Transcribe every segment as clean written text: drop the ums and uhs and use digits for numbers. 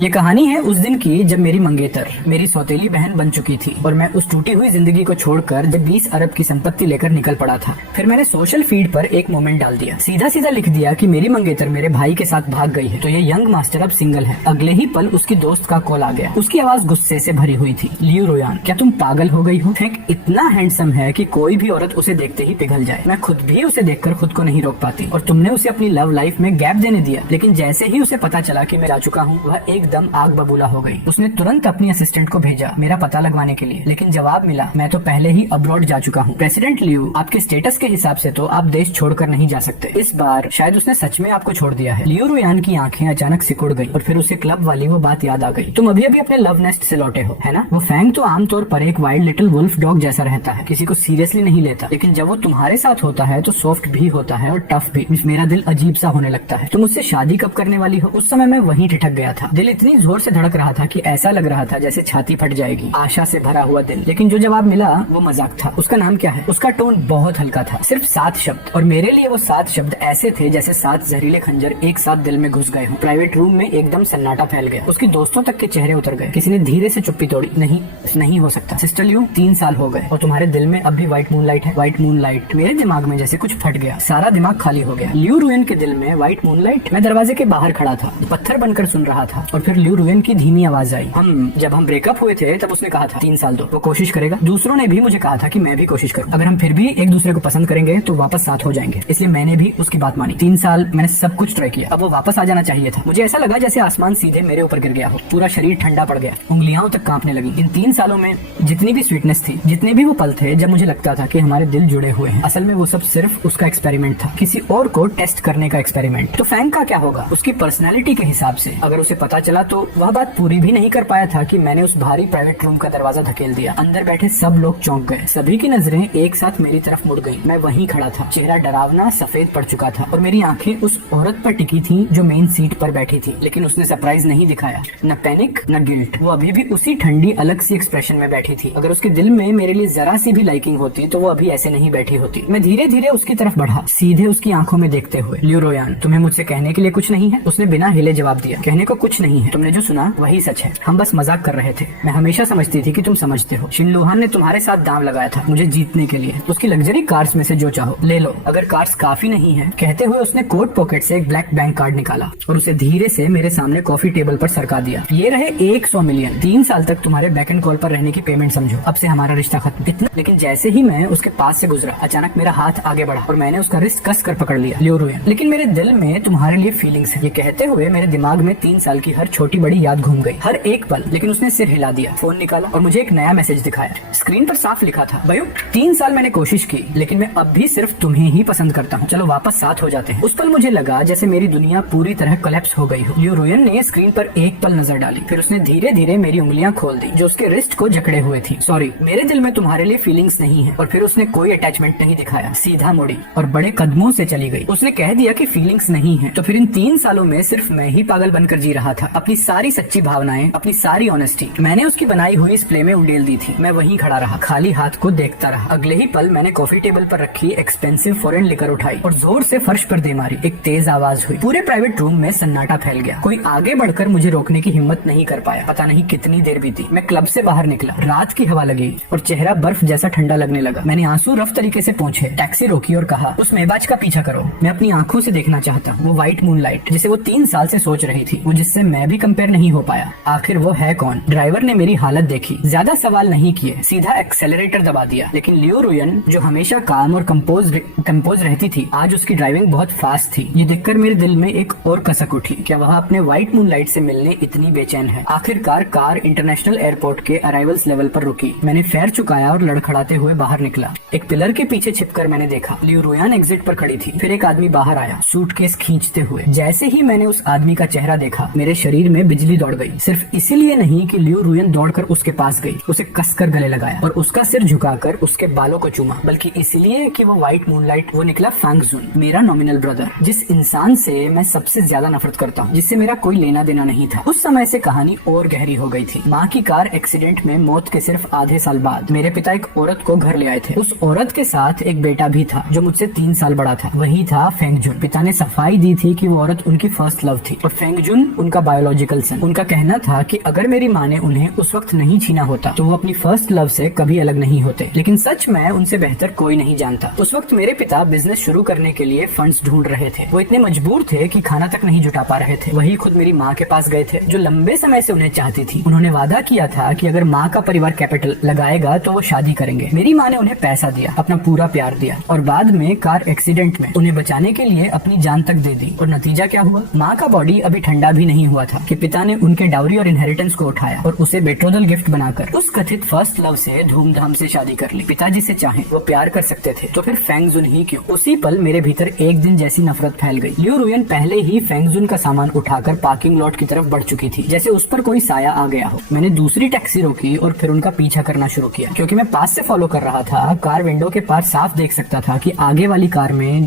ये कहानी है उस दिन की जब मेरी मंगेतर मेरी सौतेली बहन बन चुकी थी और मैं उस टूटी हुई जिंदगी को छोड़कर जब 20 अरब की संपत्ति लेकर निकल पड़ा था। फिर मैंने सोशल फीड पर एक मोमेंट डाल दिया, सीधा सीधा लिख दिया कि मेरी मंगेतर मेरे भाई के साथ भाग गई है तो ये यंग मास्टर अब सिंगल है। अगले ही पल उसकी दोस्त का कॉल आ गया। उसकी आवाज गुस्से से भरी हुई थी। लियो रोयान, क्या तुम पागल हो गई हो? फैंक इतना हैंडसम है कि कोई भी औरत उसे देखते ही पिघल जाए। मैं खुद भी उसे देखकर खुद को नहीं रोक पाती और तुमने उसे अपनी लव लाइफ में गैप देने दिया। लेकिन जैसे ही उसे पता चला कि मैं जा चुका हूँ वह एकदम आग बबूला हो गई। उसने तुरंत अपनी असिस्टेंट को भेजा मेरा पता लगवाने के लिए, लेकिन जवाब मिला मैं तो पहले ही अब्रॉड जा चुका हूँ। प्रेसिडेंट लियो, आपके स्टेटस के हिसाब से तो आप देश छोड़कर नहीं जा सकते। इस बार शायद उसने सच में आपको छोड़ दिया है। लियो रोयान की आंखें अचानक सिकुड़ गई और फिर उसे क्लब वाली वो बात याद आ गई। तुम अभी अभी अपने लव नेस्ट से लौटे हो, है ना? वो फैंग तो आमतौर पर एक वाइल्ड लिटिल वुल्फ डॉग जैसा रहता है, किसी को सीरियसली नहीं लेता, लेकिन जब वो तुम्हारे साथ होता है तो सॉफ्ट भी होता है और टफ भी। मेरा दिल अजीब सा होने लगता है। तुम मुझसे शादी कब करने वाली हो? उस समय मैं वहीं ठिठक गया था। दिल इतनी जोर से धड़क रहा था कि ऐसा लग रहा था जैसे छाती फट जाएगी। आशा से भरा हुआ दिल। लेकिन जो जवाब मिला वो मजाक था। उसका नाम क्या है? उसका टोन बहुत हल्का था, सिर्फ 7 शब्द, और मेरे लिए वो 7 शब्द ऐसे थे जैसे 7 जहरीले खंजर एक साथ दिल में घुस गए हों। प्राइवेट रूम में एकदम सन्नाटा फैल गया। उसकी दोस्तों तक के चेहरे उतर गए। किसी ने धीरे से चुप्पी तोड़ी। नहीं हो सकता सिस्टर लियो, 3 साल हो गए और तुम्हारे दिल में अब भी व्हाइट मूनलाइट है। White moonlight. मेरे दिमाग में जैसे कुछ फट गया, सारा दिमाग खाली हो गया। लियो रुयन के दिल में व्हाइट मूनलाइट? मैं दरवाजे के बाहर खड़ा था, पत्थर बनकर सुन रहा था और फिर लियो रुयन की धीमी आवाज आई। जब हम ब्रेकअप हुए थे तब उसने कहा था 3 साल दो, वो कोशिश करेगा। दूसरों ने भी मुझे कहा था कि मैं भी कोशिश करूं। अगर हम फिर भी एक दूसरे को पसंद करेंगे तो वापस साथ हो जाएंगे। इसलिए मैंने भी उसकी बात मानी। 3 साल मैंने सब कुछ ट्राई किया। अब वो वापस आ जाना चाहिए था। मुझे ऐसा लगा जैसे आसमान सीधे मेरे ऊपर गिर गया हो। पूरा शरीर ठंडा पड़ गया, उंगलियां तक कांपने लगी। इन 3 सालों में जितनी भी स्वीटनेस थी, जितने भी वो पल थे जब मुझे लगता था कि हमारे दिल जुड़े हुए हैं, असल में वो सब सिर्फ उसका एक्सपेरिमेंट था, किसी और को टेस्ट करने का एक्सपेरिमेंट। तो फैंग का क्या होगा? उसकी पर्सनैलिटी के हिसाब से अगर उसे पता चला तो वह बात पूरी भी नहीं कर पाया था कि मैंने उस भारी प्राइवेट रूम का दरवाजा धकेल दिया। अंदर बैठे सब लोग चौंक गए। सभी की नजरें एक साथ मेरी तरफ मुड़ गईं। मैं वहीं खड़ा था, चेहरा डरावना सफेद पड़ चुका था और मेरी आंखें उस औरत पर टिकी थी जो मेन सीट पर बैठी थी। लेकिन उसने सरप्राइज नहीं दिखाया, न पैनिक न गिल्ट। वो अभी भी उसी ठंडी अलग सी एक्सप्रेशन में बैठी थी। अगर उसके दिल में मेरे लिए जरा सी भी लाइकिंग होती तो वो अभी ऐसे नहीं बैठी होती। मैं धीरे धीरे उसकी तरफ बढ़ा, सीधे उसकी आंखों में देखते हुए। लियो रोयान, तुम्हें मुझसे कहने के लिए कुछ नहीं है? उसने बिना हिले जवाब दिया। कहने को कुछ नहीं है। तुमने जो सुना वही सच है। हम बस मजाक कर रहे थे। मैं हमेशा समझती थी कि तुम समझते हो। शिनलुहान ने तुम्हारे साथ दांव लगाया था मुझे जीतने के लिए। उसकी लग्जरी कार्स में से जो चाहो ले लो, अगर कार्स काफी नहीं है। कहते हुए उसने कोट पॉकेट से एक ब्लैक बैंक कार्ड निकाला और उसे धीरे से मेरे सामने कॉफी टेबल पर सरका दिया। ये रहे 100 मिलियन। 3 साल तक तुम्हारे बैक एंड कॉल पर रहने की पेमेंट समझो। अब से हमारा रिश्ता खत्म। इतना। लेकिन जैसे ही मैं उसके पास से गुजरा, अचानक मेरा हाथ आगे बढ़ा और मैंने उसका रिस्ट कस कर पकड़ लिया। लियो रुयन, लेकिन मेरे दिल में तुम्हारे लिए फीलिंग्स है। ये कहते हुए मेरे दिमाग में 3 साल की हर छोटी बड़ी याद घूम गई, हर एक पल। लेकिन उसने सिर हिला दिया, फोन निकाला और मुझे एक नया मैसेज दिखाया। स्क्रीन पर साफ लिखा था, भयो 3 साल मैंने कोशिश की लेकिन मैं अब भी सिर्फ तुम्हें ही पसंद करता हूँ। चलो वापस साथ हो जाते हैं। उस पल मुझे लगा जैसे मेरी दुनिया पूरी तरह कोलैप्स हो गई हो। लियो रुयन ने स्क्रीन पर एक पल नजर डाली, फिर उसने धीरे धीरे मेरी उंगलियां खोल दी जो उसके रिस्ट को जकड़े हुए थी। सॉरी, मेरे दिल में तुम्हारे लिए फीलिंग्स नहीं है। और फिर उसने कोई अटैचमेंट नहीं दिखाया, सीधा मुड़ी और बड़े कदमों से चली गई। उसने कह दिया कि फीलिंग्स नहीं है। तो फिर इन 3 सालों में सिर्फ मैं ही पागल बनकर जी रहा था। अपनी सारी सच्ची भावनाएं, अपनी सारी ऑनेस्टी मैंने उसकी बनाई हुई इस प्ले में उड़ेल दी थी। मैं वहीं खड़ा रहा, खाली हाथ को देखता रहा। अगले ही पल मैंने कॉफी टेबल पर रखी एक्सपेंसिव फॉरेन लिकर उठाई और जोर से फर्श पर दे मारी। एक तेज आवाज हुई। पूरे प्राइवेट रूम में सन्नाटा फैल गया। कोई आगे बढ़कर मुझे रोकने की हिम्मत नहीं कर पाया। पता नहीं कितनी देर बीती। मैं क्लब से बाहर निकला, रात की हवा लगी और चेहरा बर्फ जैसा ठंडा लगने लगा। मैंने आंसू रफ तरीके से पोंछे, टैक्सी रोकी और कहा, उस मेबाज का पीछा करो। मैं अपनी आंखों से देखना चाहता हूँ वो व्हाइट मूनलाइट जिसे वो 3 साल से सोच रही थी, वो जिससे मैं भी कंपेयर नहीं हो पाया। आखिर वो है कौन? ड्राइवर ने मेरी हालत देखी, ज्यादा सवाल नहीं किए, सीधा एक्सेलरेटर दबा दिया। लेकिन लियो रुयन जो हमेशा काम और कंपोज रहती थी, आज उसकी ड्राइविंग बहुत फास्ट थी। ये देखकर मेरे दिल में एक और कसक उठी। क्या वह अपने व्हाइट मूनलाइट से मिलने इतनी बेचैन है? आखिरकार कार इंटरनेशनल एयरपोर्ट के अराइवल्स लेवल पर रुकी। मैंने फेयर चुकाया और लड़खड़ाते हुए बाहर निकला। एक पिलर के पीछे छिपकर मैंने देखा, लियो रुयन एग्जिट पर खड़ी थी। फिर एक आदमी बाहर आया, सूटकेस खींचते हुए। जैसे ही मैंने उस आदमी का चेहरा देखा, मेरे शरीर में बिजली दौड़ गई। सिर्फ इसीलिए नहीं कि लियो रुयन दौड़कर उसके पास गई, उसे कसकर गले लगाया और उसका सिर झुकाकर उसके बालों को चूमा, बल्कि इसलिए कि वो व्हाइट मूनलाइट, वो निकला फैंग जुन, मेरा नॉमिनल ब्रदर, जिस इंसान से मैं सबसे ज्यादा नफरत करता हूँ, जिससे मेरा कोई लेना देना नहीं था। उस समय से कहानी और गहरी हो गई थी। माँ की कार एक्सीडेंट में मौत के सिर्फ आधे साल बाद मेरे पिता एक औरत को घर ले आए थे। उस औरत के साथ एक बेटा भी था जो मुझसे 3 साल बड़ा था। वही था फैंग जुन। पिता ने सफाई दी थी कि वो औरत उनकी फर्स्ट लव थी और फैंग जुन उनका बायोलॉजिकल बायोलॉजिकल सन। उनका कहना था कि अगर मेरी माँ ने उन्हें उस वक्त नहीं छीना होता तो वो अपनी फर्स्ट लव से कभी अलग नहीं होते। लेकिन सच में उनसे बेहतर कोई नहीं जानता। उस वक्त मेरे पिता बिजनेस शुरू करने के लिए फंड्स ढूंढ रहे थे। वो इतने मजबूर थे कि खाना तक नहीं जुटा पा रहे थे। वही खुद मेरी माँ के पास गए थे जो लंबे समय से उन्हें चाहती थी। उन्होंने वादा किया था कि अगर माँ का परिवार कैपिटल लगाएगा तो वो शादी करेंगे। मेरी माँ ने उन्हें पैसा दिया, अपना पूरा प्यार दिया और बाद में कार एक्सीडेंट में उन्हें बचाने के लिए अपनी जान तक दे दी। और नतीजा क्या हुआ? माँ का बॉडी अभी ठंडा भी नहीं हुआ था कि पिता ने उनके डाउरी और इनहेरिटेंस को उठाया और उसे बेट्रोदल गिफ्ट बनाकर उस कथित फर्स्ट लव से धूमधाम से शादी कर ली। पिताजी से चाहे वो प्यार कर सकते थे तो फिर फेंग जुन ही क्यों? उसी पल मेरे भीतर एक दिन जैसी नफरत फैल गई। लियू रुयन पहले ही फेंग जुन का सामान उठाकर पार्किंग लॉट की तरफ बढ़ चुकी थी, जैसे उस पर कोई साया आ गया हो। मैंने दूसरी टैक्सी रोकी और फिर उनका पीछा करना शुरू किया। क्योंकि मैं पास से फॉलो कर रहा था, कार विंडो के पास साफ देख सकता था कि आगे वाली कार में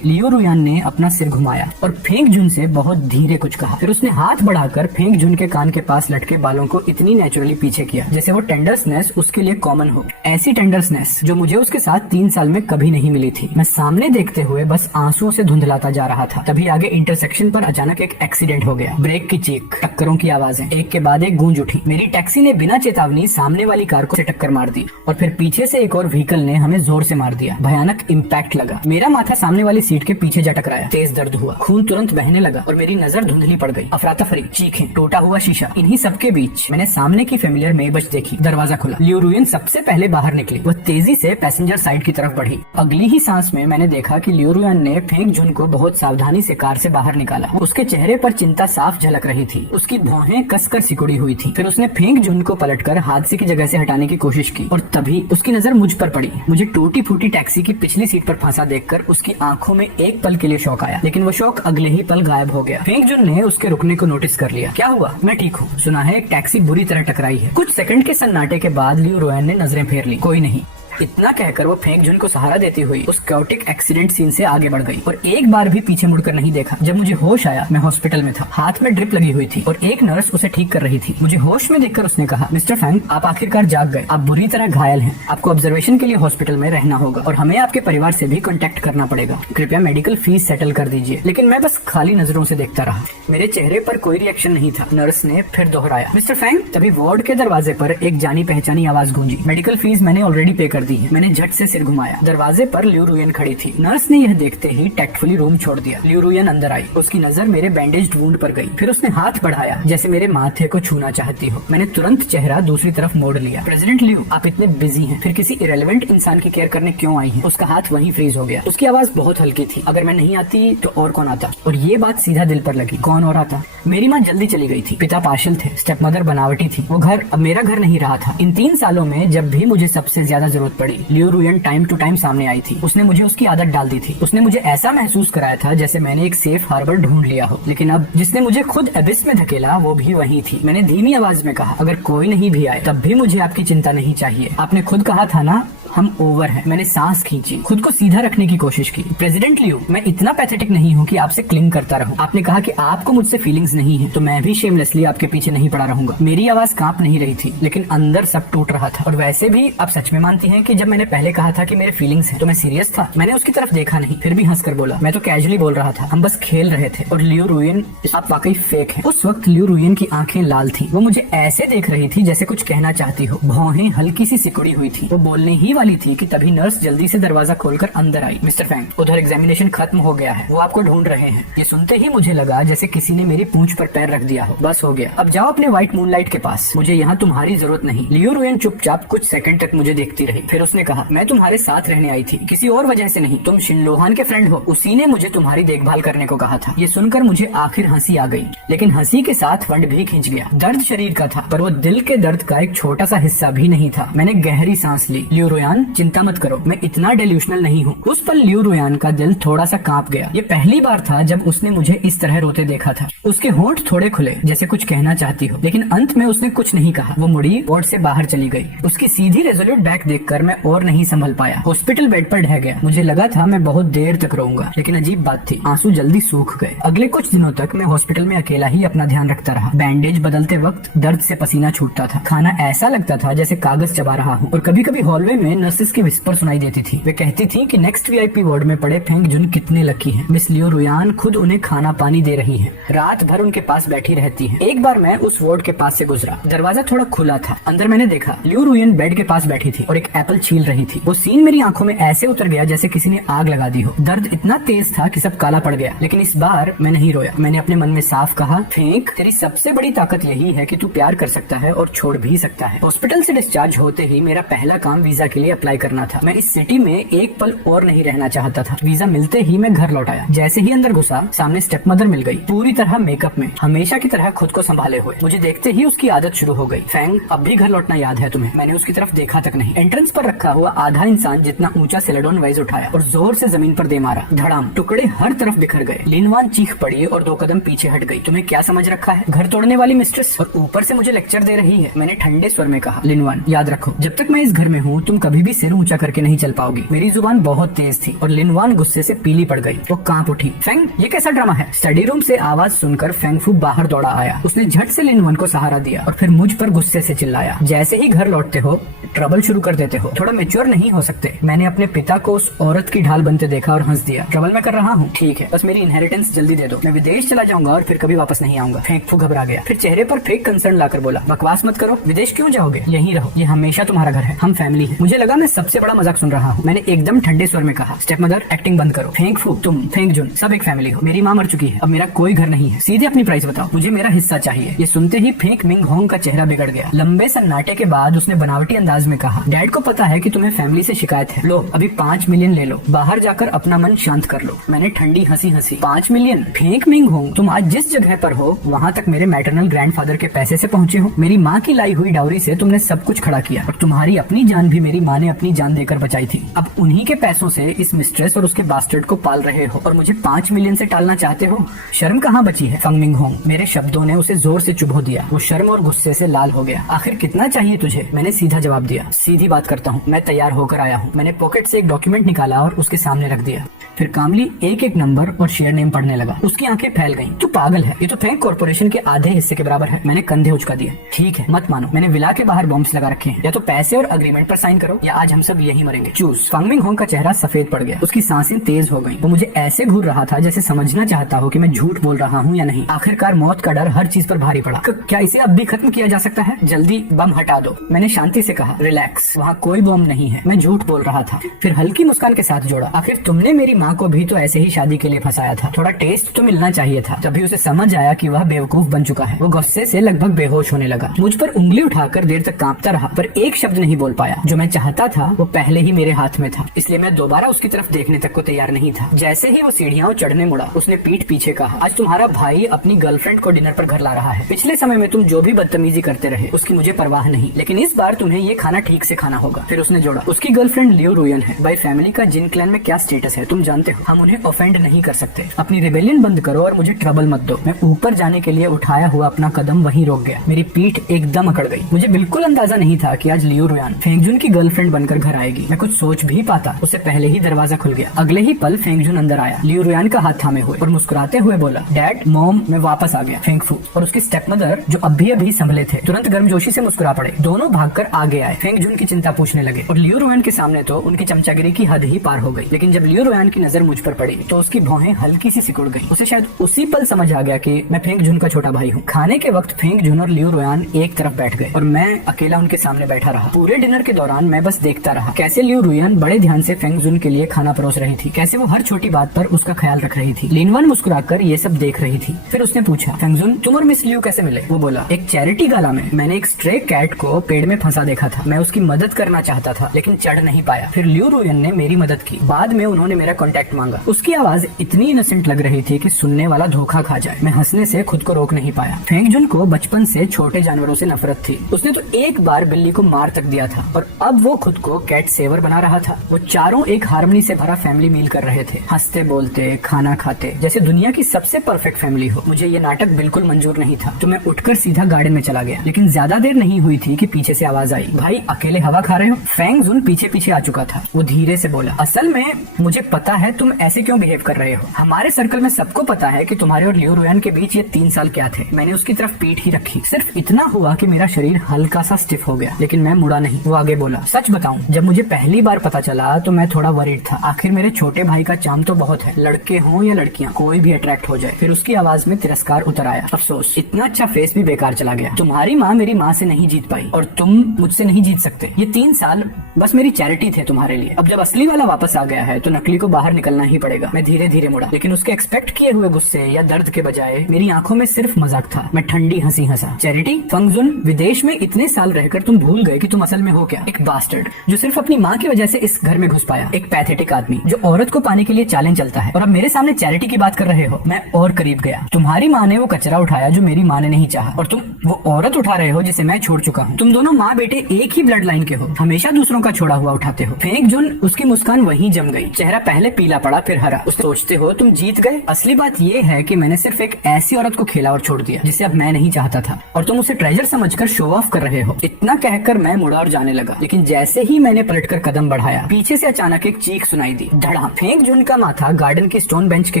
लियू रुयन ने अपना सिर घुमाया और फेंग जुन से बहुत धीरे कुछ कहा। फिर उसने हाथ बढ़ाकर फेंग जुन के कान के पास लटके बालों को इतनी नेचुरली पीछे किया जैसे वो टेंडरनेस उसके लिए कॉमन हो। ऐसी टेंडरनेस जो मुझे उसके साथ 3 साल में कभी नहीं मिली थी। मैं सामने देखते हुए बस आंसुओं से धुंधलाता जा रहा था। तभी आगे इंटरसेक्शन पर अचानक एक एक्सीडेंट हो गया। ब्रेक की चीख, टक्करों की आवाजें एक के बाद एक गूंज उठी। मेरी टैक्सी ने बिना चेतावनी सामने वाली कार को टक्कर मार दी और फिर पीछे से एक और व्हीकल ने हमें जोर से मार दिया। भयानक इम्पैक्ट लगा। मेरा माथा सामने वाली सीट के पीछे जा टकराया। तेज दर्द हुआ, खून तुरंत बहने लगा और मेरी नजर धुंधली पड़ गई। अफरा-तफरी, चीखें, टूटा हुआ शीशा। इन्हीं सबके बीच मैंने सामने की फेमिलियर मेबच देखी। दरवाजा खुला। लियू रुयन सबसे पहले बाहर निकली। वह तेजी से पैसेंजर साइड की तरफ बढ़ी। अगली ही सांस में मैंने देखा कि लियू रुयन ने फेंग जुन को बहुत सावधानी से कार से बाहर निकाला। उसके चेहरे पर चिंता साफ झलक रही थी। उसकी भौहें कसकर सिकुड़ी हुई थी। फिर उसने फेंग जुन को पलटकर हादसे की जगह से हटाने की कोशिश की और तभी उसकी नजर मुझ पर पड़ी। मुझे टूटी फूटी टैक्सी की पिछली सीट पर फंसा देखकर उसकी आंखों में एक पल के लिए शौक आया, लेकिन वो शौक अगले ही पल गायब हो गया। फेंग जुन ने उसके रुकने को नोटिस कर लिया। क्या हुआ? मैं ठीक हूँ। सुना है एक टैक्सी बुरी तरह टकराई है। कुछ सेकंड के सन्नाटे के बाद लियू रुयन ने नजरें फेर ली। कोई नहीं। इतना कहकर वो फेंग जुन को सहारा देती हुई उस कैओटिक एक्सीडेंट सीन से आगे बढ़ गई और एक बार भी पीछे मुड़कर नहीं देखा। जब मुझे होश आया, मैं हॉस्पिटल में था। हाथ में ड्रिप लगी हुई थी और एक नर्स उसे ठीक कर रही थी। मुझे होश में देखकर उसने कहा, मिस्टर फेंग, आप आखिरकार जाग गए। आप बुरी तरह घायल हैं। आपको ऑब्जर्वेशन के लिए हॉस्पिटल में रहना होगा और हमें आपके परिवार से भी कॉन्टेक्ट करना पड़ेगा। कृपया मेडिकल फीस सेटल कर दीजिए। लेकिन मैं बस खाली नजरों से देखता रहा। मेरे चेहरे पर कोई रिएक्शन नहीं था। नर्स ने फिर दोहराया, मिस्टर फेंग। तभी वार्ड के दरवाजे पर एक जानी पहचानी आवाज गूंजी। मेडिकल फीस मैंने ऑलरेडी पे कर दी है। मैंने झट से सिर घुमाया। दरवाजे पर लियू रुयन खड़ी थी। नर्स ने यह देखते ही टैक्टफुली रूम छोड़ दिया। लियू रुयन अंदर आई। उसकी नजर मेरे बैंडेज्ड वुंड पर गई। फिर उसने हाथ बढ़ाया जैसे मेरे माथे को छूना चाहती हो। मैंने तुरंत चेहरा दूसरी तरफ मोड़ लिया। प्रेसिडेंट लियू, आप इतने बिजी हैं, फिर किसी इरेलेवेंट इंसान की केयर करने क्यों आई हैं? उसका हाथ वहीं फ्रीज हो गया। उसकी आवाज बहुत हल्की थी। अगर मैं नहीं आती तो और कौन आता? और ये बात सीधा दिल पर लगी। कौन और आता? मेरी माँ जल्दी चली गई थी। पिता पार्शल थे। स्टेप मदर बनावटी थी। वो घर अब मेरा घर नहीं रहा था। इन 3 सालों में जब भी मुझे सबसे ज्यादा जरूरत पड़ी, लियू रुयन टाइम टू टाइम सामने आई थी। उसने मुझे उसकी आदत डाल दी थी। उसने मुझे ऐसा महसूस कराया था जैसे मैंने एक सेफ हार्बर ढूंढ लिया हो। लेकिन अब जिसने मुझे खुद एबिस में धकेला वो भी वही थी। मैंने धीमी आवाज में कहा, अगर कोई नहीं भी आए तब भी मुझे आपकी चिंता नहीं चाहिए। आपने खुद कहा था ना, हम ओवर हैं। मैंने सांस खींची, खुद को सीधा रखने की कोशिश की। प्रेसिडेंट लियू, मैं इतना पैथेटिक नहीं हूँ कि आपसे क्लिंग करता रहूं। आपने कहा कि आपको मुझसे फीलिंग्स नहीं है, तो मैं भी शेमलेसली आपके पीछे नहीं पड़ा रहूंगा। मेरी आवाज कांप नहीं रही थी, लेकिन अंदर सब टूट रहा था। और वैसे भी आप सच में मानती हैं कि जब मैंने पहले कहा था कि मेरे फीलिंग्स हैं तो मैं सीरियस था? मैंने उसकी तरफ देखा नहीं, फिर भी हंसकर बोला, मैं तो कैजुअली बोल रहा था, हम बस खेल रहे थे। और लियू रुयन, आप वाकई फेक हैं। उस वक्त लियू रुयन की आंखें लाल थी। वो मुझे ऐसे देख रही थी जैसे कुछ कहना चाहती हो। भौहें हल्की सी सिकुड़ी हुई थी। वो बोलने ही वाली थी कि तभी नर्स जल्दी से दरवाजा खोलकर अंदर आई। मिस्टर फेंग, उधर एग्जामिनेशन खत्म हो गया है, वो आपको ढूंढ रहे हैं। ये सुनते ही मुझे लगा जैसे किसी ने मेरी पूंछ पर पैर रख दिया हो। बस हो गया, अब जाओ अपने व्हाइट मूनलाइट के पास, मुझे यहाँ तुम्हारी जरूरत नहीं। लियू रुयन चुपचाप कुछ सेकंड तक मुझे देखती रही। फिर उसने कहा, मैं तुम्हारे साथ रहने आई थी, किसी और वजह से नहीं। तुम शिनलोहान के फ्रेंड हो, उसी ने मुझे तुम्हारी देखभाल करने को कहा था। ये सुनकर मुझे आखिर हंसी आ गई, लेकिन हंसी के साथ फंड भी खींच गया। दर्द शरीर का था, पर वो दिल के दर्द का एक छोटा सा हिस्सा भी नहीं था। मैंने गहरी सांस ली। लियू रुयन, चिंता मत करो, मैं इतना डेल्यूशनल नहीं हूँ। उस पल लियू रुयन का दिल थोड़ा सा कांप गया। ये पहली बार था जब उसने मुझे इस तरह रोते देखा था। उसके होंठ थोड़े खुले जैसे कुछ कहना चाहती हो, लेकिन अंत में उसने कुछ नहीं कहा। वो मुड़ी वार्ड से बाहर चली गई। उसकी सीधी रेजोल्यूट बैक देखकर मैं और नहीं संभल पाया। हॉस्पिटल बेड पर ढह गया। मुझे लगा था मैं बहुत देर तक रोऊंगा, लेकिन अजीब बात थी, आंसू जल्दी सूख गए। अगले कुछ दिनों तक मैं हॉस्पिटल में अकेला ही अपना ध्यान रखता रहा। बैंडेज बदलते वक्त दर्द से पसीना छूटता था। खाना ऐसा लगता था जैसे कागज चबा रहा हूँ। और कभी कभी हॉलवे में नर्सेस की विस्पर सुनाई देती थी। वे कहती थी कि नेक्स्ट वीआईपी वार्ड में पड़े फेंग जुन कितने लकी हैं। मिस लियो रुयान खुद उन्हें खाना पानी दे रही हैं, रात भर उनके पास बैठी रहती हैं। एक बार मैं उस वार्ड के पास से गुजरा, दरवाजा थोड़ा खुला था। अंदर मैंने देखा लियो रुयन बेड के पास बैठी थी और एक एप्पल छील रही थी। वो सीन मेरी आंखों में ऐसे उतर गया जैसे किसी ने आग लगा दी हो। दर्द इतना तेज था कि सब काला पड़ गया, लेकिन इस बार मैं नहीं रोया। मैंने अपने मन में साफ कहा, फेंक, तेरी सबसे बड़ी ताकत यही है कि तू प्यार कर सकता है और छोड़ भी सकता है। हॉस्पिटल से डिस्चार्ज होते ही मेरा पहला काम वीजा के लिए अप्लाई करना था। मैं इस सिटी में एक पल और नहीं रहना चाहता था। वीजा मिलते ही मैं घर लौट आया। जैसे ही अंदर घुसा, सामने स्टेप मदर मिल गई, पूरी तरह मेकअप में, हमेशा की तरह खुद को संभाले हुए। मुझे देखते ही उसकी आदत शुरू हो गई। फैंग, अब भी घर लौटना याद है तुम्हें? मैंने उसकी तरफ देखा तक नहीं। एंट्रेंस पर रखा हुआ आधा इंसान जितना ऊंचा सेलेडोन वाइज उठाया और जोर से जमीन पर दे मारा। धड़ाम, टुकड़े हर तरफ बिखर गए। लिनवान चीख पड़ी और 2 कदम पीछे हट गई। तुम्हें क्या समझ रखा है, घर तोड़ने वाली मिस्ट्रेस, और ऊपर से मुझे लेक्चर दे रही है। मैंने ठंडे स्वर में कहा, लिनवान, याद रखो, जब तक मैं इस घर में हूँ तुम कभी भी सिर ऊंचा करके नहीं चल पाओगी। मेरी जुबान बहुत तेज थी और लिनवान गुस्से से पीली पड़ गई। वो कांप उठी। फैंग, ये कैसा ड्रामा है? स्टडी रूम से आवाज सुनकर फेंगफू बाहर दौड़ा आया। उसने झट से लिनवान को सहारा दिया और फिर मुझ पर गुस्से से चिल्लाया, जैसे ही घर लौटते हो ट्रबल शुरू कर देते हो, थोड़ा मैच्योर नहीं हो सकते? मैंने अपने पिता को उस औरत की ढाल बनते देखा और हंस दिया। ट्रबल मैं कर रहा हूँ, ठीक है, बस मेरी इनहेरिटेंस जल्दी दे दो, मैं विदेश चला जाऊंगा और फिर कभी वापस नहीं आऊंगा। फेंकफू घबरा गया, फिर चेहरे पर फेक कंसर्न लाकर बोला, बकवास मत करो, विदेश क्यों जाओगे? यहीं रहो, ये हमेशा तुम्हारा घर है, हम फैमिली है। मुझे लगा मैं सबसे बड़ा मजाक सुन रहा हूँ। मैंने एकदम ठंडे स्वर में कहा, स्टेप मदर, एक्टिंग बंद करो। फेंकफू, तुम, फेंक जुन, सब एक फैमिली हो। मेरी माँ मर चुकी है, अब मेरा कोई घर नहीं है। सीधे अपनी प्राइस बताओ, मुझे मेरा हिस्सा चाहिए। ये सुनते ही फेंक मिंग होंग का चेहरा बिगड़ गया। लंबे सन्नाटे के बाद उसने बनावटी अंदाज में कहा, डैड को पता है कि तुम्हें फैमिली से शिकायत है, लो अभी 5 मिलियन ले लो, बाहर जाकर अपना मन शांत कर लो। मैंने ठंडी हंसी हंसी, 5 मिलियन? फेंक मिंग होंग, तुम आज जिस जगह पर हो वहाँ तक मेरे मैटरनल ग्रैंडफादर के पैसे से पहुँचे हो। मेरी माँ की लाई हुई डाउरी से तुमने सब कुछ खड़ा किया और तुम्हारी अपनी जान भी मेरी माँ ने अपनी जान देकर बचाई थी। अब उन्हीं के पैसों से इस मिस्ट्रेस और उसके बास्टर्ड को पाल रहे हो और मुझे 5 मिलियन से टालना चाहते हो? शर्म कहाँ बची है? फंग मिंग होंग, मेरे शब्दों ने उसे जोर से चुभो दिया। वो शर्म और गुस्से से लाल हो गया। आखिर कितना चाहिए तुझे? मैंने सीधा जवाब दिया, सीधी बात करता हूँ, मैं तैयार होकर आया हूँ। मैंने पॉकेट से एक डॉक्यूमेंट निकाला और उसके सामने रख दिया। फिर कामली एक एक नंबर और शेयर नेम पढ़ने लगा। उसकी आंखें फैल गईं। तू पागल है, ये तो फेंक कॉर्पोरेशन के आधे हिस्से के बराबर है। मैंने कंधे उचका दिए। ठीक है, मत मानो, मैंने विला के बाहर बॉम्ब्स लगा रखे हैं। या तो पैसे और अग्रीमेंट पर साइन करो या आज हम सब यहीं मरेंगे। चूज। फंग मिंग होंग का चेहरा सफेद पड़ गया। उसकी सांसें तेज हो गईं। वो मुझे ऐसे घूर रहा था जैसे समझना चाहता हो कि मैं झूठ बोल रहा हूँ या नहीं। आखिरकार मौत का डर हर चीज पर भारी पड़ा। क्या इसे अब भी खत्म किया जा सकता है? जल्दी बम हटा दो। मैंने शांति से कहा, रिलैक्स, वहाँ कोई बम नहीं है, मैं झूठ बोल रहा था। फिर हल्की मुस्कान के साथ जोड़ा, आखिर तुमने मेरी माँ को भी तो ऐसे ही शादी के लिए फंसाया था, थोड़ा टेस्ट तो मिलना चाहिए था। तभी उसे समझ आया कि वह बेवकूफ बन चुका है। वो गुस्से से लगभग बेहोश होने लगा। मुझ पर उंगली उठाकर देर तक कांपता रहा, पर एक शब्द नहीं बोल पाया। जो मैं चाहता था वो पहले ही मेरे हाथ में था, इसलिए मैं दोबारा उसकी तरफ देखने तक को तैयार नहीं था। जैसे ही वो सीढ़ियां चढ़ने मुड़ा, उसने पीठ पीछे कहा, आज तुम्हारा भाई अपनी गर्लफ्रेंड को डिनर पर घर ला रहा है। पिछले समय में तुम जो भी बदतमीजी करते रहे उसकी मुझे परवाह नहीं, लेकिन इस बार तुम्हें ये खाना ठीक से खाना होगा। फिर उसने जोड़ा, उसकी गर्लफ्रेंड लियो रुयन है। भाई फैमिली का जिन क्लैन में क्या स्टेटस है तुम जानते हो, हम उन्हें ऑफेंड नहीं कर सकते। अपनी रिबेलियन बंद करो और मुझे ट्रबल मत दो। मैं ऊपर जाने के लिए उठाया हुआ अपना कदम वहीं रोक गया। मेरी पीठ एकदम अकड़ गई। मुझे बिल्कुल अंदाजा नहीं था कि आज लियो रुयान फेंगजुन की गर्लफ्रेंड बनकर घर आएगी। मैं कुछ सोच भी पाता, उससे पहले ही दरवाजा खुल गया। अगले ही पल फेंगजुन अंदर आया, लियो रुयान का हाथ थामे हुए और मुस्कुराते हुए बोला, डैड, मॉम, मैं वापस आ गया। फेंगफू और उसकी स्टेप मदर जो अभी अभी संभले थे तुरंत गर्मजोशी से मुस्कुरा पड़े। दोनों भागकर आगे आए, फेंगजुन की चिंता पूछने लगे और लियो रुयान के सामने तो उनकी चमचागिरी की हद ही पार हो गई। लेकिन जब लियो रुयान की नजर मुझ पर पड़ी तो उसकी भौहें हल्की सी सिकुड़ गई। उसे शायद उसी पल समझ आ गया कि मैं फेंगजुन का छोटा भाई हूँ। खाने के वक्त फेंगजुन और लियो रुयान एक तरफ बैठ गए और मैं अकेला उनके सामने बैठा रहा। पूरे डिनर के दौरान मैं बस देखता रहा कैसे लियो रुयान बड़े ध्यान से फेंगजुन के लिए खाना परोस रही थी, कैसे वो हर छोटी बात पर उसका ख्याल रख रही थी। लिनवान मुस्कुराकर ये सब देख रही थी। फिर उसने पूछा, फेंगजुन, तुम और मिस लियो कैसे मिले? वो बोला, एक चैरिटी गाला में। मैंने एक स्ट्रे कैट को पेड़ में फंसा देखा था। मैं उसकी मदद करना चाहता था लेकिन चढ़ नहीं पाया। फिर लियो रुयन ने मेरी मदद की। बाद में उन्होंने मेरा कॉन्टेक्ट मांगा। उसकी आवाज इतनी इनोसेंट लग रही थी कि सुनने वाला धोखा खा जाए। मैं हंसने से खुद को रोक नहीं पाया। फेंगजुन को बचपन से छोटे जानवरों से नफरत थी। उसने तो एक बार बिल्ली को मार तक दिया था और अब वो खुद को कैट सेवर बना रहा था। वो चारों एक हार्मनी से भरा फैमिली मील कर रहे थे, हंसते बोलते खाना खाते जैसे दुनिया की सबसे परफेक्ट फैमिली हो। मुझे ये नाटक बिल्कुल मंजूर नहीं था तो मैं उठकर सीधा गार्डन में चला गया। लेकिन ज्यादा देर नहीं हुई थी कि पीछे से आवाज आई, भाई अकेले हवा खा रहे हो? फेंगजुन पीछे पीछे आ चुका था। वो धीरे से बोला, असल में मुझे पता है तुम ऐसे क्यों बिहेव कर रहे हो। हमारे सर्कल में सबको पता है कि तुम्हारे और लियो रुयान के बीच ये 3 साल क्या थे। मैंने उसकी तरफ पीठ ही रखी। सिर्फ इतना हुआ कि मेरा शरीर हल्का सा स्टिफ हो गया लेकिन मैं मुड़ा नहीं। वो आगे बोला, सच सच बताऊं, जब मुझे पहली बार पता चला तो मैं थोड़ा वरीड था। आखिर मेरे छोटे भाई का चार्म तो बहुत है, लड़के हों या लड़कियां, कोई भी अट्रैक्ट हो जाए। फिर उसकी आवाज में तिरस्कार उतर आया। अफसोस, इतना अच्छा फेस भी बेकार चला गया। तुम्हारी माँ मेरी माँ से नहीं जीत पाई और तुम मुझसे नहीं जीत सकते। ये 3 साल बस मेरी चैरिटी थे तुम्हारे लिए। अब जब असली वाला वापस आ गया है तो नकली को बाहर निकलना ही पड़ेगा। मैं धीरे धीरे मुड़ा, लेकिन उसके एक्सपेक्ट किए हुए गुस्से या दर्द के बजाय मेरी आंखों में सिर्फ मजाक था। मैं ठंडी हंसी हंसा। चैरिटी, फंगजुन, विदेश में इतने साल रहकर तुम भूल गए कि तुम असल में हो क्या? एक बास्टर्ड जो सिर्फ अपनी माँ की वजह से इस घर में घुस पाया। एक पैथेटिक आदमी जो औरत को पाने के लिए चालें चलता है। और अब मेरे सामने चैरिटी की बात कर रहे हो। मैं और करीब गया। तुम्हारी माँ ने वो कचरा उठाया जो मेरी माँ ने नहीं चाहा, और तुम वो औरत उठा रहे हो जिसे मैं छोड़ चुका हूँ। तुम दोनों माँ बेटे एक ही ब्लड लाइन के हो, हमेशा दूसरों का छोड़ा हुआ उठाते हो। फेंक जुन, उसकी मुस्कान वहीं जम गई। चेहरा पहले पीला पड़ा फिर हरा। उस सोचते हो तुम जीत गए। असली बात ये है कि मैंने सिर्फ एक ऐसी औरत को खेला और छोड़ दिया जिसे अब मैं नहीं चाहता था, और तुम उसे ट्रेजर समझकर शो ऑफ कर रहे हो। इतना कहकर मैं मुड़ा और जाने लगा, लेकिन जैसे ही मैंने पलटकर कदम बढ़ाया, पीछे से अचानक एक चीख सुनाई दी। धड़ा। फेंक जुन का माथा गार्डन की स्टोन बेंच के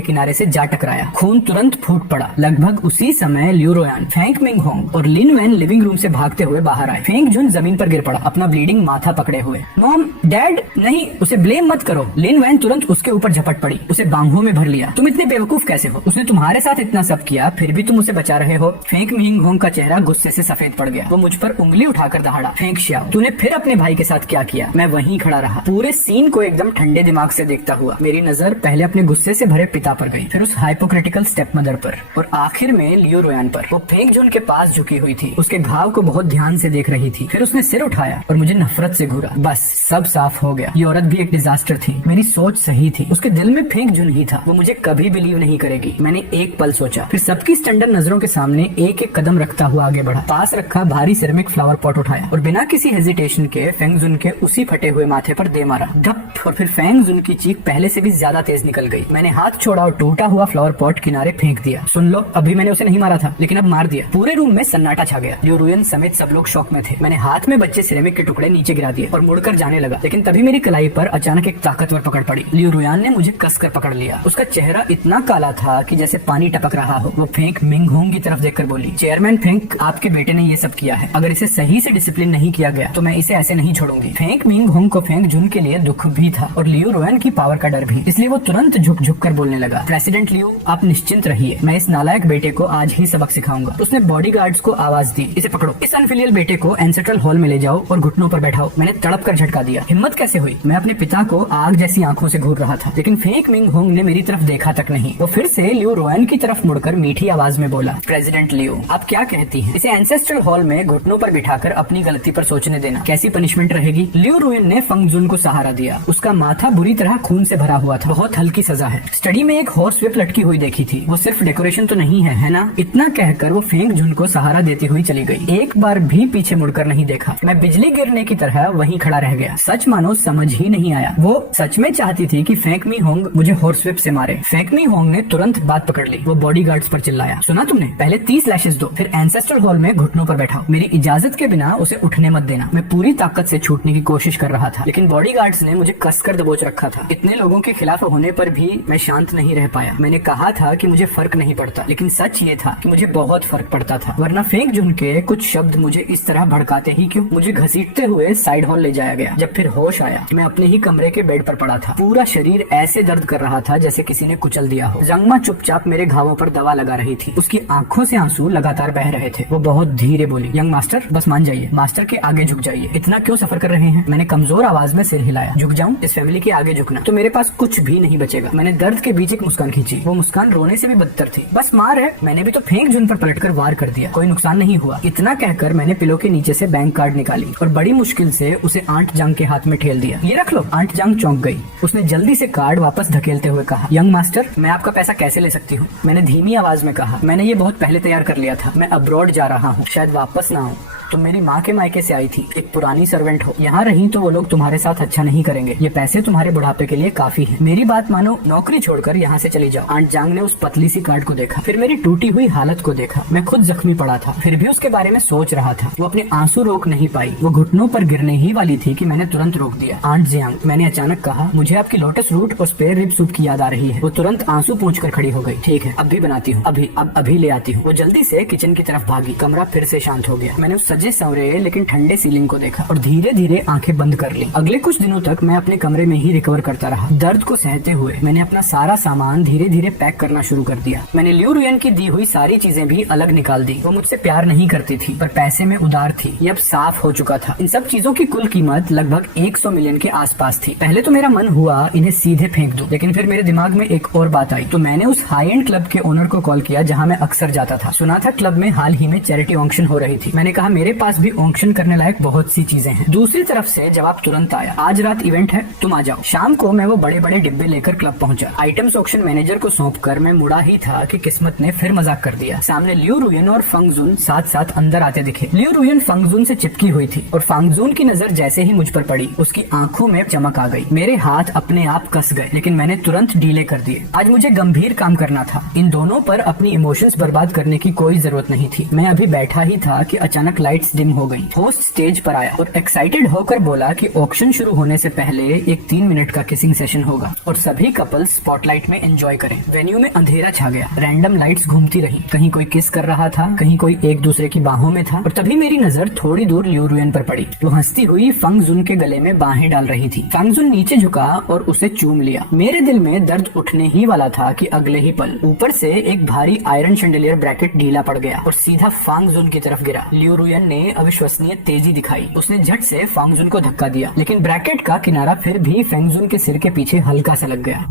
किनारे से जा टकराया। खून तुरंत फूट पड़ा। लगभग उसी समय लियू रोयान, फेंक मिंग होंग और लिन वैन लिविंग रूम से भागते हुए बाहर आए। फेंक जुन जमीन पर गिर पड़ा, अपना ब्लीडिंग माथा पकड़े हुए। मॉम, डैड, नहीं, उसे ब्लेम मत करो। लिन वैन तुरंत उसके ऊपर झपट पड़ी, उसे बांहों में भर लिया। तुम इतने बेवकूफ कैसे हो? उसने तुम्हारे साथ इतना सब किया, फिर भी तुम उसे बचा रहे हो। फेंक मिंग होंग का चेहरा गुस्से से सफेद पड़ गया। वो मुझ पर उंगली उठाकर दहाड़ा। फेंक शियाओ, तूने फिर अपने भाई के साथ क्या किया? मैं वहीं खड़ा रहा, पूरे सीन को एकदम ठंडे दिमाग से देखता हुआ। मेरी नजर पहले अपने गुस्से से भरे पिता पर गई, फिर उस हाइपोक्रिटिकल स्टेप मदर पर, और आखिर में लियो रोयान पर। वो फेंक जुन के पास झुकी हुई थी, उसके घाव को बहुत ध्यान से देख रही थी। फिर उसने सिर उठाया और मुझे नफरत से घूरा। बस सब साफ हो गया। ये औरत भी एक डिजास्टर थी। मेरी सोच सही थी। उसके दिल में फेंक जुन ही था। वो मुझे कभी बिलीव नहीं करेगी। मैंने एक पल सोचा, फिर सबकी स्टैंडर्ड नजरों के सामने एक एक कदम रखता हुआ आगे बढ़ा। पास रखा भारी सिरेमिक फ्लावर पॉट उठाया और बिना किसी हेजिटेशन के फेंग जुन के उसी फटे हुए माथे पर दे मारा। धप, और फिर फेंग जुन की चीख पहले से भी ज्यादा तेज निकल गई। मैंने हाथ छोड़ा और टूटा हुआ फ्लावर पॉट किनारे फेंक दिया। सुन लो, अभी मैंने उसे नहीं मारा था, लेकिन अब मार दिया। पूरे रूम में सन्नाटा छा गया। लियो रोयान समेत सब लोग शॉक में थे। मैंने हाथ में बच्चे सिरेमिक के टुकड़े नीचे गिरा दिए और मुड़कर जाने लगा, लेकिन तभी मेरी कलाई पर अचानक एक ताकतवर पकड़ पड़ी। लियो रोयान ने मुझे कसकर पकड़ लिया। उसका चेहरा इतना काला था कि जैसे पानी टपक रहा हो। वो फेंक मिंग होंग की तरफ देखकर बोली, चेयरमैन फेंक, आपके बेटे ने ये सब किया है। अगर इसे सही से डिसिप्लिन नहीं किया गया तो मैं इसे ऐसे नहीं छोड़ूंगी। फेंक मिंग होंग को फेंक जुन के लिए दुख भी था और लियो रोयान की पावर का डर भी, इसलिए वो तुरंत झुक झुक कर बोलने लगा, प्रेसिडेंट लियो, आप निश्चिंत रहिए, मैं इस नालायक बेटे को आज ही सबक सिखाऊंगा। उसने बॉडीगार्ड्स को आवाज दी, इसे पकड़ो, इस अनफिलियल बेटे को एंसेंट्रल हॉल में ले जाओ और घुटनों पर बैठाओ। मैंने तड़प कर झटका दिया। हिम्मत कैसे हुई? मैं अपने पिता को आग जैसी आंखों से घूर रहा था, लेकिन फेंक मिंग होंग ने मेरी तरफ देखा तक नहीं। वो फिर से लियो रोयान की तरफ मुड़कर मीठी आवाज में बोला, प्रेसिडेंट लियो, आप क्या कहती हैं? इसे एंसेस्ट्रल हॉल में घुटनों पर बिठाकर अपनी गलती पर सोचने देना, कैसी पनिशमेंट रहेगी? लियो रोयान ने फंग जुन को सहारा दिया। उसका माथा बुरी तरह खून से भरा हुआ था। बहुत हल्की सजा है। स्टडी में एक हॉर्स व्हिप लटकी हुई देखी थी, वो सिर्फ डेकोरेशन तो नहीं है ना? इतना कहकर वो फेंक जुन को सहारा देती हुई चली गई। एक बार भी पीछे मुड़कर नहीं देखा। मैं बिजली गिरने की तरह वहीं खड़ा रह गया। सच मानो समझ ही नहीं आया। वो सच में चाहती थी कि फेंक मी होंग मुझे हॉर्स व्हिप से मारे। फेंक मी होंग ने तुरंत बात पकड़ ली। वो बॉडीगार्ड्स पर चिल्लाया, सुना तुमने? पहले 30 लैशेस दो, फिर एंसेस्ट्रल हॉल में घुटनों पर बैठाओ। मेरी इजाजत के बिना उसे उठने मत देना। मैं पूरी ताकत से छूटने की कोशिश कर रहा था, लेकिन बॉडीगार्ड्स ने मुझे कसकर दबोच रखा था। इतने लोगों के खिलाफ होने पर भी मैं शांत नहीं रह पाया। मैंने कहा था कि मुझे फर्क नहीं पड़ता, लेकिन सच ये था कि मुझे बहुत फर्क पड़ता था, वरना फेंक जुन के कुछ शब्द मुझे इस तरह भड़काते ही क्यों? मुझे घसीटते हुए साइड हॉल ले जाया गया। जब फिर होश आया, मैं अपने ही कमरे के बेड पर पड़ा था। पूरा शरीर ऐसे दर्द कर रहा था जैसे किसी ने कुचल दिया हो। जंगमा चुपचाप मेरे घावों पर दवा लगा रही थी। उसकी आंखों से आंसू लगातार बह रहे थे। वो बहुत धीरे बोली, यंग मास्टर, बस मान जाइए, मास्टर के आगे झुक जाइए। इतना क्यों सफर कर रहे हैं? मैंने कमजोर आवाज में सिर हिलाया। झुक जाऊं? इस फैमिली के आगे झुकना तो मेरे पास कुछ भी नहीं बचेगा। मैंने दर्द के बीच एक मुस्कान खींची। वो मुस्कान रोने से भी बदतर थी। बस मार है। मैंने भी तो फेंक जुन पर पलटकर वार कर दिया, कोई नुकसान नहीं हुआ। इतना कहकर मैंने पिलो के नीचे से बैंक कार्ड निकाली और बड़ी मुश्किल से उसे आंट जांग के हाथ में ठेल दिया। ये रख लो। आंट जांग चौंक गई। उसने जल्दी से कार्ड वापस धकेलते हुए कहा, यंग मास्टर, मैं आपका पैसा कैसे ले सकती हूँ? मैंने धीमी आवाज में कहा, मैंने ये बहुत पहले तैयार कर लिया था। मैं अब्रॉड जा रहा हूँ, शायद वापस ना आऊँ। तुम मेरी माँ के मायके से आई थी, एक पुरानी सर्वेंट हो। यहाँ रही तो वो लोग तुम्हारे साथ अच्छा नहीं करेंगे। ये पैसे तुम्हारे बुढ़ापे के लिए काफी है। मेरी बात मानो, नौकरी छोड़कर यहाँ से चली जाओ। आंट जांग ने उस पतली सी कार्ड को देखा, फिर मेरी टूटी हुई हालत को देखा। मैं खुद जख्मी पड़ा था, फिर भी उसके बारे में सोच रहा था। वो अपने आंसू रोक नहीं पाई। वो घुटनों पर गिरने ही वाली थी कि मैंने तुरंत रोक दिया। आंट जियांग, मैंने अचानक कहा, मुझे आपकी लोटस रूट और स्पेयर रिब सूप की याद आ रही है। वो तुरंत आंसू पोंछ कर खड़ी हो गई। ठीक है, अब भी बनाती हूँ, अभी ले आती हूँ। वो जल्दी से किचन की तरफ भागी। कमरा फिर से शांत हो गया। मैंने उस सजे संवरे लेकिन ठंडे सीलिंग को देखा और धीरे धीरे आंखें बंद कर ली। अगले कुछ दिनों तक मैं अपने कमरे में ही रिकवर करता रहा। दर्द को सहते हुए मैंने अपना सारा सामान धीरे धीरे पैक करना शुरू कर दिया। मैंने लियू रुयन की दी हुई सारी चीजें भी अलग निकाल दी। वो मुझसे प्यार नहीं करती थी पर पैसे में उदार थी, ये अब साफ हो चुका था। इन सब चीजों की कुल कीमत लगभग 100 मिलियन के आसपास थी। पहले तो मेरा मन हुआ इन्हें सीधे फेंक दूं, लेकिन फिर मेरे दिमाग में एक और बात आई। तो मैंने उस हाई एंड क्लब के ओनर को कॉल किया जहां मैं अक्सर जाता था। सुना था क्लब में हाल ही में चैरिटी ऑक्शन हो रही थी। मैंने कहा मेरे पास भी ऑक्शन करने लायक बहुत सी चीजें हैं। दूसरी तरफ से जवाब तुरंत आया, आज रात इवेंट है, तुम आ जाओ। शाम को मैं वो बड़े बड़े डिब्बे लेकर क्लब पहुंचा। आइटम्स ऑक्शन मैनेजर को सौंपकर मैं मुड़ा ही था कि किस्मत ने फिर मजाक कर दिया। सामने लियू रुयन और फंगजुन साथ साथ अंदर आते दिखे। लियू रुयन फंगजुन से चिपकी हुई थी और फंगजुन की नजर जैसे ही मुझ पर पड़ी उसकी आंखों में चमक आ गई। मेरे हाथ अपने आप कस गए, लेकिन मैंने तुरंत डीले कर दिए। आज मुझे गंभीर काम करना था। इन दोनों पर अपनी इमोशंस बर्बाद करने की कोई जरूरत नहीं थी। मैं अभी बैठा ही था कि अचानक लाइट्स डिम हो गई। होस्ट स्टेज पर आया और एक्साइटेड होकर बोला कि ऑक्शन शुरू होने से पहले एक 3 मिनट का किसिंग सेशन होगा और सभी कपल्स स्पॉटलाइट में एंजॉय करें। वेन्यू में अंधेरा छा गया। रैंडम लाइट्स घूमती रही। कहीं कोई किस कर रहा था, कहीं कोई एक दूसरे की बाहों में था और तभी मेरी नजर थोड़ी दूर लियू रुयन पर पड़ी। वो हंसती हुई फंगजुन के गले में बाहें डाल रही थी। फंगजुन नीचे झुका और उसे चूम लिया। मेरे दिल में दर्द उठने ही वाला था कि अगले ही पल ऊपर से एक भारी आयरन शैंडिलियर ब्रैकेट ढीला पड़ गया और सीधा फंगजुन की तरफ गिरा। लियू रुयन ने अविश्वसनीय तेजी दिखाई। उसने झट से फंगजुन को धक्का दिया, लेकिन ब्रैकेट का किनारा फिर भी फंगजुन के सिर के पीछे हल्का सा लग गया।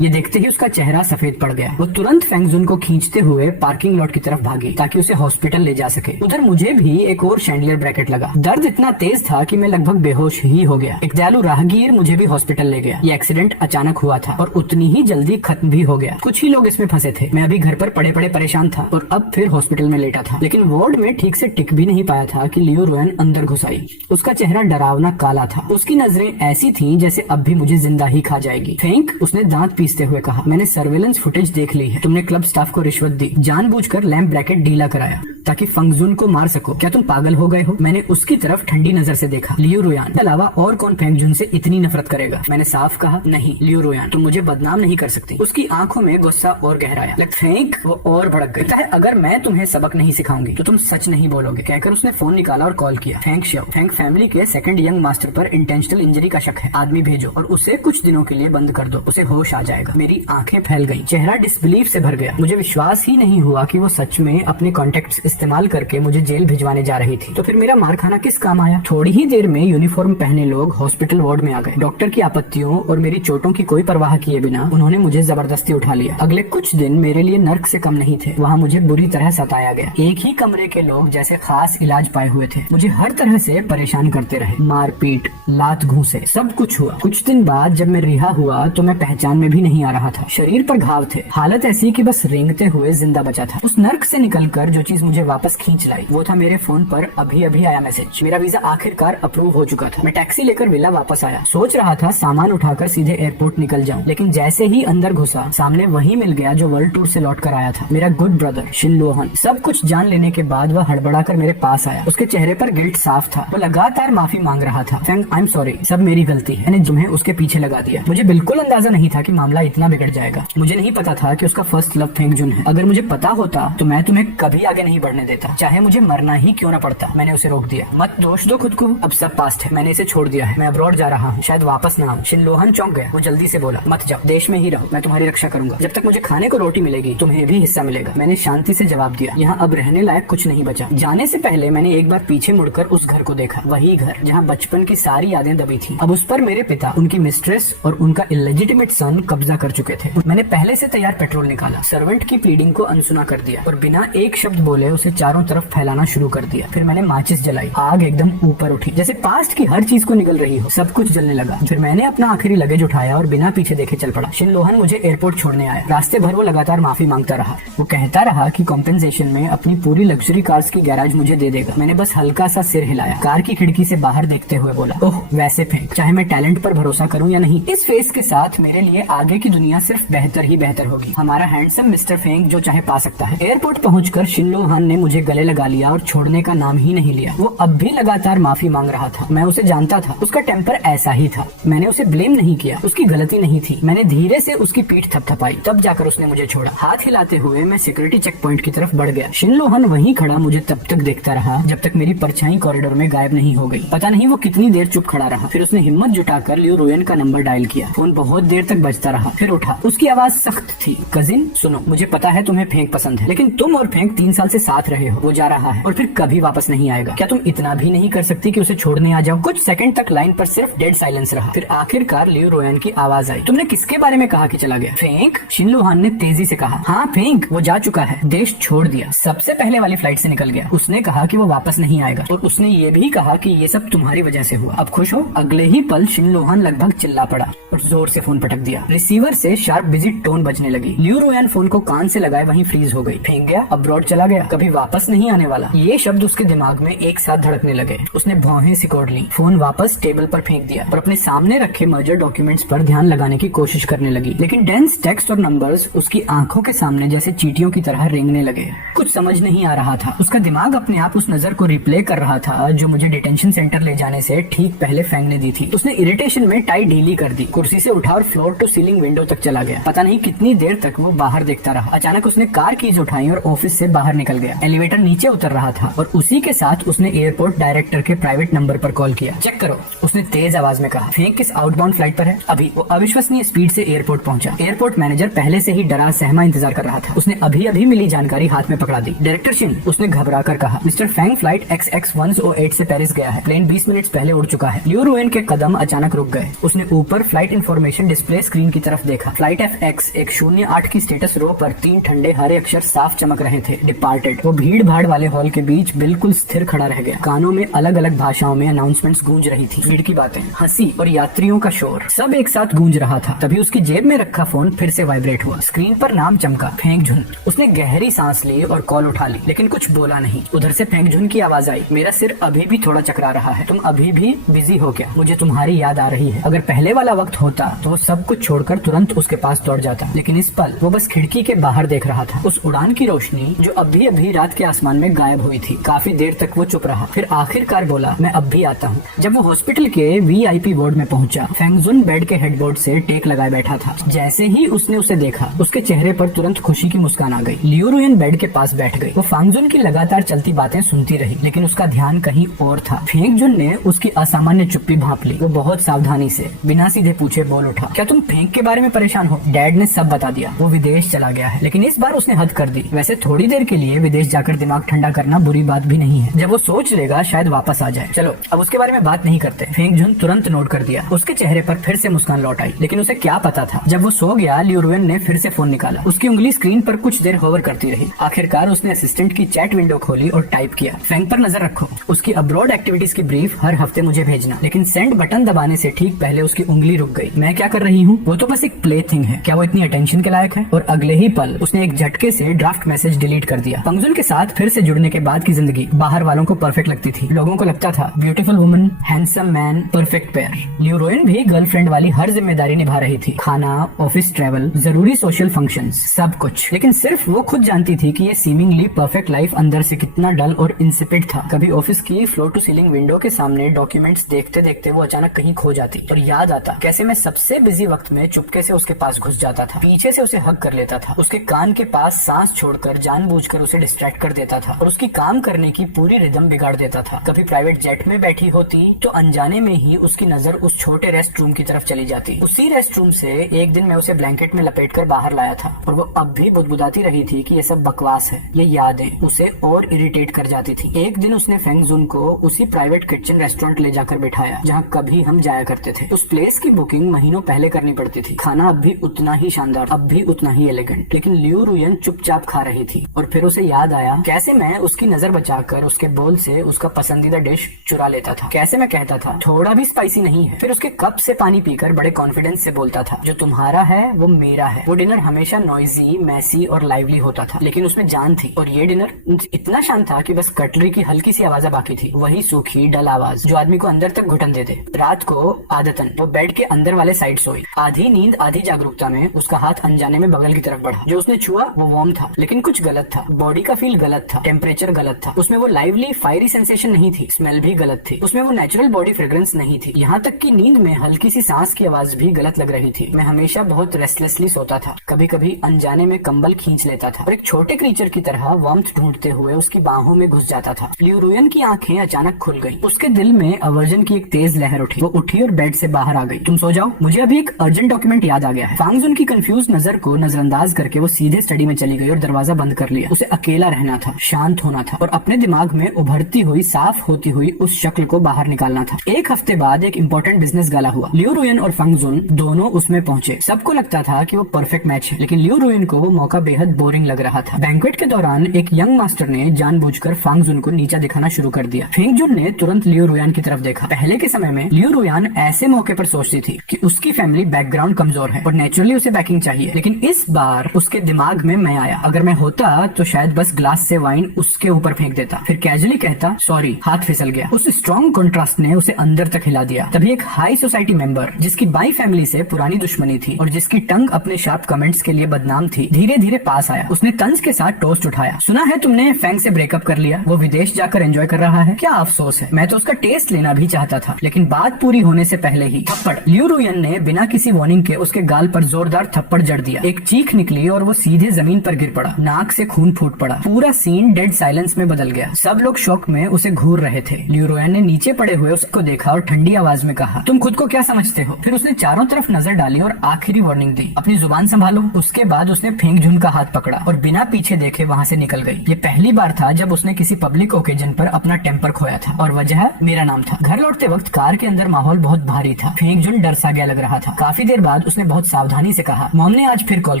ये देखते ही उसका चेहरा सफेद पड़ गया। वो तुरंत फैंगजुन को खींचते हुए पार्किंग लॉट की तरफ भागी ताकि उसे हॉस्पिटल ले जा सके। उधर मुझे भी एक और शैंडलियर ब्रैकेट लगा। दर्द इतना तेज था कि मैं लगभग बेहोश ही हो गया। एक दयालु राहगीर मुझे भी हॉस्पिटल ले गया। ये एक्सीडेंट अचानक हुआ था और उतनी ही जल्दी खत्म भी हो गया। कुछ ही लोग इसमें फंसे थे। मैं अभी घर पर पड़े पड़े परेशान था और अब फिर हॉस्पिटल में लेटा था, लेकिन वार्ड में ठीक से टिक भी नहीं पाया था कि लियू रुयन अंदर घुस आई। उसका चेहरा डरावना काला था। उसकी नजरें ऐसी थी जैसे अब भी मुझे जिंदा ही खा जाएगी। फेंक, उसने दांत पीसते हुए कहा, मैंने सर्वेलेंस फुटेज देख ली है। तुमने क्लब स्टाफ को रिश्वत दी, जानबूझकर लैंप ब्रैकेट ढीला कराया ताकि फंगजुन को मार सको। क्या तुम पागल हो गए हो? मैंने उसकी तरफ ठंडी नजर से देखा। लियू रुयन के अलावा और कौन फंगजुन से इतनी नफरत करेगा? मैंने साफ कहा, नहीं लियू रुयन, तुम मुझे बदनाम नहीं कर सकती। उसकी आंखों में गुस्सा और गहराया। फेंक, वो और भड़क गई। अगर मैं तुम्हें सबक नहीं सिखाऊंगी तो तुम सच नहीं बोलोगे, कहकर उसने फोन निकाला और कॉल किया। फैंक फैमिली के सेकंड यंग मास्टर पर इंटेंशनल इंजरी का शक है। आदमी भेजो और उसे कुछ दिनों के लिए बंद कर दो, उसे होश आ जाएगा। मेरी आंखें फैल गई, चेहरा डिसबिलीफ से भर गया। मुझे विश्वास ही नहीं हुआ कि वो सच में अपने कॉन्टेक्ट्स इस्तेमाल करके मुझे जेल भिजवाने जा रही थी। तो फिर मेरा मार खाना किस काम आया? थोड़ी ही देर में यूनिफॉर्म पहने लोग हॉस्पिटल वार्ड में आ गए। डॉक्टर की आपत्तियों और मेरी चोटों की कोई परवाह किए बिना उन्होंने मुझे जबरदस्ती उठा लिया। अगले कुछ दिन मेरे लिए नर्क से कम नहीं थे। वहाँ मुझे बुरी तरह सताया गया। एक ही कमरे के लोग जैसे खास इलाज पाए हुए थे। मुझे हर तरह से परेशान करते रहे। मारपीट, लात घूंसे, सब कुछ हुआ। कुछ दिन बाद जब मैं रिहा हुआ तो मैं पहचान में भी नहीं आ रहा था। शरीर पर घाव थे। हालत ऐसी कि बस रेंगते हुए जिंदा बचा था। उस नर्क से निकलकर जो चीज मुझे वापस खींच लाई वो था मेरे फोन पर अभी अभी आया मैसेज। मेरा वीजा आखिरकार अप्रूव हो चुका था। मैं टैक्सी लेकर विला वापस आया। सोच रहा था सामान उठाकर सीधे एयरपोर्ट निकल जाऊं, लेकिन जैसे ही अंदर घुसा सामने वही मिल गया जो वर्ल्ड टूर से लौट कर आया था, मेरा गुड ब्रदर शिन लोहन। सब कुछ जान लेने के बाद वह हड़बड़ाकर मेरे पास आया। उसके चेहरे पर गिल्ट साफ था। वो लगातार माफी मांग रहा था। फैंग, आई एम सॉरी, सब मेरी गलती है। मैंने तुम्हें उसके पीछे लगा दिया। मुझे बिल्कुल अंदाजा नहीं था कि मामला इतना बिगड़ जाएगा। मुझे नहीं पता था कि उसका फर्स्ट लव फैंगजुन है। अगर मुझे पता होता तो मैं तुम्हें कभी आगे नहीं बढ़ने देता, चाहे मुझे मरना ही क्यों न पड़ता। मैंने उसे रोक दिया। मत दोष दो खुद को, अब सब पास्ट है। मैंने इसे छोड़ दिया है। मैं अब्रॉड जा रहा हूँ, शायद वापस ना आऊं। शिन लोहन चौंक गया। वो जल्दी से बोला, मत जाओ, देश में ही रहो, मैं तुम्हारी रक्षा करूंगा। जब तक मुझे खाने को रोटी मिलेगी तुम्हें भी हिस्सा मिलेगा। मैंने शांति से जवाब दिया, यहाँ अब रहने लायक कुछ नहीं बचा। जाने से पहले मैंने एक बार पीछे मुड़कर उस घर को देखा। वही घर जहाँ बचपन की सारी यादें दबी थी। अब उस पर मेरे पिता, उनकी मिस्ट्रेस और उनका इलेजिटिमेट सन कब्जा कर चुके थे। मैंने पहले से तैयार पेट्रोल निकाला, सर्वेंट की प्लीडिंग को अनसुना कर दिया और बिना एक शब्द बोले उसे चारों तरफ फैलाना शुरू कर दिया। फिर मैंने माचिस जलाई। आग एकदम ऊपर उठी, जैसे पास्ट की हर चीज को निगल रही हो। सब कुछ जलने लगा। फिर मैंने अपना आखिरी लगेज उठाया और बिना पीछे देखे चल पड़ा। शिन लोहन मुझे एयरपोर्ट छोड़ने आया। रास्ते भर वो लगातार माफी मांगता रहा। वो कहता रहा कि कॉम्पेंसेशन में अपनी पूरी लग्जरी कार्स की गैराज मुझे दे देगा। मैंने बस हल्का सा सिर हिलाया। कार की खिड़की से बाहर देखते हुए बोला, ओह वैसे फेंक, चाहे मैं टैलेंट पर भरोसा करूं या नहीं, इस फेस के साथ मेरे लिए आगे आगे की दुनिया सिर्फ बेहतर ही बेहतर होगी। हमारा हैंडसम मिस्टर फेंग जो चाहे पा सकता है। एयरपोर्ट पहुंचकर शिनलो हान ने मुझे गले लगा लिया और छोड़ने का नाम ही नहीं लिया। वो अब भी लगातार माफी मांग रहा था। मैं उसे जानता था, उसका टेम्पर ऐसा ही था। मैंने उसे ब्लेम नहीं किया, उसकी गलती नहीं थी। मैंने धीरे से उसकी पीठ थपथपाई, तब जाकर उसने मुझे छोड़ा। हाथ हिलाते हुए मैं सिक्योरिटी चेक पॉइंट की तरफ बढ़ गया। शिनलो हान वहीं खड़ा मुझे तब तक देखता रहा जब तक मेरी परछाई कॉरिडोर में गायब नहीं हो गई। पता नहीं वो कितनी देर चुप खड़ा रहा। फिर उसने हिम्मत जुटाकर लियो रुयन का नंबर डायल किया। फोन बहुत देर तक बजता रहा, फिर उठा। उसकी आवाज सख्त थी। कजिन सुनो, मुझे पता है तुम्हें फेंक पसंद है, लेकिन तुम और फेंक 3 साल से साथ रहे हो। वो जा रहा है और फिर कभी वापस नहीं आएगा। क्या तुम इतना भी नहीं कर सकती कि उसे छोड़ने आ जाओ? कुछ सेकंड तक लाइन पर सिर्फ डेड साइलेंस रहा। फिर आखिरकार लियो रुयन की आवाज आई। तुमने किसके बारे में कहा कि चला गया? फेंक, शिनलो हान ने तेजी से कहा। हाँ फेंक, वो जा चुका है, देश छोड़ दिया, सबसे पहले वाली फ्लाइट से निकल गया। उसने कहा कि वो वापस नहीं आएगा और उसने ये भी कहा कि ये सब तुम्हारी वजह से हुआ। अब खुश हो? अगले ही पल शिनलो हान लगभग चिल्ला पड़ा और जोर से फोन पटक दिया। रिसीवर से शार्प बिजी टोन बजने लगी। लियो रुयन फोन को कान से लगाए वहीं फ्रीज हो गई। फेंक गया, अब्रॉड चला गया, कभी वापस नहीं आने वाला। ये शब्द उसके दिमाग में एक साथ धड़कने लगे। उसने भौहें सिकोड़ ली, फोन वापस टेबल पर फेंक दिया और अपने सामने रखे मर्जर डॉक्यूमेंट्स पर ध्यान लगाने की कोशिश करने लगी। लेकिन डेंस टेक्स्ट और नंबर्स उसकी आंखों के सामने जैसे चींटियों की तरह रेंगने लगे। कुछ समझ नहीं आ रहा था। उसका दिमाग अपने आप उस नजर को रिप्ले कर रहा था जो मुझे डिटेंशन सेंटर ले जाने से ठीक पहले फेंक ने दी थी। उसने इरिटेशन में टाई ढीली कर दी, कुर्सी से उठा और फ्लोर टू सीलिंग विंडो तक चला गया। पता नहीं कितनी देर तक वो बाहर देखता रहा। अचानक उसने कार कीज उठाई और ऑफिस से बाहर निकल गया। एलिवेटर नीचे उतर रहा था और उसी के साथ उसने एयरपोर्ट डायरेक्टर के प्राइवेट नंबर पर कॉल किया। चेक करो, उसने तेज आवाज में कहा। फेंक किस आउटबाउंड फ्लाइट पर है? अभी। वो अविश्वसनीय स्पीड से एयरपोर्ट पहुंचा। एयरपोर्ट मैनेजर पहले से ही डरा सहमा इंतजार कर रहा था। उसने अभी अभी मिली जानकारी हाथ में पकड़ा दी। डायरेक्टर शिन, उसने घबरा कर कहा, मिस्टर फेंग फ्लाइट XX108 से पेरिस गया है। प्लेन 20 मिनट पहले उड़ चुका है। लियो रुयन के कदम अचानक रुक गए। उसने ऊपर फ्लाइट इंफॉर्मेशन डिस्प्ले स्क्रीन की तरफ देखा। फ्लाइट FX 108 की स्टेटस रो पर 3 ठंडे हरे अक्षर साफ चमक रहे थे, डिपार्टेड। वो भीड़ भाड़ वाले हॉल के बीच बिल्कुल स्थिर खड़ा रह गया। कानों में अलग अलग भाषाओं में अनाउंसमेंट्स गूंज रही थी। भीड़ की बातें, हंसी और यात्रियों का शोर सब एक साथ गूंज रहा था। तभी उसकी जेब में रखा फोन फिर से वाइब्रेट हुआ। स्क्रीन पर नाम चमका, फेंक झुन। उसने गहरी सांस ली और कॉल उठा ली, लेकिन कुछ बोला नहीं। उधर से फेंक झुन की आवाज आई, मेरा सिर अभी भी थोड़ा चकरा रहा है, तुम अभी भी बिजी हो क्या? मुझे तुम्हारी याद आ रही है। अगर पहले वाला वक्त होता तो वो सब कुछ छोड़कर तुरंत उसके पास दौड़ जाता, लेकिन इस पल वो बस खिड़की के बाहर देख रहा था। उस उड़ान की रोशनी जो अभी अभी रात के आसमान में गायब हुई थी। काफी देर तक वो चुप रहा, फिर आखिरकार बोला, मैं अब भी आता हूँ। जब वो हॉस्पिटल के VIP वार्ड में पहुंचा, फेंग झुन बेड के हेडबोर्ड से टेक लगाए बैठा था। जैसे ही उसने उसे देखा, उसके चेहरे पर तुरंत खुशी की मुस्कान आ गई। लियो रुयन बेड के पास बैठ गई। वो फेंग झुन की लगातार चलती बातें सुनती रही, लेकिन उसका ध्यान कहीं और था। फेंग झुन ने उसकी असामान्य चुप्पी भांप ली। वो बहुत सावधानी से बिना सीधे पूछे बोल उठा, क्या तुम फेंक के बारे में परेशान हो? डैड ने सब बता दिया, वो विदेश चला गया है। लेकिन इस बार उसने हद कर दी। वैसे थोड़ी देर के लिए विदेश जाकर दिमाग ठंडा करना बुरी बात भी नहीं है। जब वो सोच लेगा शायद वापस आ जाए। चलो अब उसके बारे में बात नहीं करते। फेंग झुन तुरंत नोट कर दिया। उसके चेहरे पर फिर से मुस्कान लौट आई, लेकिन उसे क्या पता था। जब वो सो गया, लियो रुयन ने फिर से फोन निकाला। उसकी उंगली स्क्रीन पर कुछ देर होवर करती रही। आखिरकार उसने असिस्टेंट की चैट विंडो खोली और टाइप किया, फेंग पर नजर रखो, उसकी अब्रॉड एक्टिविटीज की ब्रीफ हर हफ्ते मुझे भेजना। लेकिन सेंड बटन दबाने से ठीक पहले उसकी उंगली रुक गई। मैं क्या कर रही हूँ? वो तो बस एक प्ले थिंग है, क्या वो इतनी अटेंशन के लायक है? और अगले ही पल उसने एक झटके से ड्राफ्ट मैसेज डिलीट कर दिया। फेंग झुन के साथ फिर से जुड़ने के बाद की जिंदगी बाहर वालों को परफेक्ट लगती थी। लोगों को लगता था beautiful woman, handsome man, perfect pair. Liu Ruyan भी गर्लफ्रेंड वाली हर जिम्मेदारी निभा रही थी, खाना, ऑफिस ट्रेवल, जरूरी सोशल फंक्शंस, सब कुछ। लेकिन सिर्फ वो खुद जानती थी कि ये सीमिंगली परफेक्ट लाइफ अंदर से कितना डल और इंसिपिड था। कभी ऑफिस की फ्लोर टू सीलिंग विंडो के सामने डॉक्यूमेंट्स देखते देखते वो अचानक कहीं खो जाती और याद आता कैसे मैं सबसे बिजी वक्त में चुपके से उसके पास घुस जाता था, पीछे से उसे हग कर लेता था, उसके कान के पास सांस छोड़कर जानबूझकर उसे डिस्ट्रैक्ट कर देता था और उसकी काम करने की पूरी रिदम बिगाड़ देता था। कभी प्राइवेट जेट में बैठी होती तो अनजाने में ही उसकी नजर उस छोटे रेस्ट रूम की तरफ चली जाती। उसी रेस्ट रूम से एक दिन मैं उसे ब्लैंकेट में लपेटकर बाहर लाया था और वो अब भी बुदबुदाती रही थी कि ये सब बकवास है। ये यादें उसे और इरिटेट कर जाती थी। एक दिन उसने फेंग झुन को उसी प्राइवेट किचन रेस्टोरेंट ले जाकर बिठाया जहाँ कभी हम जाया करते थे। उस प्लेस की बुकिंग महीनों पहले करनी पड़ती थी। खाना अब भी उतना ही शानदार, अब भी उतना ही एलिगेंट, लेकिन लियो रुयन चुपचाप खा रही थी। और फिर उसे याद आया कैसे मैं उसकी नजर बचाकर उसके बोल से उसका पसंदीदा डिश चुरा लेता था। कैसे मैं कहता था थोड़ा भी स्पाइसी नहीं है, फिर उसके कप से पानी पीकर बड़े कॉन्फिडेंस से बोलता था जो तुम्हारा है वो मेरा है। वो डिनर हमेशा नॉइजी, मैसी और लाइवली होता था, लेकिन उसमें जान थी। और ये डिनर इतना शांत था कि बस कटलरी की हल्की सी आवाज बाकी थी, वही सूखी डल आवाज जो आदमी को अंदर तक घुटन दे दे। रात को आदतन वो बेड के अंदर वाले साइड सोई। आधी नींद नींद आधी जागरूकता में उसका हाथ अनजाने में बगल की तरफ बढ़ा। जो उसने छुआ वो वार्म था, लेकिन कुछ गलत था। बॉडी का फील गलत था, टेम्परेचर गलत था, उसमें वो लाइवली फायरी सेंसेशन नहीं थी, स्मेल भी गलत थी, उसमें वो नेचुरल बॉडी फ्रेग्रेंस नहीं थी। यहाँ तक कि नींद में हल्की सी सांस की आवाज भी गलत लग रही थी। मैं हमेशा बहुत रेस्टलेसली सोता था, कभी कभी अनजाने में कंबल खींच लेता था और एक छोटे क्रीचर की तरह वार्मथ ढूंढते हुए उसकी बाहों में घुस जाता था। लियू रुयन की आंखें अचानक खुल गईं। उसके दिल में अवर्जन की एक तेज लहर उठी। वो उठी और बेड से बाहर आ गई। तुम सो जाओ, मुझे अभी एक अर्जेंट डॉक्यूमेंट याद आ गया है। फांग जुन की कंफ्यूज नजर को नजरअंदाज करके वो सीधे स्टडी में चली गई और दरवाजा बंद कर लिया। उसे अकेला रहना था, शांत होना था और अपने दिमाग में उभरती हुई साफ होती हुई उस शक्ल को बाहर निकालना था। एक हफ्ते बाद एक इंपॉर्टेंट बिजनेस गाला हुआ। लियू रुयन और फांग जुन दोनों उसमें पहुंचे। सबको लगता था कि वो परफेक्ट मैच है, लेकिन लियू रुयन को वो मौका बेहद बोरिंग लग रहा था। बैंक्वेट के दौरान एक यंग मास्टर ने जानबूझकर फांग जुन को नीचा दिखाना शुरू कर दिया। फेंग जुन ने तुरंत लियू रुयन की तरफ देखा। पहले के समय में लियू रुयन ऐसे मौके पर सोचती थी कि उसकी फैमिली बैकग्राउंड कमजोर है और नेचुरली उसे बैकिंग चाहिए, लेकिन इस बार उसके दिमाग में मैं आया। अगर मैं होता तो शायद बस ग्लास से वाइन उसके ऊपर फेंक देता, फिर कैजुअली कहता सॉरी, हाथ फिसल गया। उस स्ट्रॉन्ग कॉन्ट्रास्ट ने उसे अंदर तक हिला दिया। तभी एक हाई सोसाइटी मेंबर, जिसकी बाई फैमिली से पुरानी दुश्मनी थी और जिसकी टंग अपने शार्प कमेंट्स के लिए बदनाम थी, धीरे धीरे पास आया। उसने तंज के साथ टोस्ट उठाया। सुना है तुमने फैंग से ब्रेकअप कर लिया, वो विदेश जाकर एंजॉय कर रहा है। क्या अफसोस है, मैं तो उसका टेस्ट लेना भी चाहता था। लेकिन बात पूरी होने से पहले ही थप्पड़। लियू रुयन ने बिना किसी वार्निंग के उसके गाल पर जोरदार थप्पड़ जड़ दिया। एक चीख निकली और वो सीधे जमीन पर गिर पड़ा। नाक से खून फूट पड़ा। पूरा सीन डेड साइलेंस में बदल गया। सब लोग शौक में उसे घूर रहे थे। लियू रुयन ने नीचे पड़े हुए उसको देखा और ठंडी आवाज में कहा, तुम खुद को क्या समझते हो? फिर उसने चारों तरफ नजर डाली और आखिरी वार्निंग दी, अपनी जुबान संभालो। उसके बाद उसने फेंग जुन का हाथ पकड़ा और बिना पीछे देखे वहाँ से निकल गई। ये पहली बार था जब उसने किसी पब्लिक ओकेजन पर अपना टेम्पर खोया था और वजह मेरा नाम था। घर लौटते वक्त कार के अंदर माहौल बहुत भारी था। फेंग जुन डर सा गया लग रहा था। काफी देर बाद उसने बहुत सावधानी से कहा, मॉम ने आज फिर कॉल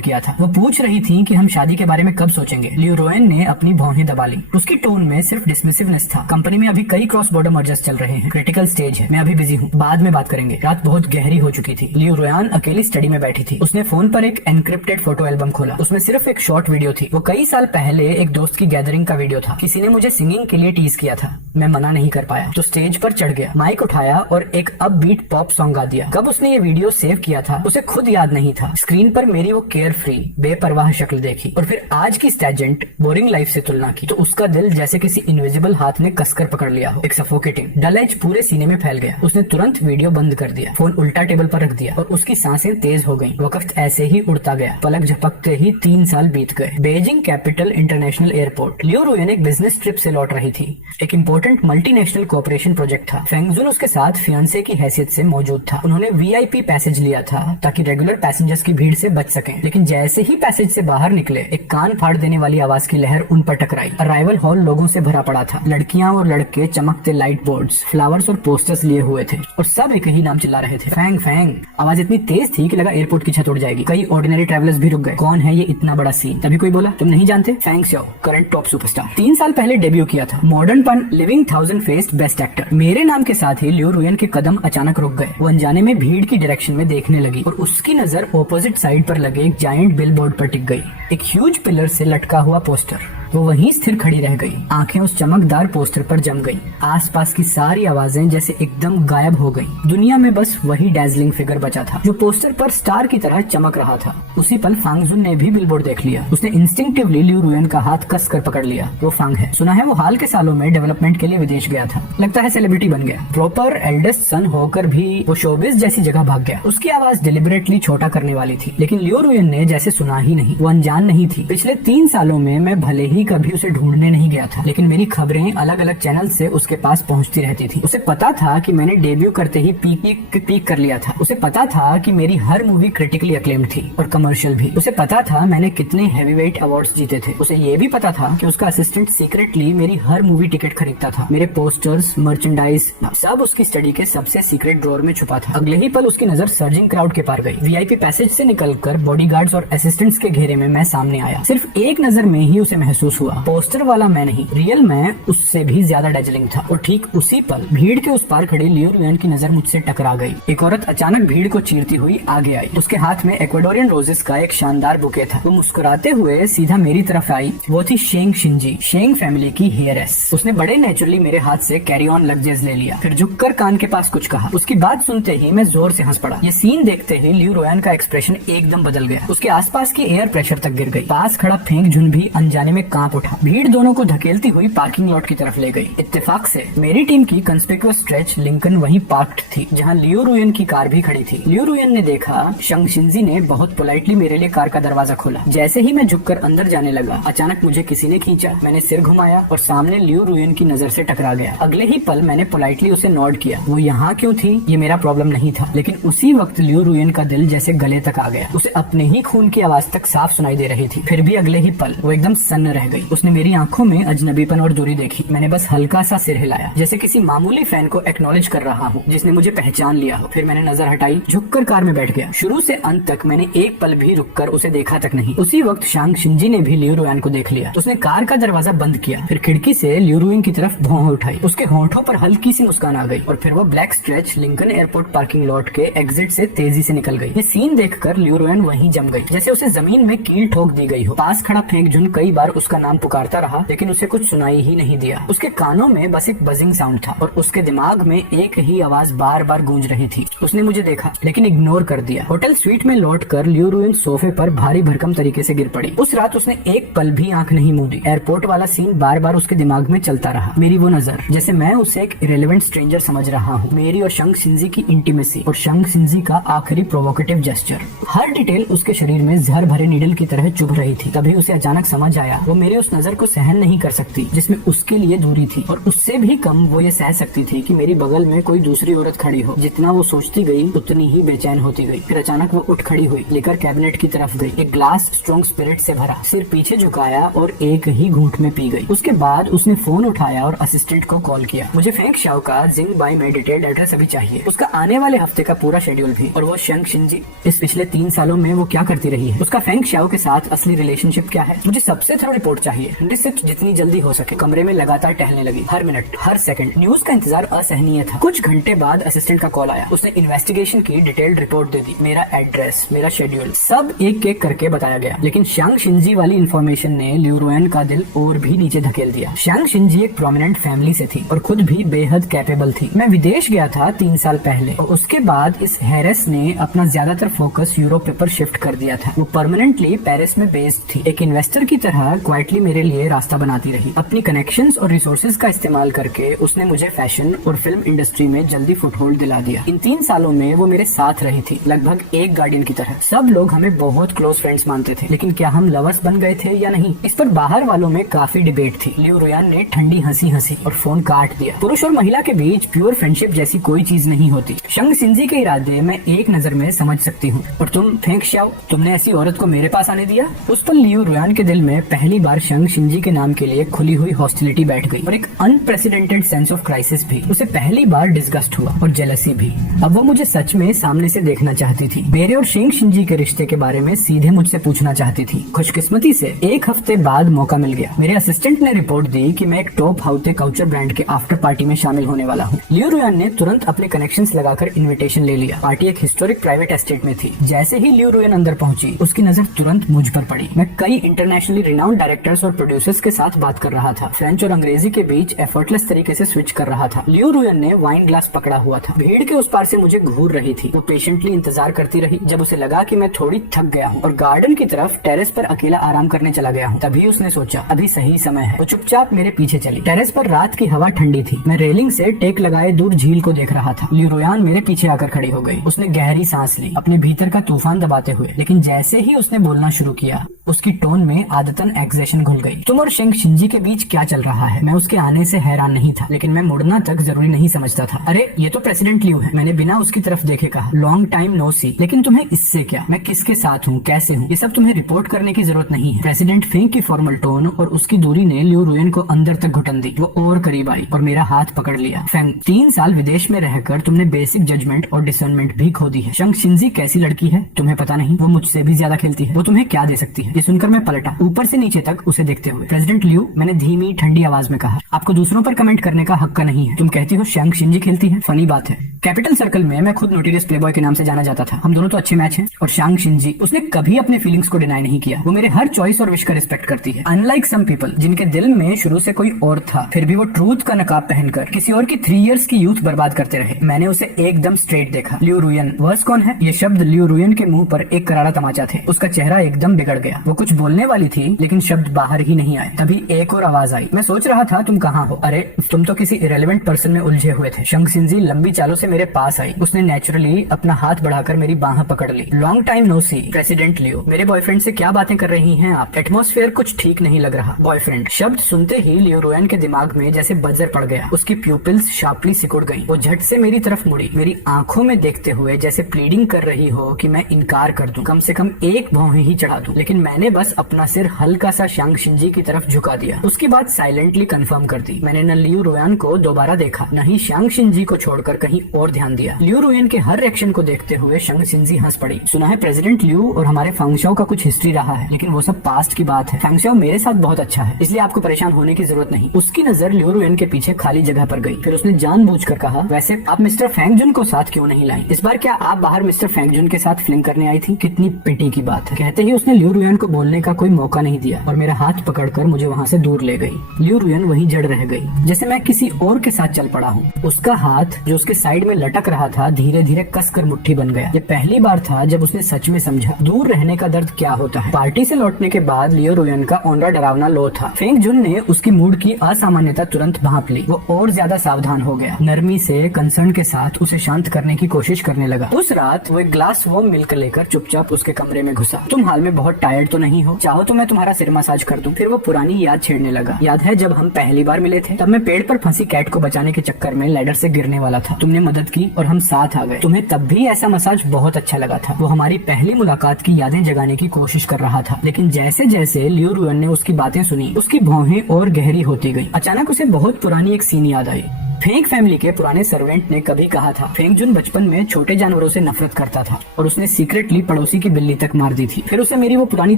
किया था, वो पूछ रही थी कि हम शादी के बारे में कब सोचेंगे। लियू रुयन ने अपनी भौहें दबा ली। उसकी टोन में सिर्फ डिसमिसिवनेस था। कंपनी में अभी कई क्रॉस बॉर्डर मर्जर्स चल रहे हैं, क्रिटिकल स्टेज है, मैं अभी बिजी हूँ, बाद में बात करेंगे। रात बहुत गहरी हो चुकी थी। लियू रुयन अकेली स्टडी में बैठी थी। उसने फोन पर एक एनक्रिप्टेड फोटो एल्बम खोला। उसमें सिर्फ एक शॉर्ट वीडियो थी। वो कई साल पहले एक दोस्त की गैदरिंग का वीडियो था। किसी ने मुझे सिंगिंग के लिए टीज किया था, मैं मना नहीं कर पाया, तो स्टेज पर चढ़ गया, माइक उठाया और एक अपबीट पॉप सॉन्ग गा दिया। कब उसने ये वीडियो सेव किया था उसे खुद याद नहीं था। स्क्रीन पर मेरी वो केयर फ्री बेपरवाह शक्ल देखी और फिर आज की स्टैजेंट बोरिंग लाइफ से तुलना की तो उसका दिल जैसे किसी इनविजिबल हाथ ने कसकर पकड़ लिया हो। एक सफोकेटिंग डल एज पूरे सीने में फैल गया। उसने तुरंत वीडियो बंद कर दिया, फोन उल्टा टेबल पर रख दिया और उसकी सांसें तेज हो गईं। वक्त ऐसे ही उड़ता गया। पलक झपकते ही 3 साल बीत गए। Beijing Capital International Airport. Liu Ruyan एक बिजनेस ट्रिप से लौट रही थी। एक इम्पोर्टेंट मल्टीनेशनल कोऑपरेशन प्रोजेक्ट था। फेंग जुन उसके साथ फियांसे की हैसियत से मौजूद था। उन्होंने वीआईपी पैसेज लिया था ताकि रेगुलर पैसेंजर्स की भीड़ से बच सकें। लेकिन जैसे ही पैसेज से बाहर निकले, एक कान फाड़ देने वाली आवाज की लहर उन पर टकराई। अराइवल हॉल लोगों से भरा पड़ा था। लड़कियां और लड़के चमकते लाइट बोर्ड्स, फ्लावर्स और पोस्टर्स लिए हुए थे और सब एक ही नाम चिल्ला रहे थे, फैंग फैंग। आवाज इतनी तेज थी कि लगा एयरपोर्ट की छत उड़ जाएगी। कई ऑर्डिनरी ट्रैवलर्स भी रुक गए। कौन है ये इतना बड़ा सीन? तभी कोई बोला, तुम नहीं जानते, फैंग स्याओ करंट टॉप सुपरस्टार। 3 साल पहले डेब्यू किया था। मॉडर्न पन, लिविंग 1000 फेस्ड बेस्ट एक्टर। मेरे नाम के साथ ही लियू रुयन के कदम अचानक रुक गए। वो अनजाने में भीड़ की डायरेक्शन में देखने लगी और उसकी नजर ऑपोजिट साइड पर लगे एक जायंट बिलबोर्ड पर टिक गई। एक ह्यूज पिलर से लटका हुआ पोस्टर। वो वहीं स्थिर खड़ी रह गई। आंखें उस चमकदार पोस्टर पर जम गईं। आसपास की सारी आवाजें जैसे एकदम गायब हो गईं। दुनिया में बस वही डैजलिंग फिगर बचा था जो पोस्टर पर स्टार की तरह चमक रहा था। उसी पल फांग जुन ने भी बिलबोर्ड देख लिया। उसने इंस्टिंक्टिवली लियू रुयन का हाथ कस कर पकड़ लिया। वो फांग है। सुना है वो हाल के सालों में डेवलपमेंट के लिए विदेश गया था। लगता है सेलिब्रिटी बन गया। प्रॉपर एल्डेस्ट सन होकर भी वो शोबिज जैसी जगह भाग गया। उसकी आवाज डिलिबरेटली छोटा करने वाली थी, लेकिन लियू रुयन ने जैसे सुना ही नहीं। वो अनजान नहीं थी। पिछले 3 सालों में मैं भले ही कभी उसे ढूंढने नहीं गया था, लेकिन मेरी खबरें अलग अलग चैनल से उसके पास पहुंचती रहती थी। उसे पता था कि मैंने डेब्यू करते ही पीक कर लिया था। उसे पता था कि मेरी हर मूवी क्रिटिकली अक्लेम्ड थी और कमर्शियल भी। उसे पता था मैंने कितने हैवीवेट अवार्ड्स जीते थे। उसे ये भी पता था कि उसका असिस्टेंट सीक्रेटली मेरी हर मूवी टिकट खरीदता था। मेरे पोस्टर्स, मर्चेंडाइज सब उसकी स्टडी के सबसे सीक्रेट ड्रॉर में छुपा था। अगले ही पल उसकी नजर सर्जिंग क्राउड के पार गई। वीआईपी पैसेज से निकलकर बॉडीगार्ड्स और असिस्टेंट्स के घेरे में मैं सामने आया। सिर्फ एक नजर में ही उसे महसूस महसूस हुआ। पोस्टर वाला मैं नहीं, रियल मैं उससे भी ज्यादा डेजलिंग था। और ठीक उसी पल भीड़ के उस पार खड़ी लियो रुयन की नजर मुझसे टकरा गई। एक औरत अचानक भीड़ को चीरती हुई आगे आई। उसके हाथ में एक्वाडोरियन रोजेस का एक शानदार बुके था। वो मुस्कुराते हुए सीधा मेरी तरफ आई। वो थी शेंग शिंजी, शेंग फैमिली की हेयरेस। उसने बड़े नेचुरली मेरे हाथ से कैरी ऑन लगेज ले लिया, फिर झुककर कान के पास कुछ कहा। उसकी बात सुनते ही मैं जोर से हंस पड़ा। ये सीन देखते ही लियो रुयन का एक्सप्रेशन एकदम बदल गया। उसके आसपास की एयर प्रेशर तक गिर गई। पास खड़ा फेंक झुन भी अनजाने में कांप उठा। भीड़ दोनों को धकेलती हुई पार्किंग लॉट की तरफ ले गई। इत्तेफाक से मेरी टीम की कंस्पिक्यूअस स्ट्रेच लिंकन वहीं पार्क्ड थी जहां लियो रुयन की कार भी खड़ी थी। लियो रुयन ने देखा, शंग शिंजी ने बहुत पोलाइटली मेरे लिए कार का दरवाजा खोला। जैसे ही मैं झुककर अंदर जाने लगा, अचानक मुझे किसी ने खींचा। मैंने सिर घुमाया और सामने लियो रुयन की नजर से टकरा गया। अगले ही पल मैंने पोलाइटली उसे नॉड किया। वो यहाँ क्यों थी ये मेरा प्रॉब्लम नहीं था, लेकिन उसी वक्त लियो रुयन का दिल जैसे गले तक आ गया। उसे अपने ही खून की आवाज तक साफ सुनाई दे रही थी। फिर भी अगले ही पल वो एकदम सन्न रह गई। उसने मेरी आंखों में अजनबीपन और दूरी देखी। मैंने बस हल्का सा सिर हिलाया, जैसे किसी मामूली फैन को एक्नॉलेज कर रहा हूँ जिसने मुझे पहचान लिया हो। फिर मैंने नजर हटाई, झुककर कार में बैठ गया। शुरू से अंत तक मैंने एक पल भी रुककर उसे देखा तक नहीं। उसी वक्त शांग शिंजी ने भी लियो रुयन को देख लिया। उसने कार का दरवाजा बंद किया, फिर खिड़की से लियो रुयन की तरफ भौं उठाई। उसके होंठों पर हल्की सी मुस्कान आ गई और फिर वो black stretch Lincoln airport parking lot के एग्जिट से तेजी से निकल गई। ये सीन देखकर लियो रुयन वहीं जम गई, जैसे उसे जमीन में कील ठोक दी गई हो। पास खड़ा फेंक झुन कई बार उसका नाम पुकारता रहा, लेकिन उसे कुछ सुनाई ही नहीं दिया। उसके कानों में बस एक बजिंग साउंड था और उसके दिमाग में एक ही आवाज बार बार गूंज रही थी। उसने मुझे देखा लेकिन इग्नोर कर दिया। होटल स्वीट में लौटकर लियो रुयन सोफे पर भारी भरकम तरीके से गिर पड़ी। उस रात उसने एक पल भी आंख नहीं मूंदी। एयरपोर्ट वाला सीन बार बार उसके दिमाग में चलता रहा। मेरी वो नजर, जैसे मैं उसे एक इरेलेवेंट स्ट्रेंजर समझ रहा हूँ। मेरी और शंग शिंजी की इंटीमेसी और शंग शिंजी का आखिरी प्रोवोकेटिव जेस्चर, हर डिटेल उसके शरीर में जहर भरे नीडल की तरह चुभ रही थी। तभी उसे अचानक समझ आया वो मेरी उस नजर को सहन नहीं कर सकती जिसमें उसके लिए दूरी थी, और उससे भी कम वो ये सह सकती थी कि मेरी बगल में कोई दूसरी औरत खड़ी हो। जितना वो सोचती गई उतनी ही बेचैन होती गई। फिर अचानक वो उठ खड़ी हुई, लेकर कैबिनेट की तरफ गई। एक ग्लास स्ट्रॉन्ग स्पिरिट से भरा, सिर पीछे झुकाया और एक ही घूंट में पी गई। उसके बाद उसने फोन उठाया और असिस्टेंट को कॉल किया। मुझे फेंग शाओ का जिंग बाई में डिटेल्ड एड्रेस अभी चाहिए, उसका आने वाले हफ्ते का पूरा शेड्यूल भी, और वो शंग शिंजी इस पिछले 3 सालों में वो क्या करती रही है, उसका फेंग शाओ के साथ असली रिलेशनशिप क्या है। मुझे सबसे थोड़ा रिपोर्ट चाहिए, रिसर्च जितनी जल्दी हो सके। कमरे में लगातार टहलने लगी, हर मिनट हर सेकंड न्यूज का इंतजार असहनीय था। कुछ घंटे बाद असिस्टेंट का कॉल आया। उसने इन्वेस्टिगेशन की डिटेल्ड रिपोर्ट दे दी। मेरा एड्रेस, मेरा शेड्यूल, सब एक एक करके बताया गया। लेकिन शांग शिंजी वाली इन्फॉर्मेशन ने लियो रुयन का दिल और भी नीचे धकेल दिया। शांग शिंजी एक प्रोमिनेंट फैमिली से थी और खुद भी बेहद कैपेबल थी। मैं विदेश गया था 3 साल पहले और उसके बाद इस हेरेस ने अपना ज्यादातर फोकस यूरोप पर शिफ्ट कर दिया था। वो परमानेंटली पेरिस में बेस्ड थी। एक इन्वेस्टर की तरह क्वाइटली मेरे लिए रास्ता बनाती रही। अपनी कनेक्शंस और रिसोर्सेज का इस्तेमाल करके उसने मुझे फैशन और फिल्म इंडस्ट्री में जल्दी फुटहोल्ड दिला दिया। इन 3 सालों में वो मेरे साथ रही थी, लगभग एक गार्डियन की तरह। सब लोग हमें बहुत क्लोज फ्रेंड्स मानते थे, लेकिन क्या हम लवर्स बन गए थे या नहीं, इस पर बाहर वालों में काफी डिबेट थी। लियो रुयन ने ठंडी हंसी हंसी और फोन काट दिया। पुरुष और महिला के बीच प्योर फ्रेंडशिप जैसी कोई चीज नहीं होती। शंग शिंजी के इरादे मैं एक नजर में समझ सकती हूँ। और तुम फेंग शाओ, तुमने ऐसी औरत को मेरे पास आने दिया। उस पर लियो रुयन के दिल में पहली बार शंग शिंजी के नाम के लिए खुली हुई हॉस्टिलिटी बैठ गई और एक अनप्रेसिडेंटेड सेंस ऑफ क्राइसिस भी। उसे पहली बार डिस्गस्ट हुआ और जेलसी भी। अब वो मुझे सच में सामने से देखना चाहती थी। मेरे और शेंग शिंजी के रिश्ते के बारे में सीधे मुझसे पूछना चाहती थी। खुशकिस्मती से 1 हफ्ते बाद मौका मिल गया। मेरे असिस्टेंट ने रिपोर्ट दी कि मैं एक टॉप हाउते काउचर ब्रांड के आफ्टर पार्टी में शामिल होने वाला हूँ। लियो रुयन ने तुरंत अपने कनेक्शंस लगाकर इनविटेशन ले लिया। पार्टी एक हिस्टोरिक प्राइवेट एस्टेट में थी। जैसे ही लियो रुयन अंदर पहुंची, उसकी नजर तुरंत मुझ पर पड़ी। मैं कई इंटरनेशनली रिनाउंड डायरेक्टर्स और प्रोड्यूसर्स के साथ बात कर रहा था। फ्रेंच और अंग्रेजी के बीच एफर्टलेस तरीके से स्विच कर रहा था। लियो रुयन ने वाइन ग्लास पकड़ा हुआ था। भीड़ के उस पार से मुझे घूर रही थी। वो पेशेंटली इंतजार करती रही। जब उसे लगा कि मैं थोड़ी थक गया हूँ और गार्डन की तरफ टेरेस पर अकेला आराम करने चला गया हूँ, तभी उसने सोचा अभी सही समय है। वो चुपचाप मेरे पीछे चली। टेरेस पर रात की हवा ठंडी थी। मैं रेलिंग से टेक लगाए दूर झील को देख रहा था। लियो रुयन मेरे पीछे आकर खड़ी हो गई। उसने गहरी सांस ली, अपने भीतर का तूफान दबाते हुए। लेकिन जैसे ही उसने बोलना शुरू किया, उसकी टोन में आदतन एक्सेशन घुल गई। तुम और शेंग शिंजी के बीच क्या चल रहा है? मैं उसके आने से हैरान नहीं था, लेकिन मैं मुड़ना तक जरूरी नहीं समझता था। अरे ये तो प्रेसिडेंट लियो है, मैंने बिना उसकी तरफ देखे कहा। लॉन्ग टाइम नो सी। लेकिन तुम्हें इससे क्या? मैं किसके साथ हूँ, कैसे हूँ, ये सब तुम्हें रिपोर्ट करने की जरूरत नहीं है। प्रेसिडेंट फेंग की फॉर्मल टोन और उसकी दूरी ने लियो रुयन को अंदर तक घुटन दी। वो और करीब आई और मेरा हाथ पकड़ लिया। फेंग, 3 साल विदेश में रहकर तुमने बेसिक जजमेंट और डिसर्नमेंट भी खो दी है। शंग शिंजी कैसी लड़की है तुम्हें पता नहीं। वो मुझसे भी ज्यादा खेलती है। वो तुम्हें क्या दे सकती है? ये सुनकर मैं पलटा। ऊपर से नीचे तक तक उसे देखते हुए। प्रेसिडेंट लियू, मैंने धीमी ठंडी आवाज में कहा, आपको दूसरों पर कमेंट करने का हक नहीं है। तुम कहती हो शैंग शिंजी खेलती है, फनी बात है। कैपिटल सर्कल में मैं खुद नोटोरियस प्लेबॉय के नाम से जाना जाता था। हम दोनों तो अच्छे मैच हैं। और शैंग शिंजी, उसने कभी अपने फीलिंग्स को डिनाई नहीं किया। वो मेरे हर चॉइस और विश का रिस्पेक्ट करती है। अनलाइक सम पीपल जिनके दिल में शुरू से कोई और था, फिर भी वो ट्रूथ का नकाब पहनकर किसी और की 3 इयर्स की यूथ बर्बाद करते रहे। मैंने उसे एकदम स्ट्रेट देखा। लियू रुयन, वर्स कौन है? ये शब्द लियू रुयन के मुंह पर एक करारा तमाचा थे। उसका चेहरा एकदम बिगड़ गया। वो कुछ बोलने वाली थी लेकिन शब्द बाहर ही नहीं आए। तभी एक और आवाज आई, मैं सोच रहा था तुम कहाँ हो। अरे तुम तो किसी इरेलेवेंट पर्सन में उलझे हुए थे। शैंग शिंजी लंबी चालों से मेरे पास आई। उसने नेचुरली अपना हाथ बढ़ाकर मेरी बाह पकड़ ली। लॉन्ग टाइम नो सी, प्रेसिडेंट लियो। मेरे बॉयफ्रेंड से क्या बातें कर रही हैं आप? एटमॉस्फेयर कुछ ठीक नहीं लग रहा। बॉयफ्रेंड शब्द सुनते ही लियो रुयन के दिमाग में जैसे बजर पड़ गया। उसकी प्यूपिल्स शार्पली सिकुड़ गईं। वो झट से मेरी तरफ मुड़ी, मेरी आंखों में देखते हुए जैसे प्लीडिंग कर रही हो कि मैं इनकार कर दूं, कम से कम एक भौहें ही चढ़ा दूं। लेकिन मैंने बस अपना सिर हल्का सा शैंग शिंजी की तरफ झुका दिया। उसकी बात साइलेंटली कंफर्म कर दी। मैंने न लियू रुयन को दोबारा देखा, न ही शैंग शिंजी को छोड़कर कहीं और ध्यान दिया। लियू रुयन के हर एक्शन को देखते हुए शैंग शिंजी हंस पड़ी। सुना है प्रेसिडेंट लियू और हमारे फेंगशाओ का कुछ हिस्ट्री रहा है, लेकिन वो सब पास्ट की बात है। फेंगशाओ मेरे साथ बहुत अच्छा है, इसलिए आपको परेशान होने की जरूरत नहीं। उसकी नजर लियू रुयन के पीछे खाली जगह पर गई। फिर उसने जानबूझकर कहा, वैसे आप मिस्टर फेंगजुन को साथ क्यों नहीं लाई? इस बार क्या आप बाहर मिस्टर फेंगजुन के साथ फिल्म करने आई थी? कितनी पिटी की बात है। कहते ही उसने लियू रुयन को बोलने का कोई मौका नहीं दिया और मेरा हाथ पकड़कर मुझे वहाँ से दूर ले गई। लियू रुयन वहीं जड़ रह गई, जैसे मैं किसी और के साथ चल पड़ा हूँ। उसका हाथ जो उसके साइड में लटक रहा था धीरे धीरे कसकर मुट्ठी बन गया। ये पहली बार था जब उसने सच में समझा दूर रहने का दर्द क्या होता है। पार्टी से लौटने के बाद लियो रुयन का ऑनरा डरावना लो था। फेंगजुन ने उसकी मूड की असामान्यता तुरंत भांप ली। वो और ज्यादा सावधान हो गया, नरमी से कंसर्न के साथ उसे शांत करने की कोशिश करने लगा। उस रात वो एक ग्लास वार्म मिल्क लेकर चुपचाप उसके कमरे में घुसा। तुम हाल में बहुत टायर्ड तो नहीं हो? चाहो तो मैं तुम्हारा सिर मसाज कर दूं। फिर वो पुरानी याद छेड़ने लगा। याद है जब हम पहली बार मिले थे, तब मैं पेड़ पर फंसी कैट को बचाने के चक्कर में लैडर से गिरने वाला था। तुमने मदद की और हम साथ आ गए। तुम्हें तब भी ऐसा मसाज बहुत अच्छा लगा था। वो हमारी पहली मुलाकात की यादें जगाने की कोशिश कर रहा था, लेकिन जैसे जैसे लियो रुयन ने उसकी बातें सुनी, उसकी भौहें और गहरी होती गई। अचानक उसे बहुत पुरानी एक सीन याद आई। फेंग फैमिली के पुराने सर्वेंट ने कभी कहा था फेंगजुन बचपन में छोटे जानवरों से नफरत करता था और उसने सीक्रेटली पड़ोसी की बिल्ली तक मार दी थी। फिर उसे मेरी वो पुरानी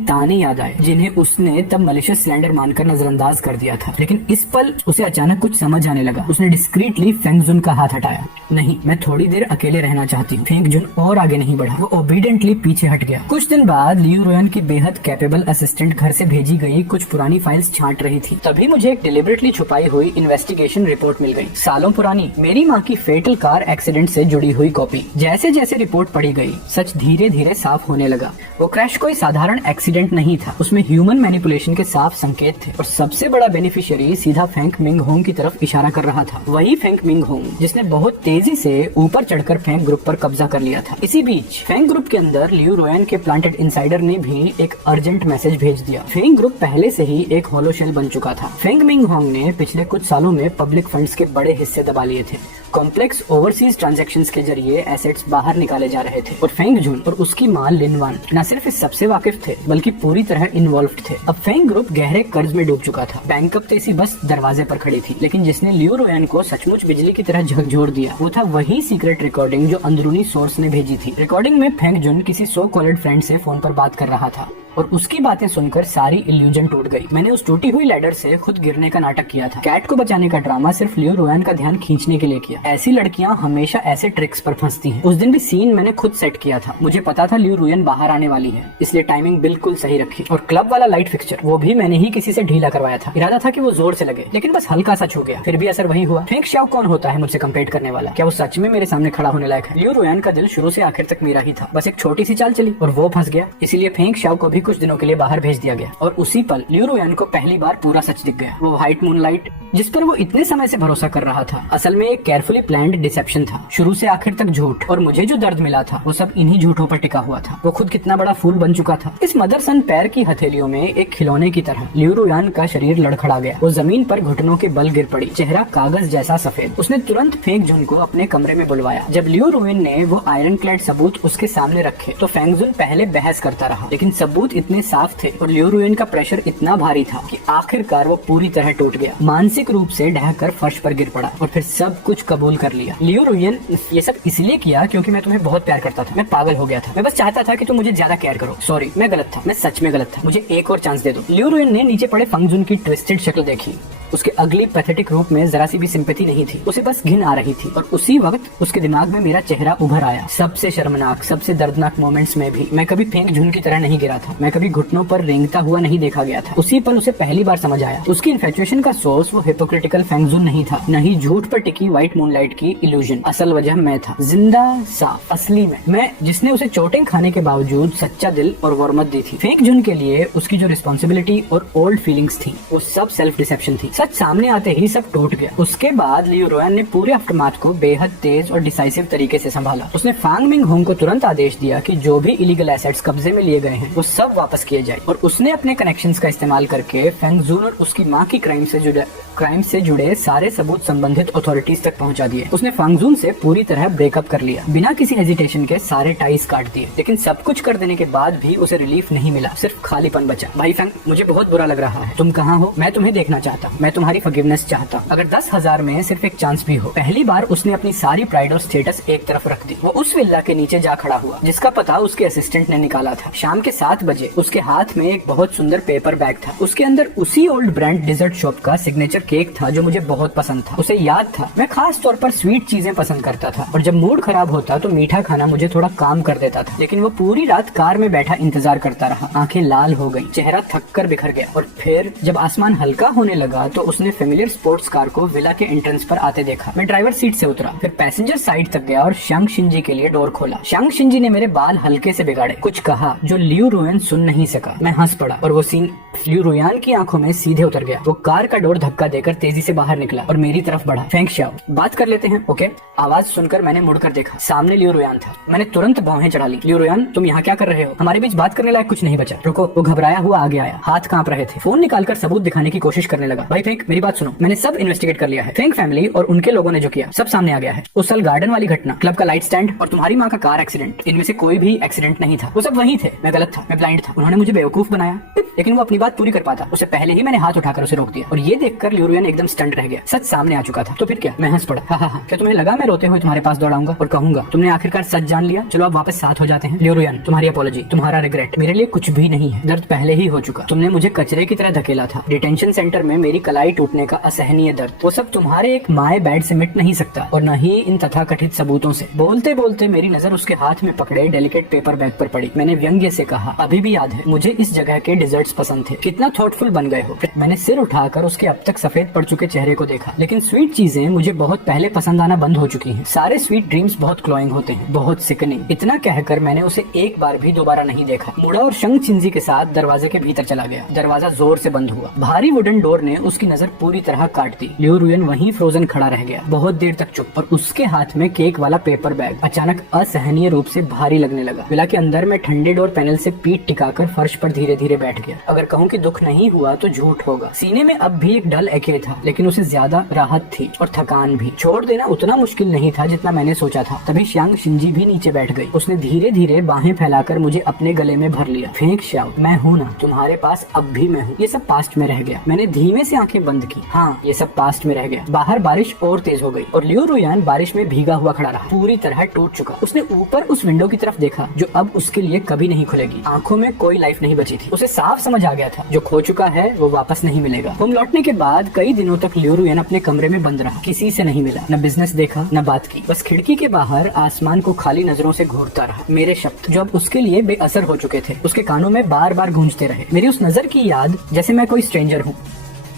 ताने याद आए जिन्हें उसने तब मलिशियस स्लैंडर मानकर नजरअंदाज कर दिया था। लेकिन इस पल उसे अचानक कुछ समझ आने लगा। उसने डिस्क्रीटली फेंगजुन का हाथ हटाया। नहीं, मैं थोड़ी देर अकेले रहना चाहती हूँ। फेंगजुन और आगे नहीं बढ़ा, वो ओबीडियंटली पीछे हट गया। कुछ दिन बाद लियू रुयन की बेहद कैपेबल असिस्टेंट घर से भेजी गई कुछ पुरानी फाइल्स छांट रही थी। तभी मुझे एक डिलिबरेटली छुपाई हुई इन्वेस्टिगेशन रिपोर्ट मिल गई। सालों पुरानी मेरी माँ की फेटल कार एक्सीडेंट से जुड़ी हुई कॉपी। जैसे जैसे रिपोर्ट पढ़ी गई, सच धीरे धीरे साफ होने लगा। वो क्रैश कोई साधारण एक्सीडेंट नहीं था, उसमें ह्यूमन मैनिपुलेशन के साफ संकेत थे और सबसे बड़ा बेनिफिशियरी सीधा फेंग मिंग होंग की तरफ इशारा कर रहा था। वही फेंग मिंग होंग जिसने बहुत तेजी से ऊपर चढ़कर फेंग ग्रुप पर कब्जा कर लिया था। इसी बीच फेंग ग्रुप के अंदर लियू रुयन के प्लांटेड इनसाइडर ने भी एक अर्जेंट मैसेज भेज दिया। फेंग ग्रुप पहले से ही एक होलो शेल बन चुका था। फेंग मिंग होंग ने पिछले कुछ सालों में पब्लिक फंड्स के बड़े हिस्से दबा लिए थे। कॉम्प्लेक्स ओवरसीज ट्रांजैक्शंस के जरिए एसेट्स बाहर निकाले जा रहे थे और फेंगजुन और उसकी मां लिनवान न सिर्फ इस सबसे वाकिफ थे बल्कि पूरी तरह इन्वॉल्व्ड थे। अब फेंग ग्रुप गहरे कर्ज में डूब चुका था। बैंकरप्सी बस दरवाजे पर खड़ी थी, लेकिन जिसने लियू रुयन को सचमुच बिजली की तरह झकझोर दिया वो था वही सीक्रेट रिकॉर्डिंग जो अंदरूनी सोर्स ने भेजी थी। रिकॉर्डिंग में फेंगजुन किसी सो कॉल्ड फ्रेंड से फोन पर बात कर रहा था और उसकी बातें सुनकर सारी इल्यूजन टूट गई। मैंने उस टूटी हुई लैडर से खुद गिरने का नाटक किया था। कैट को बचाने का ड्रामा सिर्फ लियू रुयन का ध्यान खींचने के लिए किया। ऐसी लड़कियां हमेशा ऐसे ट्रिक्स पर फंसती हैं। उस दिन भी सीन मैंने खुद सेट किया था। मुझे पता था लियू रुयन बाहर आने वाली है, इसलिए टाइमिंग बिल्कुल सही रखी। और क्लब वाला लाइट फिक्सचर वो भी मैंने ही किसी से ढीला करवाया था। इरादा था कि वो जोर से लगे, लेकिन बस हल्का सा छू गया। फिर भी असर वही हुआ। फेंग शाओ कौन होता है मुझसे कंपेट करने वाला? क्या वो सच में मेरे सामने खड़ा होने लायक है? लियू रुयन का दिल शुरू से आखिर तक मेरा ही था। बस एक छोटी सी चाल चली और वो फंस गया। इसीलिए फेंग शाओ को भी कुछ दिनों के लिए बाहर भेज दिया गया और उसी पल लियू रुयन को पहली बार पूरा सच दिख गया। वो व्हाइट मूनलाइट जिस पर वो इतने समय से भरोसा कर रहा था, असल में एक केयरफुली प्लान्ड डिसेप्शन था। शुरू से आखिर तक झूठ, और मुझे जो दर्द मिला था वो सब इन्हीं झूठों पर टिका हुआ था। वो खुद कितना बड़ा फूल बन चुका था। इस मदर सन पैर की हथेलियों में एक खिलौने की तरह लियू रुयन का शरीर लड़खड़ा गया। वो जमीन पर घुटनों के बल गिर पड़ी, चेहरा कागज जैसा सफेद। उसने तुरंत फेंगजुन को अपने कमरे में बुलवाया। जब लियू रुयन ने वो आयरन क्लैड सबूत उसके सामने रखे तो फेंगजुन पहले बहस करता रहा, लेकिन सबूत इतने साफ थे और लियो रुयन का प्रेशर इतना भारी था कि आखिरकार वो पूरी तरह टूट गया, मानसिक रूप से ढहकर फर्श पर गिर पड़ा और फिर सब कुछ कबूल कर लिया। लियो रुयन ये सब इसलिए किया क्योंकि मैं तुम्हें बहुत प्यार करता था, मैं पागल हो गया था, मैं बस चाहता था कि तुम मुझे ज्यादा केयर करो। सॉरी, मैं गलत था, मैं सच में गलत था, मुझे एक और चांस दे दो। लियो रुयन ने नीचे पड़े फंग जुन की ट्विस्टेड शक्ल देखी। उसके अगली पैथेटिक रूप में जरा सी भी सिंपैथी नहीं थी, उसे बस घिन आ रही थी। और उसी वक्त उसके दिमाग में मेरा चेहरा उभर आया। सबसे शर्मनाक, सबसे दर्दनाक मोमेंट्स में भी मैं कभी फेंक झुन की तरह नहीं गिरा था, मैं कभी घुटनों पर रेंगता हुआ नहीं देखा गया था। उसी पल उसे पहली बार समझ आया, उसकी इन्फेचुएशन का सोर्स वो हिपोक्रिटिकल फेंग जुन नहीं था, न ही झूठ पर टिकी व्हाइट मूनलाइट की इल्यूजन। असल वजह मैं था, जिंदा साफ असली मैं जिसने उसे चोटें खाने के बावजूद सच्चा दिल और वरमत दी थी। फेंक जुन के लिए उसकी जो रिस्पॉन्सिबिलिटी और ओल्ड फीलिंग्स थी वो सब सेल्फ डिसेप्शन थी। सच सामने आते ही सब टूट गया। उसके बाद लियो रुयन ने पूरे आफ्टरमाथ को बेहद तेज और डिसाइसिव तरीके से संभाला। उसने फांग मिंग होंग को तुरंत आदेश दिया कि जो भी इलीगल एसेट्स कब्जे में लिए गए हैं वो सब वापस किए जाए, और उसने अपने कनेक्शंस का इस्तेमाल करके फेंग जुन और उसकी माँ की क्राइम से जुड़े सारे सबूत संबंधित अथॉरिटीज तक पहुंचा दिए। उसने फेंग जुन से पूरी तरह ब्रेकअप कर लिया, बिना किसी हेजिटेशन के सारे टाइज काट दिए। लेकिन सब कुछ कर देने के बाद भी उसे रिलीफ नहीं मिला, सिर्फ खालीपन बचा। भाई फेंग, मुझे बहुत बुरा लग रहा है, तुम कहाँ हो? मैं तुम्हें देखना चाहता हूँ, मैं तुम्हारी फॉरगिवनेस चाहता हूँ। अगर 10,000 में सिर्फ एक चांस भी हो। पहली बार उसने अपनी सारी प्राइड और स्टेटस एक तरफ रख दी। वो उस विल्ला के नीचे जा खड़ा हुआ जिसका पता उसके असिस्टेंट ने निकाला था। शाम के 7 बजे उसके हाथ में एक बहुत सुंदर पेपर बैग था। उसके अंदर उसी ओल्ड ब्रांड डिजर्ट शॉप का सिग्नेचर केक था जो मुझे बहुत पसंद था। उसे याद था मैं खास तौर पर स्वीट चीजें पसंद करता था, और जब मूड खराब होता तो मीठा खाना मुझे थोड़ा काम कर देता था। लेकिन वो पूरी रात कार में बैठा इंतजार करता रहा। आंखें लाल हो गई, चेहरा थक कर बिखर गया। और फिर जब आसमान हल्का होने लगा तो उसने फेमिलियर स्पोर्ट्स कार को विला के एंट्रेंस पर आते देखा। मैं ड्राइवर सीट से उतरा, फिर पैसेंजर साइड तक गया और शांग शिंजी के लिए डोर खोला। शांग शिंजी ने मेरे बाल हल्के से बिगाड़े, कुछ कहा जो लियो रुयन सुन नहीं सका। मैं हंस पड़ा और वो सीन लियो रुयन की आंखों में सीधे उतर गया। वो कार का डोर धक्का देकर तेजी से बाहर निकला और मेरी तरफ बढ़ा। फेंग शाओ, बात कर लेते हैं, ओके? आवाज सुनकर मैंने मुड़कर देखा, सामने लियो रुयन था। मैंने तुरंत भौहें चढ़ा ली। लियो रुयन, तुम यहाँ क्या कर रहे हो? हमारे बीच बात करने लायक कुछ नहीं बचा। रुको। वो घबराया हुआ आगे आया, हाथ कांप रहे थे। फोन निकालकर सबूत दिखाने की कोशिश करने लगा। भाई फेंक, मेरी बात सुनो, मैंने सब इन्वेस्टिगेट कर लिया है। फेंक फैमिली और उनके लोगों ने जो किया सब सामने आ गया है। उस साल गार्डन वाली घटना, क्लब का लाइट स्टैंड और तुम्हारी माँ का कार एक्सीडेंट, इनमें से कोई भी एक्सीडेंट नहीं था। वो सब वही थे। मैं गलत था, मैं ब्लाइंड था। उन्होंने मुझे बेवकूफ बनाया, लेकिन वो अपनी बात पूरी कर पाता। उससे पहले ही मैंने हाथ उठाकर उसे रोक दिया, और ये देखकर लियो रुयन एकदम स्टंट रह गया। सच सामने आ चुका था। तो फिर क्या? मैं हंस पड़ा। हा। क्या तुम्हें लगा मैं रोते हुए तुम्हारे पास दौड़ाऊंगा और कहूंगा तुमने आखिरकार सच जान लिया, चलो अब वापस साथ हो जाते हैं? लियो रुयन, तुम्हारी अपॉलॉजी, तुम्हारा रिग्रेट मेरे लिए कुछ भी नहीं है। दर्द पहले ही हो चुका। तुमने मुझे कचरे की तरह धकेला था। डिटेंशन सेंटर में मेरी कलाई टूटने का असहनीय दर्द, वो सब तुम्हारे एक माए बैड से मिट नहीं सकता, और न ही इन तथाकथित सबूतों से। बोलते बोलते मेरी नजर उसके हाथ में पकड़े डेलिकेट पेपर बैग पर पड़ी। मैंने व्यंग्य से कहा, अभी भी याद है मुझे इस जगह के डिजर्ट्स पसंद थे। कितना थॉटफुल बन गए हो। मैंने सिर उठाकर उसके अब तक सफेद पड़ चुके चेहरे को देखा। लेकिन स्वीट चीजें मुझे बहुत पहले पसंद आना बंद हो चुकी हैं। सारे स्वीट ड्रीम्स बहुत क्लोइंग होते हैं, बहुत सिकनिंग। इतना कहकर मैंने उसे एक बार भी दोबारा नहीं देखा। मुड़ा और शंग चिंजी के साथ दरवाजे के भीतर चला गया। दरवाजा जोर से बंद हुआ। भारी वुडन डोर ने उसकी नजर पूरी तरह काट दी। लियो रुयन वहीं फ्रोजन खड़ा रह गया, बहुत देर तक चुप, और उसके हाथ में केक वाला पेपर बैग अचानक असहनीय रूप से भारी लगने लगा। विला के अंदर मैं ठंडे डोर पैनल से पीठ टिकाकर फर्श पर धीरे धीरे बैठ गया। अगर कहूँ कि दुख नहीं हुआ तो झूठ होगा। सीने में अब भी एक डल एके था, लेकिन उसे ज्यादा राहत थी, और थकान भी। छोड़ देना उतना मुश्किल नहीं था जितना मैंने सोचा था। तभी शांग शिंजी भी नीचे बैठ गई। उसने धीरे धीरे बाहें फैलाकर मुझे अपने गले में भर लिया। फेंक शाओ, मैं हूँ ना, तुम्हारे पास अब भी मैं हूँ। ये सब पास्ट में रह गया। मैंने धीमे से आंखें बंद की। हाँ, ये सब पास्ट में रह गया। बाहर बारिश और तेज हो गई और लियो रुयन बारिश में भीगा हुआ खड़ा रहा, पूरी तरह टूट चुका। उसने ऊपर उस विंडो की तरफ देखा जो अब उसके लिए कभी नहीं खुलेगी। आंखों में कोई लाइफ नहीं बची थी। उसे साफ समझ आ गया था, जो खो चुका है वो वापस नहीं मिलेगा। होम लौटने के बाद कई दिनों तक लियो रुयन अपने कमरे में बंद रहा। किसी से नहीं मिला, न बिजनेस देखा, न बात की। बस खिड़की के बाहर आसमान को खाली नजरों से घूरता रहा। मेरे शब्द जो अब उसके लिए बेअसर हो चुके थे उसके कानों में बार बार गूंजते रहे। मेरी उस नजर की याद जैसे मैं कोई स्ट्रेंजर हूँ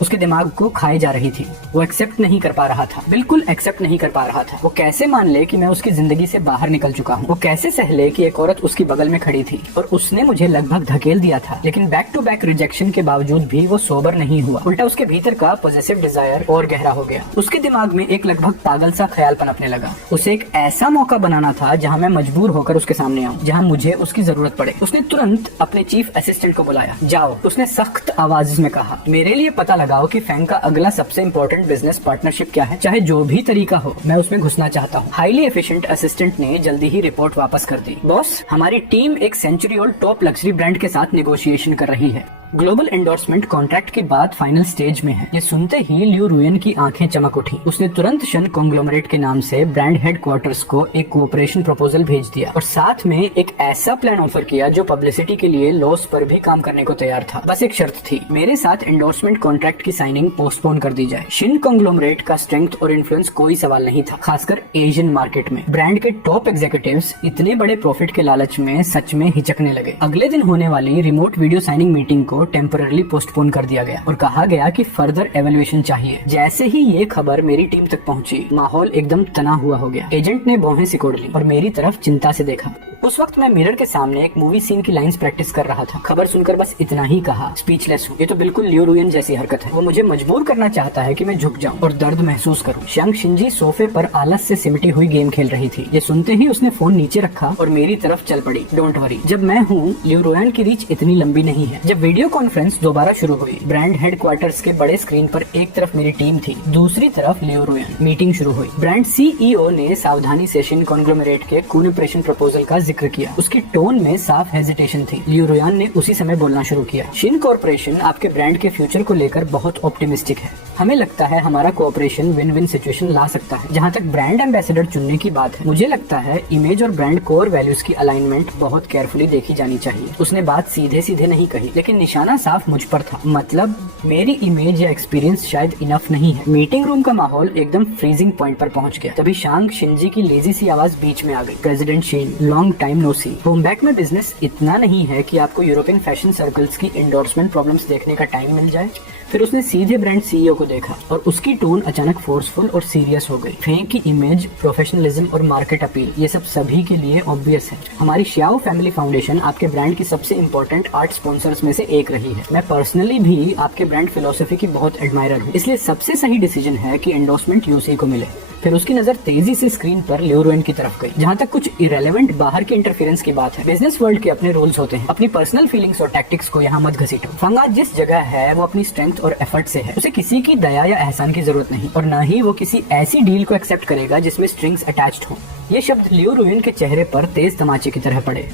उसके दिमाग को खाए जा रही थी। वो एक्सेप्ट नहीं कर पा रहा था, बिल्कुल एक्सेप्ट नहीं कर पा रहा था। वो कैसे मान ले कि मैं उसकी जिंदगी से बाहर निकल चुका हूँ। वो कैसे सह ले कि एक औरत उसकी बगल में खड़ी थी और उसने मुझे लगभग धकेल दिया था। लेकिन बैक टू बैक रिजेक्शन के बावजूद भी वो सोबर नहीं हुआ। उल्टा उसके भीतर का पॉजिटिव डिजायर और गहरा हो गया। उसके दिमाग में एक लगभग पागल सा ख्याल पनपने लगा। उसे एक ऐसा मौका बनाना था जहाँ मैं मजबूर होकर उसके सामने आऊँ, जहाँ मुझे उसकी जरूरत पड़े। उसने तुरंत अपने चीफ असिस्टेंट को बुलाया। जाओ, उसने सख्त आवाज में कहा। मेरे लिए पता लगा लगाओ कि फैंग का अगला सबसे इम्पोर्टेंट बिजनेस पार्टनरशिप क्या है। चाहे जो भी तरीका हो, मैं उसमें घुसना चाहता हूँ। हाईली एफिशिएंट असिस्टेंट ने जल्दी ही रिपोर्ट वापस कर दी। बॉस, हमारी टीम एक century old top luxury brand के साथ नेगोशिएशन कर रही है। ग्लोबल एंडोर्समेंट कॉन्ट्रैक्ट की बात फाइनल स्टेज में है। ये सुनते ही लियो रुयन की आंखें चमक उठी। उसने तुरंत शन कॉन्ग्लोमरेट के नाम से ब्रांड हेडक्वार्टर्स को एक कोऑपरेशन प्रपोजल भेज दिया और साथ में एक ऐसा प्लान ऑफर किया जो पब्लिसिटी के लिए लॉस पर भी काम करने को तैयार था। बस एक शर्त थी, मेरे साथ एंडोर्समेंट कॉन्ट्रैक्ट की साइनिंग पोस्टपोन कर दी जाए। शिन कॉन्ग्लोमरेट का स्ट्रेंथ और इन्फ्लुएंस कोई सवाल नहीं था, खासकर एशियन मार्केट में। ब्रांड के टॉप एग्जीक्यूटिव्स इतने बड़े प्रॉफिट के लालच में सच में हिचकने लगे। अगले दिन होने वाली रिमोट वीडियो साइनिंग मीटिंग को टेम्पररी पोस्टपोन कर दिया गया और कहा गया कि फर्दर एवेल्युएशन चाहिए। जैसे ही ये खबर मेरी टीम तक पहुंची, माहौल एकदम तना हुआ हो गया। एजेंट ने भौहें सिकोड़ ली और मेरी तरफ चिंता से देखा। उस वक्त मैं मिरर के सामने एक मूवी सीन की लाइंस प्रैक्टिस कर रहा था। खबर सुनकर बस इतना ही कहा, स्पीचलेस हूँ। ये तो बिल्कुल लियो रुयन जैसी हरकत है। वो मुझे मजबूर करना चाहता है कि मैं झुक जाऊं और दर्द महसूस करूं। शंग शिंजी सोफे पर आलस से सिमटी हुई गेम खेल रही थी। ये सुनते ही उसने फोन नीचे रखा और मेरी तरफ चल पड़ी। डोंट वरी, जब मैं हूँ, लियो रुयन की रीच इतनी लंबी नहीं है। जब वीडियो कॉन्फ्रेंस दोबारा शुरू हुई, ब्रांड हेडक्वार्टर्स के बड़े स्क्रीन पर एक तरफ मेरी टीम थी, दूसरी तरफ लियो रुयन। मीटिंग शुरू हुई। ब्रांड सीईओ ने सावधानी से शिन कॉन्ग्लोमरेट के कोऑपरेशन प्रपोजल का जिक्र किया। उसकी टोन में साफ हेजिटेशन थी। लियो रुयन ने उसी समय बोलना शुरू किया। शिन कॉर्पोरेशन आपके ब्रांड के फ्यूचर को लेकर बहुत ऑप्टिमिस्टिक है। हमें लगता है हमारा कोऑपरेशन विन विन सिचुएशन ला सकता है। जहाँ तक ब्रांड एम्बेसडर चुनने की बात है, मुझे लगता है इमेज और ब्रांड कोर वैल्यूज की अलाइनमेंट बहुत केयरफुली देखी जानी चाहिए। उसने बात सीधे सीधे नहीं कही, लेकिन निशाना साफ मुझ पर था। मतलब मेरी इमेज या एक्सपीरियंस शायद इनफ नहीं है। मीटिंग रूम का माहौल एकदम फ्रीजिंग पॉइंट पर पहुंच गया। तभी शांग शिंजी की लेजी सी आवाज बीच में आ गई। President Xin, long time no see. होमबैक में बिजनेस इतना नहीं है कि आपको यूरोपियन फैशन सर्कल्स की एंडोर्समेंट प्रॉब्लम्स देखने का टाइम मिल जाए। फिर उसने सीधे ब्रांड सीईओ को देखा और उसकी टोन अचानक फोर्सफुल और सीरियस हो गई। फेंग की इमेज, प्रोफेशनलिज्म और मार्केट अपील, ये सब सभी के लिए ऑब्वियस है। हमारी श्याओ फैमिली फाउंडेशन आपके ब्रांड की सबसे इम्पोर्टेंट आर्ट स्पॉन्सर्स में से एक रही है। मैं पर्सनली भी आपके ब्रांड फिलोसफी की बहुत एडमायरर हूँ, इसलिए सबसे सही डिसीजन है कि एंडोर्समेंट यूसी को मिले। फिर उसकी नजर तेजी से स्क्रीन पर लियो रुयन की तरफ गई। जहाँ तक कुछ इरेलेवेंट बाहर के इंटरफेरेंस की बात है, बिजनेस वर्ल्ड के अपने रूल्स होते हैं। अपनी पर्सनल फीलिंग्स और टैक्टिक्स को यहाँ मत घसीटो। फंगा जिस जगह है वो अपनी स्ट्रेंथ और एफर्ट से है। उसे किसी की दया या एहसान की जरूरत नहीं, और न ही वो किसी ऐसी डील को एक्सेप्ट करेगा जिसमें स्ट्रिंग्स अटैच्ड हो। ये शब्द लियो रुयन के चेहरे पर तेज तमाचे की तरह पड़े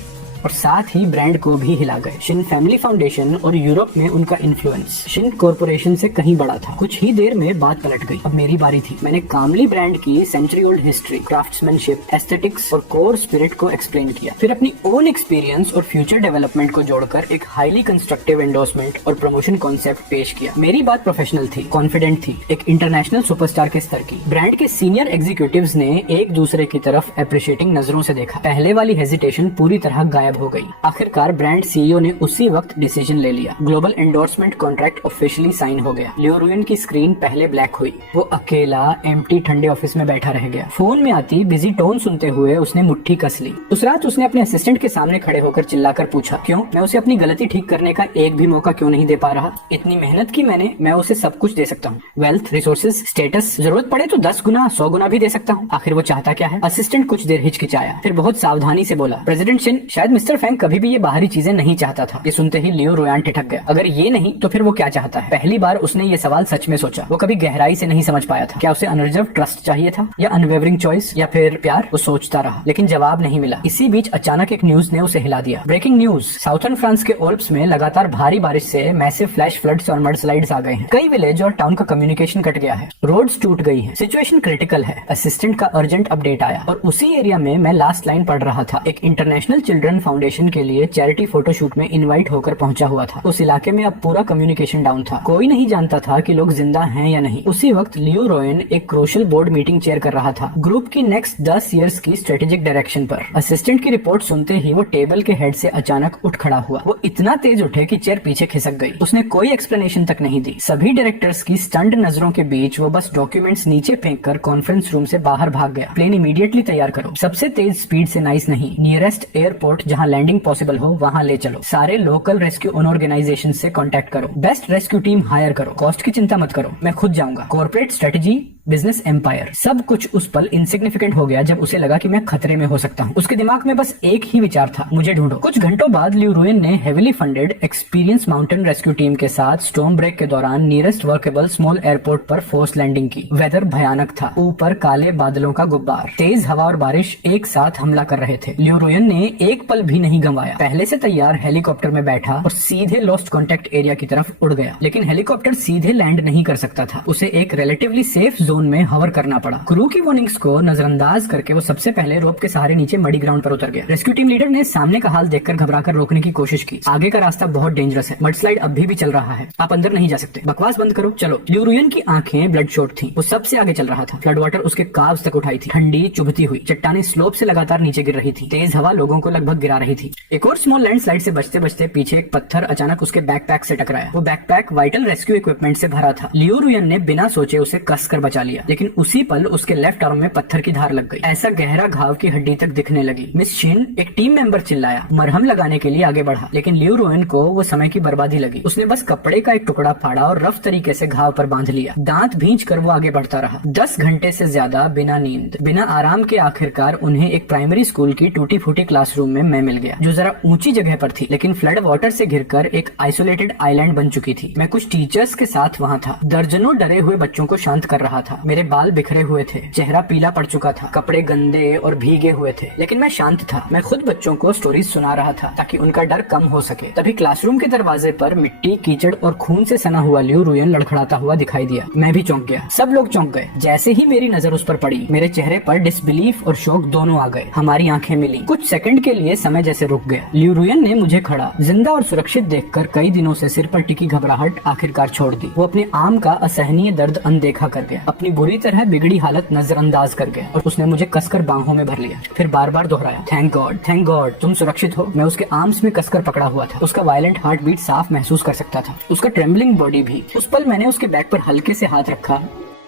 और साथ ही ब्रांड को भी हिला गए। शिन फैमिली फाउंडेशन और यूरोप में उनका इन्फ्लुएंस शिन कॉर्पोरेशन से कहीं बड़ा था। कुछ ही देर में बात पलट गई। अब मेरी बारी थी। मैंने कामली ब्रांड की century old history, craftsmanship, aesthetics और कोर स्पिरिट को एक्सप्लेन किया। फिर अपनी ओन एक्सपीरियंस और फ्यूचर डेवलपमेंट को जोड़कर एक हाईली कंस्ट्रक्टिव एंडोर्समेंट और प्रमोशन कॉन्सेप्ट पेश किया। मेरी बात प्रोफेशनल थी, कॉन्फिडेंट थी, एक इंटरनेशनल सुपरस्टार के स्तर की। ब्रांड के सीनियर एग्जीक्यूटिव्स ने एक दूसरे की तरफ अप्रिशिएटिंग नजरों से देखा। पहले वाली हेजिटेशन पूरी तरह गायब हो गई। आखिरकार ब्रांड सीईओ ने उसी वक्त डिसीजन ले लिया। Global endorsement contract officially sign हो गया। लियो रुयन की स्क्रीन पहले ब्लैक हुई। वो अकेला एम्प्टी ठंडे ऑफिस में बैठा रह गया। फोन में आती बिजी टोन सुनते हुए उसने मुट्ठी कस ली। उस रात उसने अपने असिस्टेंट के सामने खड़े होकर चिल्लाकर पूछा, क्यों? मैं उसे अपनी गलती ठीक करने का एक भी मौका क्यों नहीं दे पा रहा? इतनी मेहनत की मैंने, मैं उसे सब कुछ दे सकता हूँ, वेल्थ, रिसोर्सेज, स्टेटस, जरूरत पड़े तो 10 गुना 100 गुना भी दे सकता हूँ। आखिर वो चाहता क्या है? असिस्टेंट कुछ देर हिचकिचाया, फिर बहुत सावधानी से बोला, प्रेसिडेंट शिन, शायद मिस्टर फैंग कभी भी ये बाहरी चीजें नहीं चाहता था। ये सुनते ही लियो रुयन ठिठक गया। अगर ये नहीं तो फिर वो क्या चाहता है? पहली बार उसने ये सवाल सच में सोचा। वो कभी गहराई से नहीं समझ पाया था। क्या उसे अनरिजर्व ट्रस्ट चाहिए था, या अनवेवरिंग चॉइस, या फिर प्यार? वो सोचता रहा, लेकिन जवाब नहीं मिला। इसी बीच अचानक एक न्यूज ने उसे हिला दिया। ब्रेकिंग न्यूज, साउथर्न फ्रांस के ओल्प्स में लगातार भारी बारिश से मैसिव फ्लैश फ्लड्स और मडस्लाइड्स आ गए हैं। कई विलेज और टाउन का कम्युनिकेशन कट गया है। रोड्स टूट गई है। सिचुएशन क्रिटिकल है। असिस्टेंट का अर्जेंट अपडेट आया और उसी एरिया में मैं लास्ट लाइन पढ़ रहा था। एक इंटरनेशनल चिल्ड्रन फाउंडेशन के लिए चैरिटी फोटोशूट में इनवाइट होकर पहुंचा हुआ था। उस इलाके में अब पूरा कम्युनिकेशन डाउन था। कोई नहीं जानता था कि लोग जिंदा हैं या नहीं। उसी वक्त लियो रुयन एक क्रूशियल बोर्ड मीटिंग चेयर कर रहा था, ग्रुप की नेक्स्ट 10 इयर्स की स्ट्रेटेजिक डायरेक्शन पर। असिस्टेंट की रिपोर्ट सुनते ही वो टेबल के हेड से अचानक उठ खड़ा हुआ। वो इतना तेज उठे कि चेयर पीछे खिसक गई। उसने कोई एक्सप्लेनेशन तक नहीं दी। सभी डायरेक्टर्स की स्टंड नजरों के बीच वो बस डॉक्यूमेंट्स नीचे फेंककर कॉन्फ्रेंस रूम से बाहर भाग गया। प्लेन इमीडिएटली तैयार करो, सबसे तेज स्पीड से नाइस नहीं, नियरेस्ट एयरपोर्ट जहां लैंडिंग पॉसिबल हो वहां ले चलो। सारे लोकल रेस्क्यू ऑर्गेनाइजेशन से कांटेक्ट करो। बेस्ट रेस्क्यू टीम हायर करो। कॉस्ट की चिंता मत करो, मैं खुद जाऊंगा। कॉर्पोरेट स्ट्रेटजी बिजनेस एम्पायर, सब कुछ उस पल इनसिग्निफिकेंट हो गया जब उसे लगा कि मैं खतरे में हो सकता हूँ। उसके दिमाग में बस एक ही विचार था, मुझे ढूंढो। कुछ घंटों बाद लियू रुयन ने heavily funded experience mountain rescue team के साथ स्टॉर्म ब्रेक के दौरान नियरेस्ट वर्केबल स्मॉल एयरपोर्ट पर फोर्स लैंडिंग की। वेदर भयानक था, ऊपर काले बादलों का गुब्बार, तेज हवा और बारिश एक साथ हमला कर रहे थे। लियू रुयन ने एक पल भी नहीं गंवाया, पहले से तैयार हेलीकॉप्टर में बैठा और सीधे लॉस्ट कॉन्टेक्ट एरिया की तरफ उड़ गया। लेकिन हेलीकॉप्टर सीधे लैंड नहीं कर सकता था, उसे एक रिलेटिवली सेफ जोन में हवर करना पड़ा। क्रू की वार्निंग्स को नजरअंदाज करके वो सबसे पहले रोप के सहारे नीचे मडी ग्राउंड पर उतर गया। रेस्क्यू टीम लीडर ने सामने का हाल देखकर घबराकर रोकने की कोशिश की। आगे का रास्ता बहुत डेंजरस है, मड स्लाइड अभी भी चल रहा है, आप अंदर नहीं जा सकते, बकवास बंद करो, चलो। लियू रुयन की आंखें ब्लड शॉट थी, वो सबसे आगे चल रहा था। फ्लड वाटर उसके काव्स तक उठाई थी, ठंडी चुभती हुई चट्टानें स्लोप से लगातार नीचे गिर रही थी, तेज हवा लोगों को लगभग गिरा रही थी। एक और स्मॉल लैंडस्लाइड से बचते बचते पीछे एक पत्थर अचानक उसके बैकपैक से टकराया। वो बैकपैक वाइटल रेस्क्यू इक्विपमेंट से भरा था। लियू रुयन ने बिना सोचे उसे कसकर बचा लिया, लेकिन उसी पल उसके लेफ्ट आर्म में पत्थर की धार लग गई, ऐसा गहरा घाव की हड्डी तक दिखने लगी। मिस शिन, एक टीम मेंबर चिल्लाया। मरहम लगाने के लिए आगे बढ़ा, लेकिन लियू रुयन को वो समय की बर्बादी लगी। उसने बस कपड़े का एक टुकड़ा फाड़ा और रफ तरीके से घाव पर बांध लिया। दांत भींच कर वो आगे बढ़ता रहा, 10 घंटे से ज्यादा बिना नींद बिना आराम के। आखिरकार उन्हें एक प्राइमरी स्कूल की टूटी फूटी क्लासरूम में मैं मिल गया, जो जरा ऊंची जगह पर थी, लेकिन फ्लड वाटर से घिरकर एक आइसोलेटेड आइलैंड बन चुकी थी। मैं कुछ टीचर्स के साथ वहाँ था, दर्जनों डरे हुए बच्चों को शांत कर रहा था। मेरे बाल बिखरे हुए थे, चेहरा पीला पड़ चुका था, कपड़े गंदे और भीगे हुए थे, लेकिन मैं शांत था। मैं खुद बच्चों को स्टोरीज सुना रहा था ताकि उनका डर कम हो सके। तभी क्लासरूम के दरवाजे पर मिट्टी, कीचड़ और खून से सना हुआ लियू रुयन लड़खड़ाता हुआ दिखाई दिया। मैं भी चौंक गया, सब लोग चौंक गए। जैसे ही मेरी नजर उस पर पड़ी, मेरे चेहरे पर डिसबिलीफ और शौक दोनों आ गए। हमारी आंखें मिली, कुछ सेकंड के लिए समय जैसे रुक गया। लियू रुयन ने मुझे खड़ा, जिंदा और सुरक्षित देखकर कई दिनों से सिर पर टिकी घबराहट आखिरकार छोड़ दी। वो अपने आर्म का असहनीय दर्द अनदेखा कर गया, अपनी बुरी तरह बिगड़ी हालत नजरअंदाज कर गया और उसने मुझे कसकर बाहों में भर लिया। फिर बार बार दोहराया, थैंक गॉड तुम सुरक्षित हो। मैं उसके आर्म्स में कसकर पकड़ा हुआ था, उसका वायलेंट हार्ट बीट साफ महसूस कर सकता था, उसका ट्रेम्बलिंग बॉडी भी। उस पल मैंने उसके बैक पर हल्के से हाथ रखा,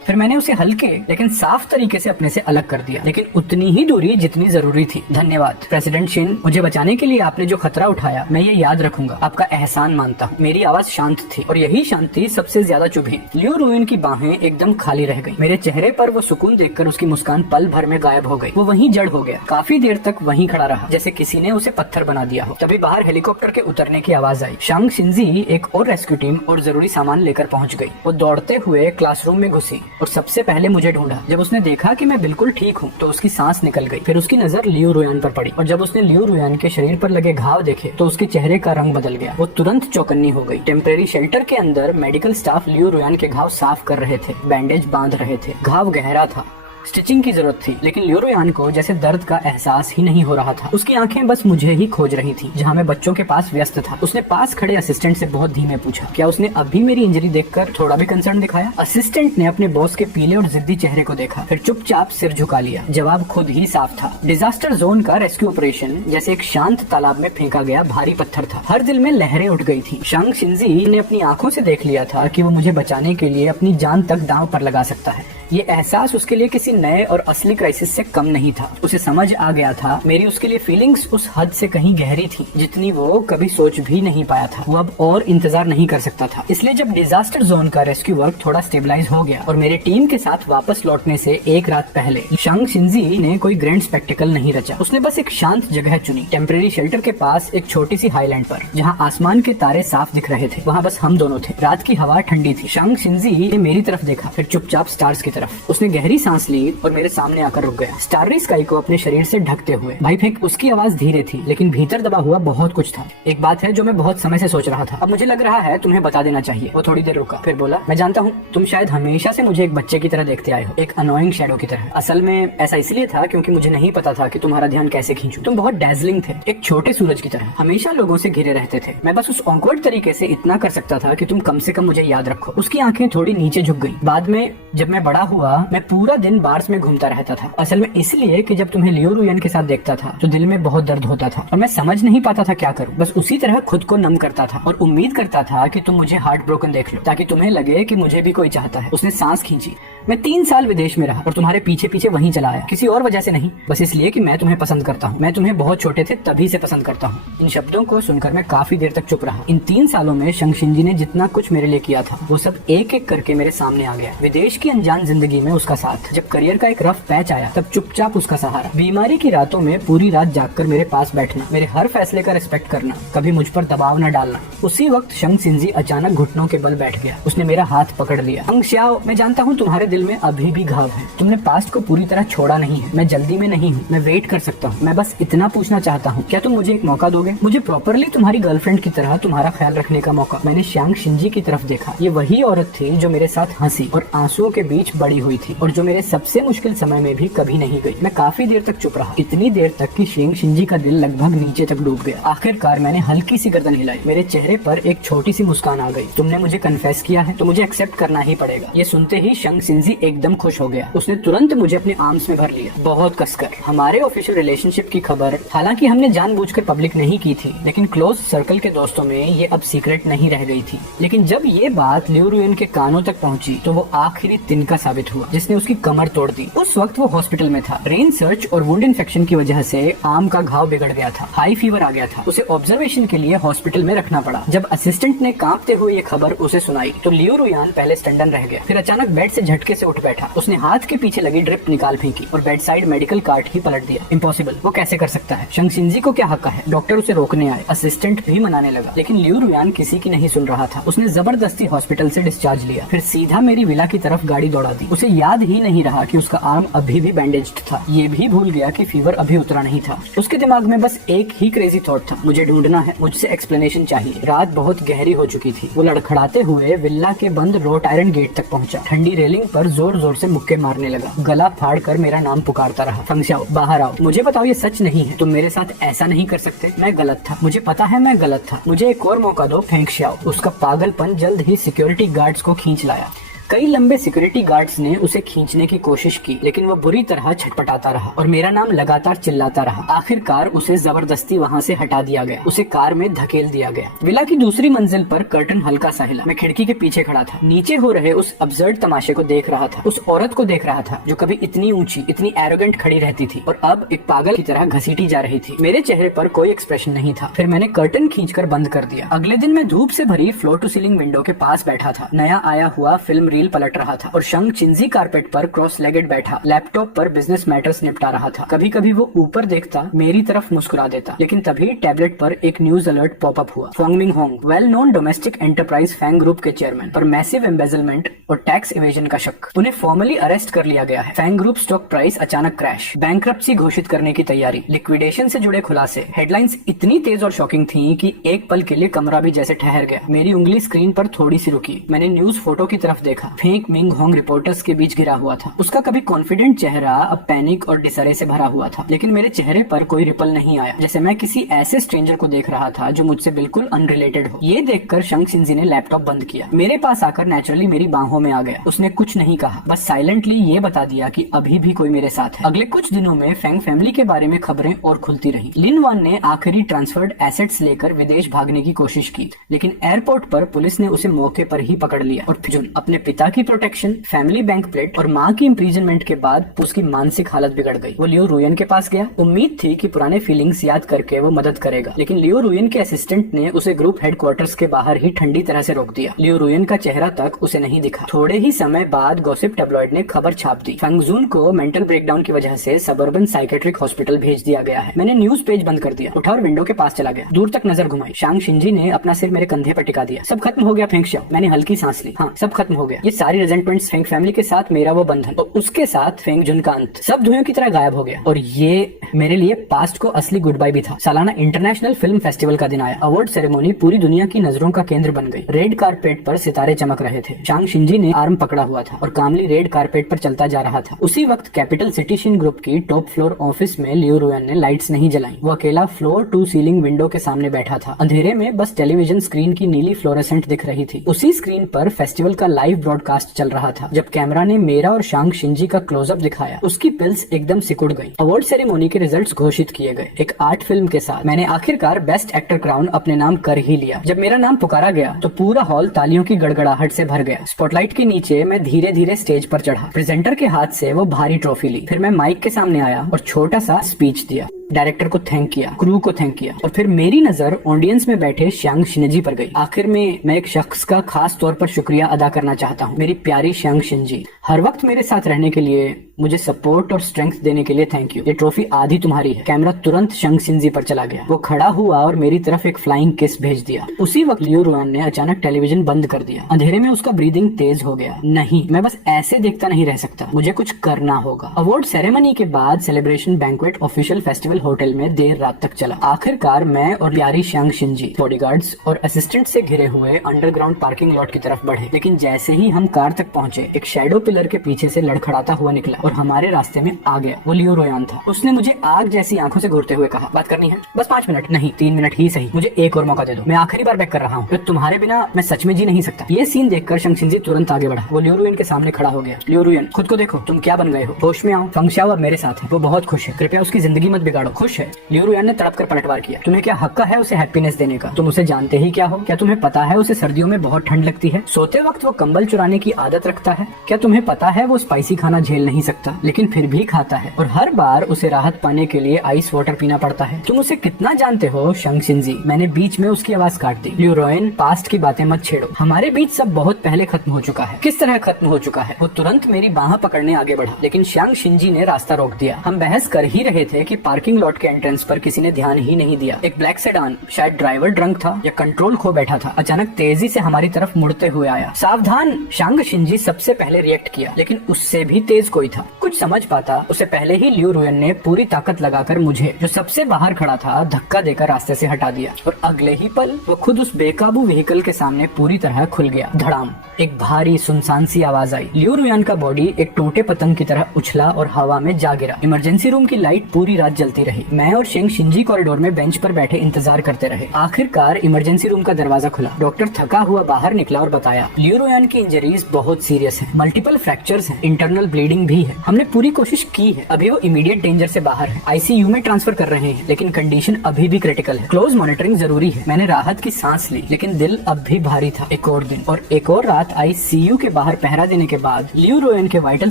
फिर मैंने उसे हल्के लेकिन साफ तरीके से अपने से अलग कर दिया, लेकिन उतनी ही दूरी जितनी जरूरी थी। धन्यवाद प्रेसिडेंट शिन, मुझे बचाने के लिए आपने जो खतरा उठाया मैं ये याद रखूंगा, आपका एहसान मानता हूँ। मेरी आवाज शांत थी और यही शांति सबसे ज्यादा चुभी। लियू रुयन की बाहें एकदम खाली रह गई। मेरे चेहरे पर वो सुकून देखकर उसकी मुस्कान पल भर में गायब हो गई। वो वहीं जड़ हो गया, काफी देर तक वहीं खड़ा रहा, जैसे किसी ने उसे पत्थर बना दिया हो। तभी बाहर हेलीकॉप्टर के उतरने की आवाज आई। शांग शिंजी, एक और रेस्क्यू टीम और जरूरी सामान लेकर पहुँच गयी। वो दौड़ते हुए क्लासरूम में घुसी और सबसे पहले मुझे ढूंढा। जब उसने देखा कि मैं बिल्कुल ठीक हूँ तो उसकी सांस निकल गई। फिर उसकी नजर लियू रुयन पर पड़ी और जब उसने लियू रुयन के शरीर पर लगे घाव देखे तो उसके चेहरे का रंग बदल गया। वो तुरंत चौकन्नी हो गई। टेम्परेरी शेल्टर के अंदर मेडिकल स्टाफ लियू रुयन के घाव साफ कर रहे थे, बैंडेज बांध रहे थे। घाव गहरा था, स्टिचिंग की जरूरत थी, लेकिन लियू रुयन को जैसे दर्द का एहसास ही नहीं हो रहा था। उसकी आंखें बस मुझे ही खोज रही थी, जहां मैं बच्चों के पास व्यस्त था। उसने पास खड़े असिस्टेंट से बहुत धीमे पूछा, क्या उसने अभी मेरी इंजरी देखकर थोड़ा भी कंसर्न दिखाया? असिस्टेंट ने अपने बॉस के पीले और जिद्दी चेहरे को देखा, फिर चुपचाप सिर झुका लिया। जवाब खुद ही साफ था। डिजास्टर जोन का रेस्क्यू ऑपरेशन जैसे एक शांत तालाब में फेंका गया भारी पत्थर था। हर दिल में लहरें उठ गई थी। शांग शिंजी ने अपनी आंखों से देख लिया था कि वो मुझे बचाने के लिए अपनी जान तक दांव पर लगा सकता है। ये एहसास उसके लिए किसी नए और असली क्राइसिस से कम नहीं था। उसे समझ आ गया था मेरी उसके लिए फीलिंग्स उस हद से कहीं गहरी थी जितनी वो कभी सोच भी नहीं पाया था। वो अब और इंतजार नहीं कर सकता था। इसलिए जब डिजास्टर जोन का रेस्क्यू वर्क थोड़ा स्टेबलाइज हो गया और मेरे टीम के साथ वापस लौटने से एक रात पहले, शांग शिंजी ने कोई ग्रैंड स्पेक्टिकल नहीं रचा। उसने बस एक शांत जगह चुनी, टेम्परेरी शेल्टर के पास एक छोटी सी हाईलैंड पर, जहाँ आसमान के तारे साफ दिख रहे थे। वहाँ बस हम दोनों थे। रात की हवा ठंडी थी। शांग शिंजी ने मेरी तरफ देखा, फिर चुपचाप स्टार्स की तरफ। उसने गहरी सांस ली और मेरे सामने आकर रुक गया, स्टाररी स्काई को अपने शरीर से ढकते हुए। भाई फेंक, उसकी आवाज धीरे थी लेकिन भीतर दबा हुआ बहुत कुछ था। एक बात है जो मैं बहुत समय से सोच रहा था, अब मुझे लग रहा है तुम्हें बता देना चाहिए। वो थोड़ी देर रुका, फिर बोला, मैं जानता हूँ तुम शायद हमेशा से मुझे एक बच्चे की तरह देखते आए हो, एक अनोइंग शैडो की तरह। असल में ऐसा इसलिए था क्योंकि मुझे नहीं पता था कि तुम्हारा ध्यान कैसे खींचूं। तुम बहुत डैजलिंग थे, एक छोटे सूरज की तरह, हमेशा लोगों से घिरे रहते थे। मैं बस उस ऑकवर्ड तरीके से इतना कर सकता था कि तुम कम से कम मुझे याद रखो। उसकी आंखें थोड़ी नीचे झुक गई। बाद में जब मैं बड़ा हुआ, मैं पूरा दिन बार्स में घूमता रहता था। असल में इसलिए कि जब तुम्हें लियू रुयन के साथ देखता था तो दिल में बहुत दर्द होता था और मैं समझ नहीं पाता था क्या करूं। बस उसी तरह खुद को नम करता था और उम्मीद करता था कि तुम मुझे हार्ट ब्रोकन देख लो ताकि तुम्हें लगे कि मुझे भी कोई चाहता है। उसने सांस खींची। मैं 3 साल विदेश में रहा और तुम्हारे पीछे पीछे वहीं चला आया, किसी और वजह से नहीं, बस इसलिए कि मैं तुम्हें पसंद करता हूँ। मैं तुम्हें बहुत छोटे थे तभी से पसंद करता हूँ। इन शब्दों को सुनकर मैं काफी देर तक चुप रहा। इन 3 सालों में शांग शिंजी ने जितना कुछ मेरे लिए किया था वो सब एक एक करके मेरे सामने आ गया। विदेश की अनजान जिंदगी में उसका साथ, जब करियर का एक रफ पैच आया तब चुपचाप उसका सहारा, बीमारी की रातों में पूरी रात जागकर मेरे पास बैठना, मेरे हर फैसले का रिस्पेक्ट करना, कभी मुझ पर दबाव न डालना। उसी वक्त शंग सिंजी अचानक घुटनों के बल बैठ गया। उसने मेरा हाथ पकड़ लिया। अंग श्याओ, मैं जानता हूँ तुम्हारे दिल में अभी भी घाव है, तुमने पास्ट को पूरी तरह छोड़ा नहीं है। मैं जल्दी में नहीं हूँ, मैं वेट कर सकता हूँ। मैं बस इतना पूछना चाहता हूँ, क्या तुम मुझे एक मौका दोगे? मुझे प्रॉपरली तुम्हारी गर्लफ्रेंड की तरह तुम्हारा ख्याल रखने का मौका। मैंने शांग शिंजी की तरफ देखा। ये वही औरत थी जो मेरे साथ हंसी और आंसुओं के बीच बड़ी हुई थी और जो मेरे सबसे मुश्किल समय में भी कभी नहीं गई। मैं काफी देर तक चुप रहा, इतनी देर तक कि शांग शिंजी का दिल लगभग नीचे तक डूब गया। आखिरकार मैंने हल्की सी गर्दन हिलाई, मेरे चेहरे पर एक छोटी सी मुस्कान आ गई। तुमने मुझे कन्फेस किया है तो मुझे एक्सेप्ट करना ही पड़ेगा। ये सुनते ही शंग सिंजी एकदम खुश हो गया। उसने तुरंत मुझे अपने आर्म्स में भर लिया, बहुत कसकर। हमारे ऑफिशियल रिलेशनशिप की खबर हालांकि हमने जानबूझकर पब्लिक नहीं की थी, लेकिन क्लोज सर्कल के दोस्तों में ये अब सीक्रेट नहीं रह गई थी। लेकिन जब ये बात लियू रुयन के कानों तक पहुंची तो वो आखिरी तिनका साबित हुआ जिसने उसकी कमर तोड़ दी। उस वक्त वो हॉस्पिटल में था। ब्रेन सर्च और वुंड इन्फेक्शन की वजह से आर्म का घाव बिगड़ गया था, हाई फीवर आ गया था। उसे ऑब्जर्वेशन के लिए हॉस्पिटल में रखना पड़ा। जब असिस्टेंट ने कांपते हुए ये खबर उसे सुनाई तो लियू रुयान पहले स्टंडन रह गया, फिर अचानक बेड से झटके से उठ बैठा। उसने हाथ के पीछे लगी ड्रिप निकाल फेंकी और बेड साइड मेडिकल कार्ड ही पलट दिया। इम्पॉसिबल, वो कैसे कर सकता है? शंग सिंजी को क्या हक है? डॉक्टर उसे रोकने आए, असिस्टेंट भी मनाने लगा, लेकिन लियू रुयान किसी की नहीं सुन रहा था। उसने जबरदस्ती हॉस्पिटल से डिस्चार्ज लिया, फिर सीधा मेरी विला की तरफ गाड़ी दौड़ा दी। उसे याद ही नहीं रहा कि उसका आर्म अभी भी बैंडेज्ड था। ये भी भूल गया कि फीवर अभी उतरा नहीं था। उसके दिमाग में बस एक ही क्रेजी थॉट था, मुझे ढूंढना है, मुझसे एक्सप्लेनेशन चाहिए। रात बहुत गहरी हो चुकी थी। वो लड़खड़ाते हुए विला के बंद रोट आयरन गेट तक पहुंचा। ठंडी रेलिंग पर जोर जोर से मुक्के मारने लगा, गला फाड़ कर मेरा नाम पुकारता रहा। फंगशाओ, बाहर आओ, मुझे बताओ ये सच नहीं है, तुम मेरे साथ ऐसा नहीं कर सकते। मैं गलत था, मुझे पता है मैं गलत था, मुझे एक और मौका दो फेंगशाओ। उसका पागलपन जल्द ही सिक्योरिटी गार्ड्स को खींच लाया। कई लंबे सिक्योरिटी गार्ड्स ने उसे खींचने की कोशिश की, लेकिन वो बुरी तरह छटपटाता रहा और मेरा नाम लगातार चिल्लाता रहा। आखिरकार उसे जबरदस्ती वहाँ से हटा दिया गया, उसे कार में धकेल दिया गया। विला की दूसरी मंजिल पर कर्टन हल्का सा हिला। मैं खिड़की के पीछे खड़ा था, नीचे हो रहे उस अब्सर्ड तमाशे को देख रहा था। उस औरत को देख रहा था जो कभी इतनी ऊंची, इतनी एरोगेंट खड़ी रहती थी और अब एक पागल की तरह घसीटी जा रही थी। मेरे चेहरे पर कोई एक्सप्रेशन नहीं था। फिर मैंने कर्टन खींचकर बंद कर दिया। अगले दिन मैं धूप से भरी फ्लोर टू सीलिंग विंडो के पास बैठा था। नया आया हुआ फिल्म रील पलट रहा था और शंग चिंजी कारपेट पर क्रॉस लेगेड बैठा लैपटॉप पर बिजनेस मैटर्स निपटा रहा था। कभी कभी वो ऊपर देखता, मेरी तरफ मुस्कुरा देता, लेकिन तभी टैबलेट पर एक न्यूज अलर्ट पॉपअप हुआ। Fongming Hong, well known domestic enterprise Fang Group के चेयरमैन, पर मैसिव एम्बेजलमेंट और टैक्स इवेजन का शक। उन्हें फॉर्मली अरेस्ट कर लिया गया है। फैंग ग्रुप स्टॉक प्राइस अचानक क्रैश, बैंक्रप्सी घोषित करने की तैयारी, लिक्विडेशन से जुड़े खुलासे। हेडलाइंस इतनी तेज और शॉकिंग थी कि एक पल के लिए कमरा भी जैसे ठहर गया। मेरी उंगली स्क्रीन पर थोड़ी सी रुकी। मैंने न्यूज फोटो की तरफ देखा। फेंग मिंग होंग रिपोर्टर्स के बीच घिरा हुआ था। उसका कभी कॉन्फिडेंट चेहरा अब पैनिक और डिसरे से भरा हुआ था, लेकिन मेरे चेहरे पर कोई रिपल नहीं आया, जैसे मैं किसी ऐसे स्ट्रेंजर को देख रहा था जो मुझसे बिल्कुल अनरिलेटेड हो। ये देखकर शंग सिंजी ने लैपटॉप बंद किया, मेरे पास आकर नेचुरली मेरी बाहों में आ गया। उसने कुछ नहीं कहा, बस साइलेंटली ये बता दिया कि अभी भी कोई मेरे साथ है। अगले कुछ दिनों में फैंग फैमिली के बारे में खबरें और खुलती रही। लिन वान ने आखिरी ट्रांसफर्ड एसेट्स लेकर विदेश भागने की कोशिश की, लेकिन एयरपोर्ट पर पुलिस ने उसे मौके पर ही पकड़ लिया। और फिर अपने पिता की प्रोटेक्शन, फैमिली बैंक प्लेट और माँ की इम्प्रीजनमेंट के बाद उसकी मानसिक हालत बिगड़ गई। वो लियो रुयन के पास गया। उम्मीद थी कि पुराने फीलिंग्स याद करके वो मदद करेगा, लेकिन लियो रुयन के असिस्टेंट ने उसे ग्रुप हेडक्वार्टर्स के बाहर ही ठंडी तरह से रोक दिया। लियो रुयन का चेहरा तक उसे नहीं दिखा। थोड़े ही समय बाद गॉसिप टैब्लॉइड ने खबर छाप दी, फंगजून को मेंटल ब्रेकडाउन की वजह से सबर्बन साइकेट्रिक हॉस्पिटल भेज दिया गया है। मैंने न्यूज पेज बंद कर दिया, उठा और विंडो के पास चला गया। दूर तक नजर घुमाई। शांग शिंजी ने अपना सिर मेरे कंधे पर टिका दिया। सब खत्म हो गया फेंगशाओ। मैंने हल्की सांस ली। हाँ, सब खत्म हो गया। ये सारी रेजेंटमेंट्स, फेंग फैमिली के साथ मेरा वो बंधन और उसके साथ फेंग जुन का अंत, सब धुएं की तरह गायब हो गया। और ये मेरे लिए पास्ट को असली गुड बाय भी था। सालाना इंटरनेशनल फिल्म फेस्टिवल का दिन आया। अवार्ड सेरेमोनी पूरी दुनिया की नजरों का केंद्र बन गई। रेड कारपेट पर सितारे चमक रहे थे। शांग शिंजी ने आर्म पकड़ा हुआ था और कामली रेड कारपेट पर चलता जा रहा था। उसी वक्त कैपिटल सिटी शिन ग्रुप की टॉप फ्लोर ऑफिस में लियो रुयन ने लाइट्स नहीं जलाई। वो अकेला फ्लोर टू सीलिंग विंडो के सामने बैठा था। अंधेरे में बस टेलीविजन स्क्रीन की नीली फ्लोरेसेंट दिख रही थी। उसी स्क्रीन पर फेस्टिवल का लाइव ब्रॉडकास्ट चल रहा था। जब कैमरा ने मेरा और शांग शिंजी का क्लोजअप दिखाया, उसकी पिल्स एकदम सिकुड़ गई। अवार्ड सेरेमोनी के रिजल्ट्स घोषित किए गए। एक आर्ट फिल्म के साथ मैंने आखिरकार बेस्ट एक्टर क्राउन अपने नाम कर ही लिया। जब मेरा नाम पुकारा गया तो पूरा हॉल तालियों की गड़गड़ाहट से भर गया। स्पॉटलाइट के नीचे मैं धीरे धीरे स्टेज पर चढ़ा। प्रेजेंटर के हाथ से वो भारी ट्रॉफी ली। फिर मैं माइक के सामने आया और छोटा सा स्पीच दिया। डायरेक्टर को थैंक किया, क्रू को थैंक किया और फिर मेरी नजर ऑडियंस में बैठे श्यांग शिनजी पर गई। आखिर में मैं एक शख्स का खास तौर पर शुक्रिया अदा करना चाहता हूँ। मेरी प्यारी श्यांग शिनजी, हर वक्त मेरे साथ रहने के लिए, मुझे सपोर्ट और स्ट्रेंथ देने के लिए थैंक यू। ये ट्रॉफी आधी तुम्हारी है। कैमरा तुरंत श्यांग शिनजी पर चला गया। वो खड़ा हुआ और मेरी तरफ एक फ्लाइंग किस भेज दिया। उसी वक्त लियो रुयान ने अचानक टेलीविजन बंद कर दिया। अंधेरे में उसका ब्रीदिंग तेज हो गया। नहीं, मैं बस ऐसे देखता नहीं रह सकता, मुझे कुछ करना होगा। अवार्ड सेरेमनी के बाद celebration banquet official festival hotel में देर रात तक चला। आखिरकार मैं और प्यारी श्यांग शिनजी बॉडीगार्ड्स और असिस्टेंट से घिरे हुए अंडरग्राउंड पार्किंग लॉट की तरफ बढ़े। लेकिन जैसे ही हम कार तक पहुंचे, एक शैडो पिलर के पीछे से लड़खड़ाता हुआ निकला और हमारे रास्ते में आ गया। वो लियो रुयान था। उसने मुझे आग जैसी आंखों से घूरते हुए कहा, बात करनी है? बस 5 मिनट नहीं, 3 मिनट ही सही, मुझे एक और मौका दे दो। मैं आखिरी बार बैक कर रहा हूँ, तुम्हारे बिना मैं सच में जी नहीं सकता। ये सीन देखकर श्यांग शिनजी तुरंत आगे बढ़ा। वो लियो रुयान के सामने खड़ा हो गया। लियो रुयान, खुद को देखो, तुम क्या बन गए हो। होश में आओ। फंग शाओ अब मेरे साथ है, वो बहुत खुश है, कृपया उसकी जिंदगी मत बिगाड़ो। खुश है? लियो रुयान ने तड़प कर पलटवार किया। तुम्हें क्या हक है उसे हैप्पीनेस देने का? तुम उसे जानते ही क्या हो? क्या तुम्हें पता है उसे सर्दियों में बहुत ठंड लगती है? सोते वक्त वो कंबल चुराने की आदत रखता है? क्या तुम्हें पता है वो स्पाइसी खाना झेल नहीं सकता, लेकिन फिर भी खाता है, और हर बार उसे राहत पाने के लिए आइस वाटर पीना पड़ता है? तुम उसे कितना जानते हो श्यांग शिनजी? मैंने बीच में उसकी आवाज काट दी। लियो रुयान, पास्ट की बातें मत छेड़ो, हमारे बीच सब बहुत पहले खत्म हो चुका है। किस तरह खत्म हो चुका है? वो तुरंत मेरी बाह पकड़ने आगे बढ़ा, लेकिन श्यांग शिनजी ने रास्ता रोक दिया। हम बहस कर ही रहे थे कि पार्किंग लॉट के एंट्रेंस पर किसी ने ध्यान ही नहीं दिया। एक ब्लैक सेडान, शायद ड्राइवर ड्रंक था या कंट्रोल खो बैठा था, अचानक तेजी से हमारी तरफ मुड़ते हुए आया। सावधान! श्यांग शिनजी सबसे पहले रिएक्ट किया, लेकिन उससे भी तेज कोई था। कुछ समझ पाता उससे पहले ही लियो रुयान ने पूरी ताकत लगाकर मुझे, जो सबसे बाहर खड़ा था, धक्का देकर रास्ते से हटा दिया और अगले ही पल वो खुद उस बेकाबू व्हीकल के सामने पूरी तरह खुल गया। धड़ाम! एक भारी सुनसान सी आवाज आई। लियो रुयान का बॉडी एक टूटे पतंग की तरह उछला और हवा में जा गिरा। इमरजेंसी रूम की लाइट पूरी रात जलती रही। मैं और श्यांग शिनजी कॉरिडोर में बेंच पर बैठे इंतजार करते रहे। आखिरकार इमरजेंसी रूम का दरवाजा खुला। डॉक्टर थका हुआ बाहर निकला और बताया, लियो रुयान की इंजरीज बहुत सीरियस है, मल्टीपल फ्रैक्चर्स हैं, इंटरनल ब्लीडिंग भी है। हमने पूरी कोशिश की है, अभी वो इमीडिएट डेंजर से बाहर है, आईसीयू में ट्रांसफर कर रहे हैं, लेकिन कंडीशन अभी भी क्रिटिकल है, क्लोज मॉनिटरिंग जरूरी है। मैंने राहत की सांस ली, लेकिन दिल अब भी भारी था। एक और दिन और एक और रात आईसीयू के बाहर पहरा देने के बाद लियो रुयान के वाइटल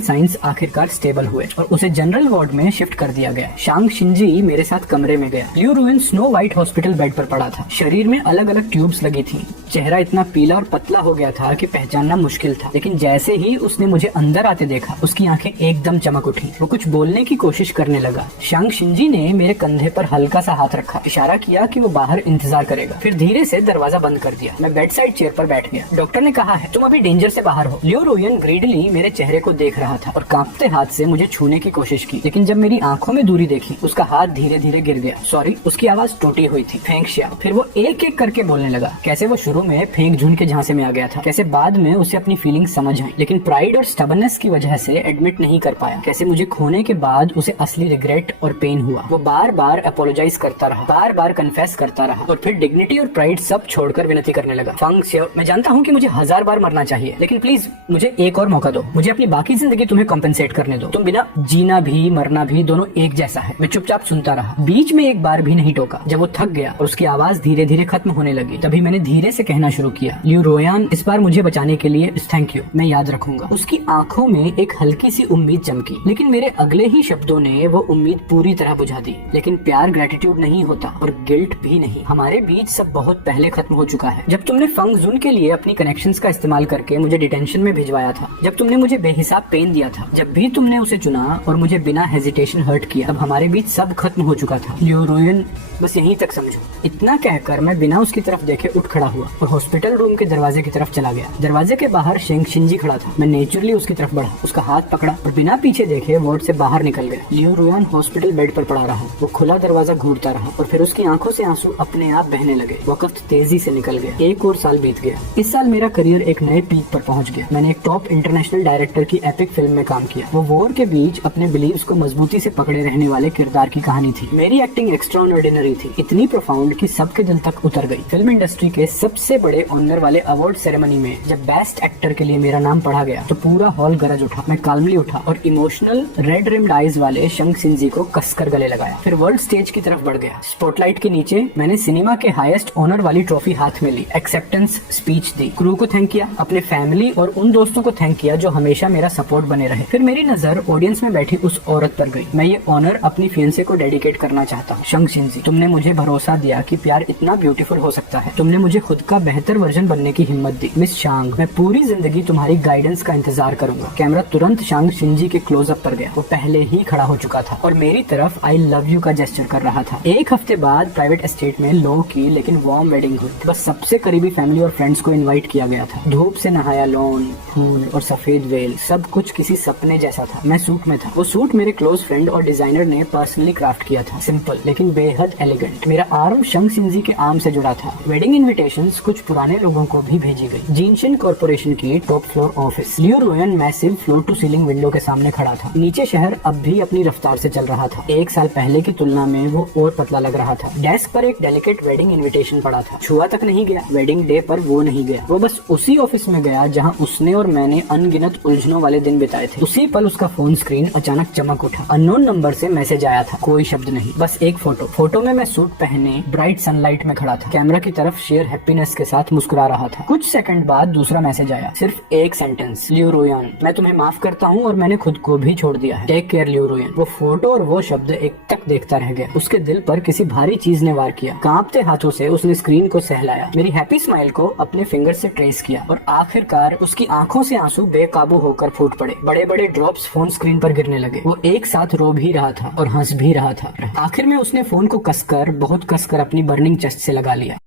साइंस आखिरकार स्टेबल हुए और उसे जनरल वार्ड में शिफ्ट कर दिया गया। श्यांग शिनजी मेरे साथ कमरे में गया। लियो रुयान स्नो व्हाइट हॉस्पिटल बेड पर पड़ा था। शरीर में अलग अलग ट्यूब्स लगी थी। चेहरा इतना पीला और पतला हो गया था कि पहचानना मुश्किल था, लेकिन जैसे ही उसने मुझे अंदर आते देखा, उसकी आंखें एकदम चमक उठी। वो कुछ बोलने की कोशिश करने लगा। श्यांग शिनजी ने मेरे कंधे पर हल्का सा हाथ रखा, इशारा किया कि वो बाहर इंतजार करेगा, फिर धीरे से दरवाजा बंद कर दिया। मैं बेड साइड चेयर पर बैठ गया। डॉक्टर ने कहा है, तुम अभी डेंजर से बाहर हो। लियो रुयान ग्रीडली मेरे चेहरे को देख रहा था और कांपते हाथ से मुझे छूने की कोशिश की, लेकिन जब मेरी आंखों में दूरी देखी, उसका हाथ धीरे धीरे गिर गया। सॉरी, उसकी आवाज टूटी हुई थी। फेंग शिया। फिर वो एक एक करके बोलने लगा। कैसे वो शुरू में फेंक झुंड के झांसे में आ गया था, कैसे बाद में उसे अपनी फीलिंग समझ आई, लेकिन प्राइड और स्टबननेस की वजह से एडमिट नहीं कर पाया। कैसे मुझे खोने के बाद उसे असली रिग्रेट और पेन हुआ। वो बार बार अपोलोजाइज करता रहा, बार बार कन्फेस करता रहा और फिर डिग्निटी और प्राइड सब छोड़कर विनती करने लगा। फंग शिया, मैं जानता हूँ कि मुझे 1000 बार मरना चाहिए, लेकिन प्लीज मुझे एक और मौका दो। मुझे अपनी बाकी जिंदगी तुम्हें कॉम्पेंसेट करने दो। तुम बिना जीना भी मरना भी दोनों एक जैसा है। मैं चुपचाप सुनता रहा, बीच में एक बार भी नहीं टोका। जब वो थक गया और उसकी आवाज धीरे धीरे खत्म होने लगी, तभी मैंने धीरे से कहना शुरू किया, लियो रुयान, इस बार मुझे बचाने के लिए थैंक यू, मैं याद रखूंगा। उसकी आंखों में एक हल्की सी उम्मीद चमकी, लेकिन मेरे अगले ही शब्दों ने वो उम्मीद पूरी तरह बुझा दी। लेकिन प्यार ग्रेटिट्यूड नहीं होता और गिल्ट भी नहीं। हमारे बीच सब बहुत पहले खत्म हो चुका है। जब तुमने फंग जुन के लिए अपनी कनेक्शंस का इस्तेमाल करके मुझे डिटेंशन में भिजवाया था, जब तुमने मुझे बेहिसाब पेन दिया था, जब भी तुमने उसे चुना और मुझे बिना हेजिटेशन हर्ट किया, तब हमारे बीच सब खत्म हो चुका था। लियो रुयान, बस यहीं तक समझो। इतना कहकर मैं बिना उसकी तरफ देखे उठ खड़ा हुआ और हॉस्पिटल रूम के दरवाजे की तरफ चला गया। दरवाजे के बाहर श्यांग शिनजी खड़ा था। मैं नेचुरली उसकी तरफ बढ़ा, उसका हाथ पकड़ा और बिना पीछे देखे वार्ड से बाहर निकल गया। लियो रुयान हॉस्पिटल बेड पर पड़ा रहा। वो खुला दरवाजा घूरता रहा और फिर उसकी आंखों से आंसू अपने आप बहने लगे। वक्त तेजी से निकल गया। एक और साल बीत गया। इस साल मेरा करियर एक नए पीक पर पहुंच गया। मैंने एक टॉप इंटरनेशनल डायरेक्टर की एपिक फिल्म में काम किया। वो वॉर के बीच अपने बिलीव्स को मजबूती से पकड़े रहने वाले किरदार की कहानी थी। मेरी एक्टिंग एक्स्ट्राऑर्डिनरी थी, इतनी प्रोफाउंड कि सबके दिल तक उतर गई। फिल्म इंडस्ट्री के सबसे बड़े ऑनर वाले अवार्ड सेरेमनी में जब बेस्ट एक्टर के लिए मेरा नाम पढ़ा गया तो पूरा हॉल गरज उठा। मैं काल्मली उठा और इमोशनल रेड रिम्ड आइज वाले शंग सिंजी को कसकर गले लगाया। फिर वर्ल्ड स्टेज की तरफ बढ़ गया। स्पॉटलाइट के नीचे मैंने सिनेमा के हाईएस्ट ऑनर वाली ट्रॉफी हाथ में ली, एक्सेप्टेंस स्पीच दी, क्रू को थैंक किया, अपने फैमिली और उन दोस्तों को थैंक किया जो हमेशा मेरा सपोर्ट बने रहे। फिर मेरी नजर ऑडियंस में बैठी उस औरत पर गई। मैं ये ऑनर अपनी फियांसे को डेडिकेट करना चाहता हूँ। शंग सिंजी, तुमने मुझे भरोसा दिया कि प्यार इतना ब्यूटीफुल हो सकता है। तुमने मुझे खुद का बेहतर वर्जन बनने की हिम्मत दी। मिस शांग, मैं पूरी जिंदगी तुम्हारी गाइडेंस का इंतजार करूंगा। कैमरा तुरंत शांग सिंजी के क्लोजअप पर गया। वो पहले ही खड़ा हो चुका था और मेरी तरफ आई लव यू का जेस्चर कर रहा था। एक हफ्ते बाद प्राइवेट एस्टेट में लो की लेकिन वार्म वेडिंग हुई। बस सबसे करीबी फैमिली और फ्रेंड्स को इनवाइट किया गया था। धूप से नहाया लॉन, फूल और सफेद वेल, सब कुछ किसी सपने जैसा था। मैं सूट में था। वो सूट मेरे क्लोज फ्रेंड और डिजाइनर ने पर्सनली क्राफ्ट किया था। सिंपल लेकिन बेहद एलिगेंट। मेरा आर्म शंग सिंजी के आर्म से जुड़ा था। वेडिंग इन्विटेशंस कुछ पुराने लोगों को भी भेजी गई। जिनशन कॉर्पोरेशन की top floor office. Liu Ruyan massive floor to ceiling window के सामने खड़ा था। नीचे शहर अब भी अपनी रफ्तार से चल रहा था। एक साल पहले की तुलना में वो और पतला लग रहा था। डेस्क पर एक डेलिकेट वेडिंग इन्विटेशन पड़ा था। छुआ तक नहीं गया। वेडिंग डे पर वो नहीं गया। वो बस उसी ऑफिस में गया जहाँ उसने और मैंने अनगिनत उलझनों वाले दिन बिताए थे। उसी पल उसका फोन स्क्रीन अचानक चमक उठा। अननोन नंबर से मैसेज आया था। कोई शब्द नहीं, बस एक फोटो। फोटो में मैं सूट पहने ब्राइट सनलाइट में खड़ा था। कैमरा की तरफ शेयर हैप्पीनेस के साथ मुस्कुरा रहा था। कुछ सेकंड बाद दूसरा मैसेज आया। सिर्फ एक सेंटेंस, लियो रोयन, मैं तुम्हें माफ करता हूँ और मैंने खुद को भी छोड़ दिया है। टेक केयर लियो रोयन। वो फोटो और वो शब्द एक तक देखता रह गया। उसके दिल पर किसी भारी चीज ने वार किया। कांपते हाथों से उसने स्क्रीन को सहलाया, मेरी हैप्पी स्माइल को अपने फिंगर से ट्रेस किया और आखिरकार उसकी आंखों से आंसू बेकाबू होकर फूट पड़े। बड़े बड़े ड्रॉप्स फोन स्क्रीन पर गिरने लगे। वो एक साथ रो भी रहा था और हंस भी रहा था। आखिर में उसने फोन को कसकर, बहुत कसकर अपनी बर्निंग चेस्ट से लगा लिया।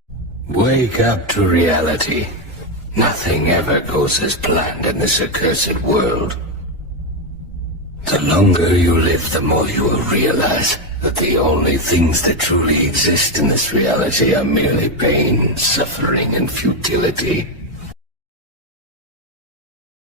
Wake up to reality. Nothing ever goes as planned in this accursed world. The longer you live, the more you will realize that the only things that truly exist in this reality are merely pain, suffering, and futility.